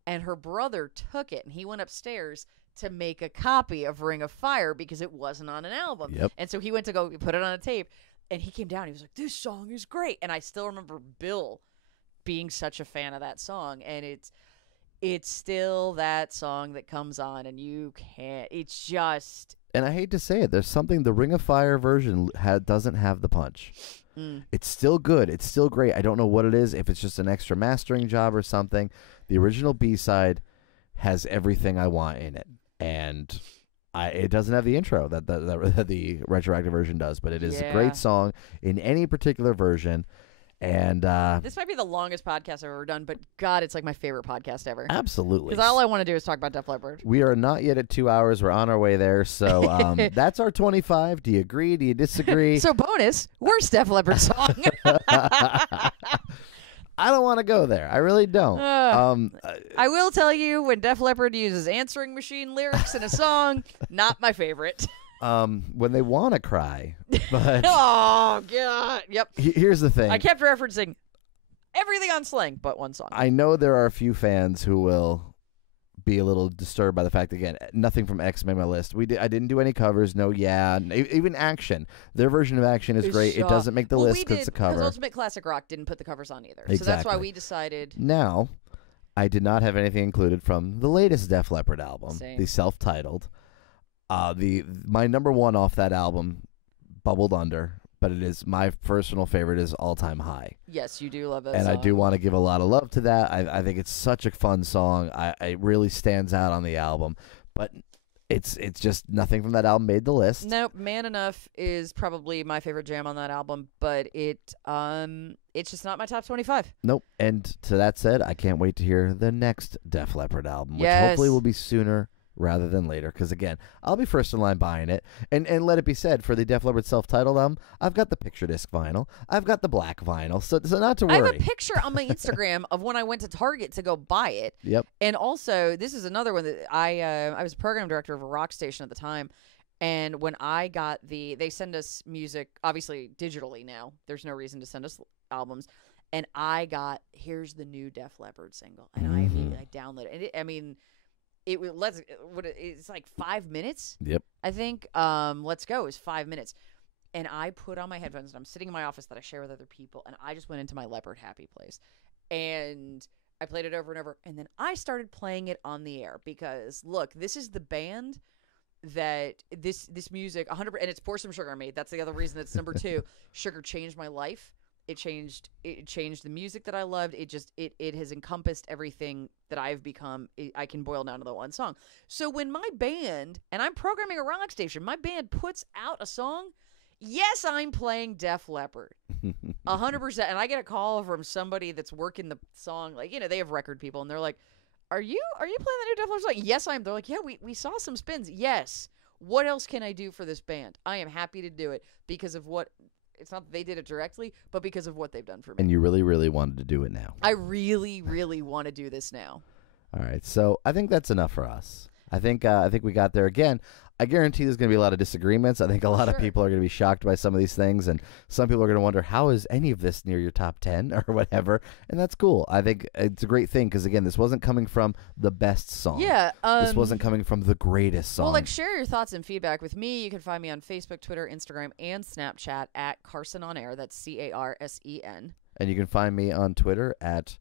And her brother took it, and he went upstairs to make a copy of Ring of Fire because it wasn't on an album. Yep. And so he went to go put it on a tape. And he came down. He was like, "This song is great." And I still remember Bill being such a fan of that song. And it's still that song that comes on, and you can't. It's just. And I hate to say it, there's something the Ring of Fire version doesn't have the punch. It's still good. It's still great. I don't know what it is. If it's just an extra mastering job or something, the original B-side has everything I want in it, and it doesn't have the intro that the retroactive version does, but it is a great song in any particular version. And this might be the longest podcast I've ever done, but God, it's like my favorite podcast ever. Absolutely. Because all I want to do is talk about Def Leppard. We are not yet at 2 hours. We're on our way there. So that's our 25. Do you agree? Do you disagree? So bonus, worst Def Leppard song. I don't want to go there. I really don't. I will tell you, when Def Leppard uses answering machine lyrics in a song, not my favorite. When they want to cry. But oh, God. Yep. Here's the thing. I kept referencing everything on Slang but one song. I know there are a few fans who will be a little disturbed by the fact, again, nothing from X made my list. I didn't do any covers. No, even Action. Their version of Action is great. It doesn't make the list because it's a cover. Because Ultimate Classic Rock didn't put the covers on either. Exactly. So that's why we decided. Now, I did not have anything included from the latest Def Leppard album, the self-titled. My number one off that album, Bubbled Under, but it is my personal favorite is All Time High. Yes, you do love that and song. I do want to give a lot of love to that. I think it's such a fun song. It really stands out on the album, but it's just nothing from that album made the list. Nope, Man Enough is probably my favorite jam on that album, but it's just not my top 25. Nope. And to that said, I can't wait to hear the next Def Leppard album, which hopefully will be sooner rather than later, because again, I'll be first in line buying it. And let it be said, for the Def Leppard self-titled album, I've got the picture disc vinyl, I've got the black vinyl, so not to worry. I have a picture on my Instagram of when I went to Target to go buy it. Yep. And also, this is another one that I was a program director of a rock station at the time, and when I got they send us music, obviously digitally now. There's no reason to send us albums. And I got, here's the new Def Leppard single, and I downloaded it. It's like 5 minutes. Yep. I think Let's Go is 5 minutes. And I put on my headphones, and I'm sitting in my office that I share with other people, and I just went into my Leopard happy place. And I played it over and over, and then I started playing it on the air because, look, this is the band that this music 100%, and it's Pour Some Sugar on Me. That's the other reason it's number 2. Sugar changed my life. It changed the music that I loved. It has encompassed everything that I've become. I can boil down to the one song. So when my band, and I'm programming a rock station, my band puts out a song, yes, I'm playing Def Leppard. 100%. And I get a call from somebody that's working the song, like, they have record people, and they're like, Are you playing the new Def Leppard song? Yes, I am. They're like, yeah, we saw some spins. Yes. What else can I do for this band? I am happy to do it because of what. It's not that they did it directly, but because of what they've done for me. And you really, really wanted to do it now. I really, really want to do this now. All right. So I think that's enough for us. I think we got there. Again, I guarantee there's going to be a lot of disagreements. I think a lot of people are going to be shocked by some of these things, and some people are going to wonder, how is any of this near your top 10 or whatever? And that's cool. I think it's a great thing because, again, this wasn't coming from the best song. Yeah. This wasn't coming from the greatest song. Well, share your thoughts and feedback with me. You can find me on Facebook, Twitter, Instagram, and Snapchat at Carson On Air. That's CARSEN. And you can find me on Twitter at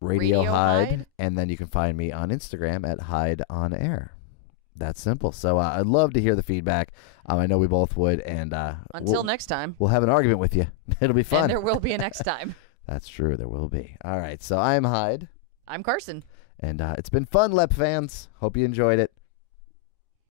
Radio Hyde, and then you can find me on Instagram at Hyde On Air. That's simple. So I'd love to hear the feedback. I know we both would. And until next time, we'll have an argument with you. It'll be fun. And there will be a next time. That's true. There will be. All right. So I'm Hyde. I'm Carson. And it's been fun, Lep fans. Hope you enjoyed it.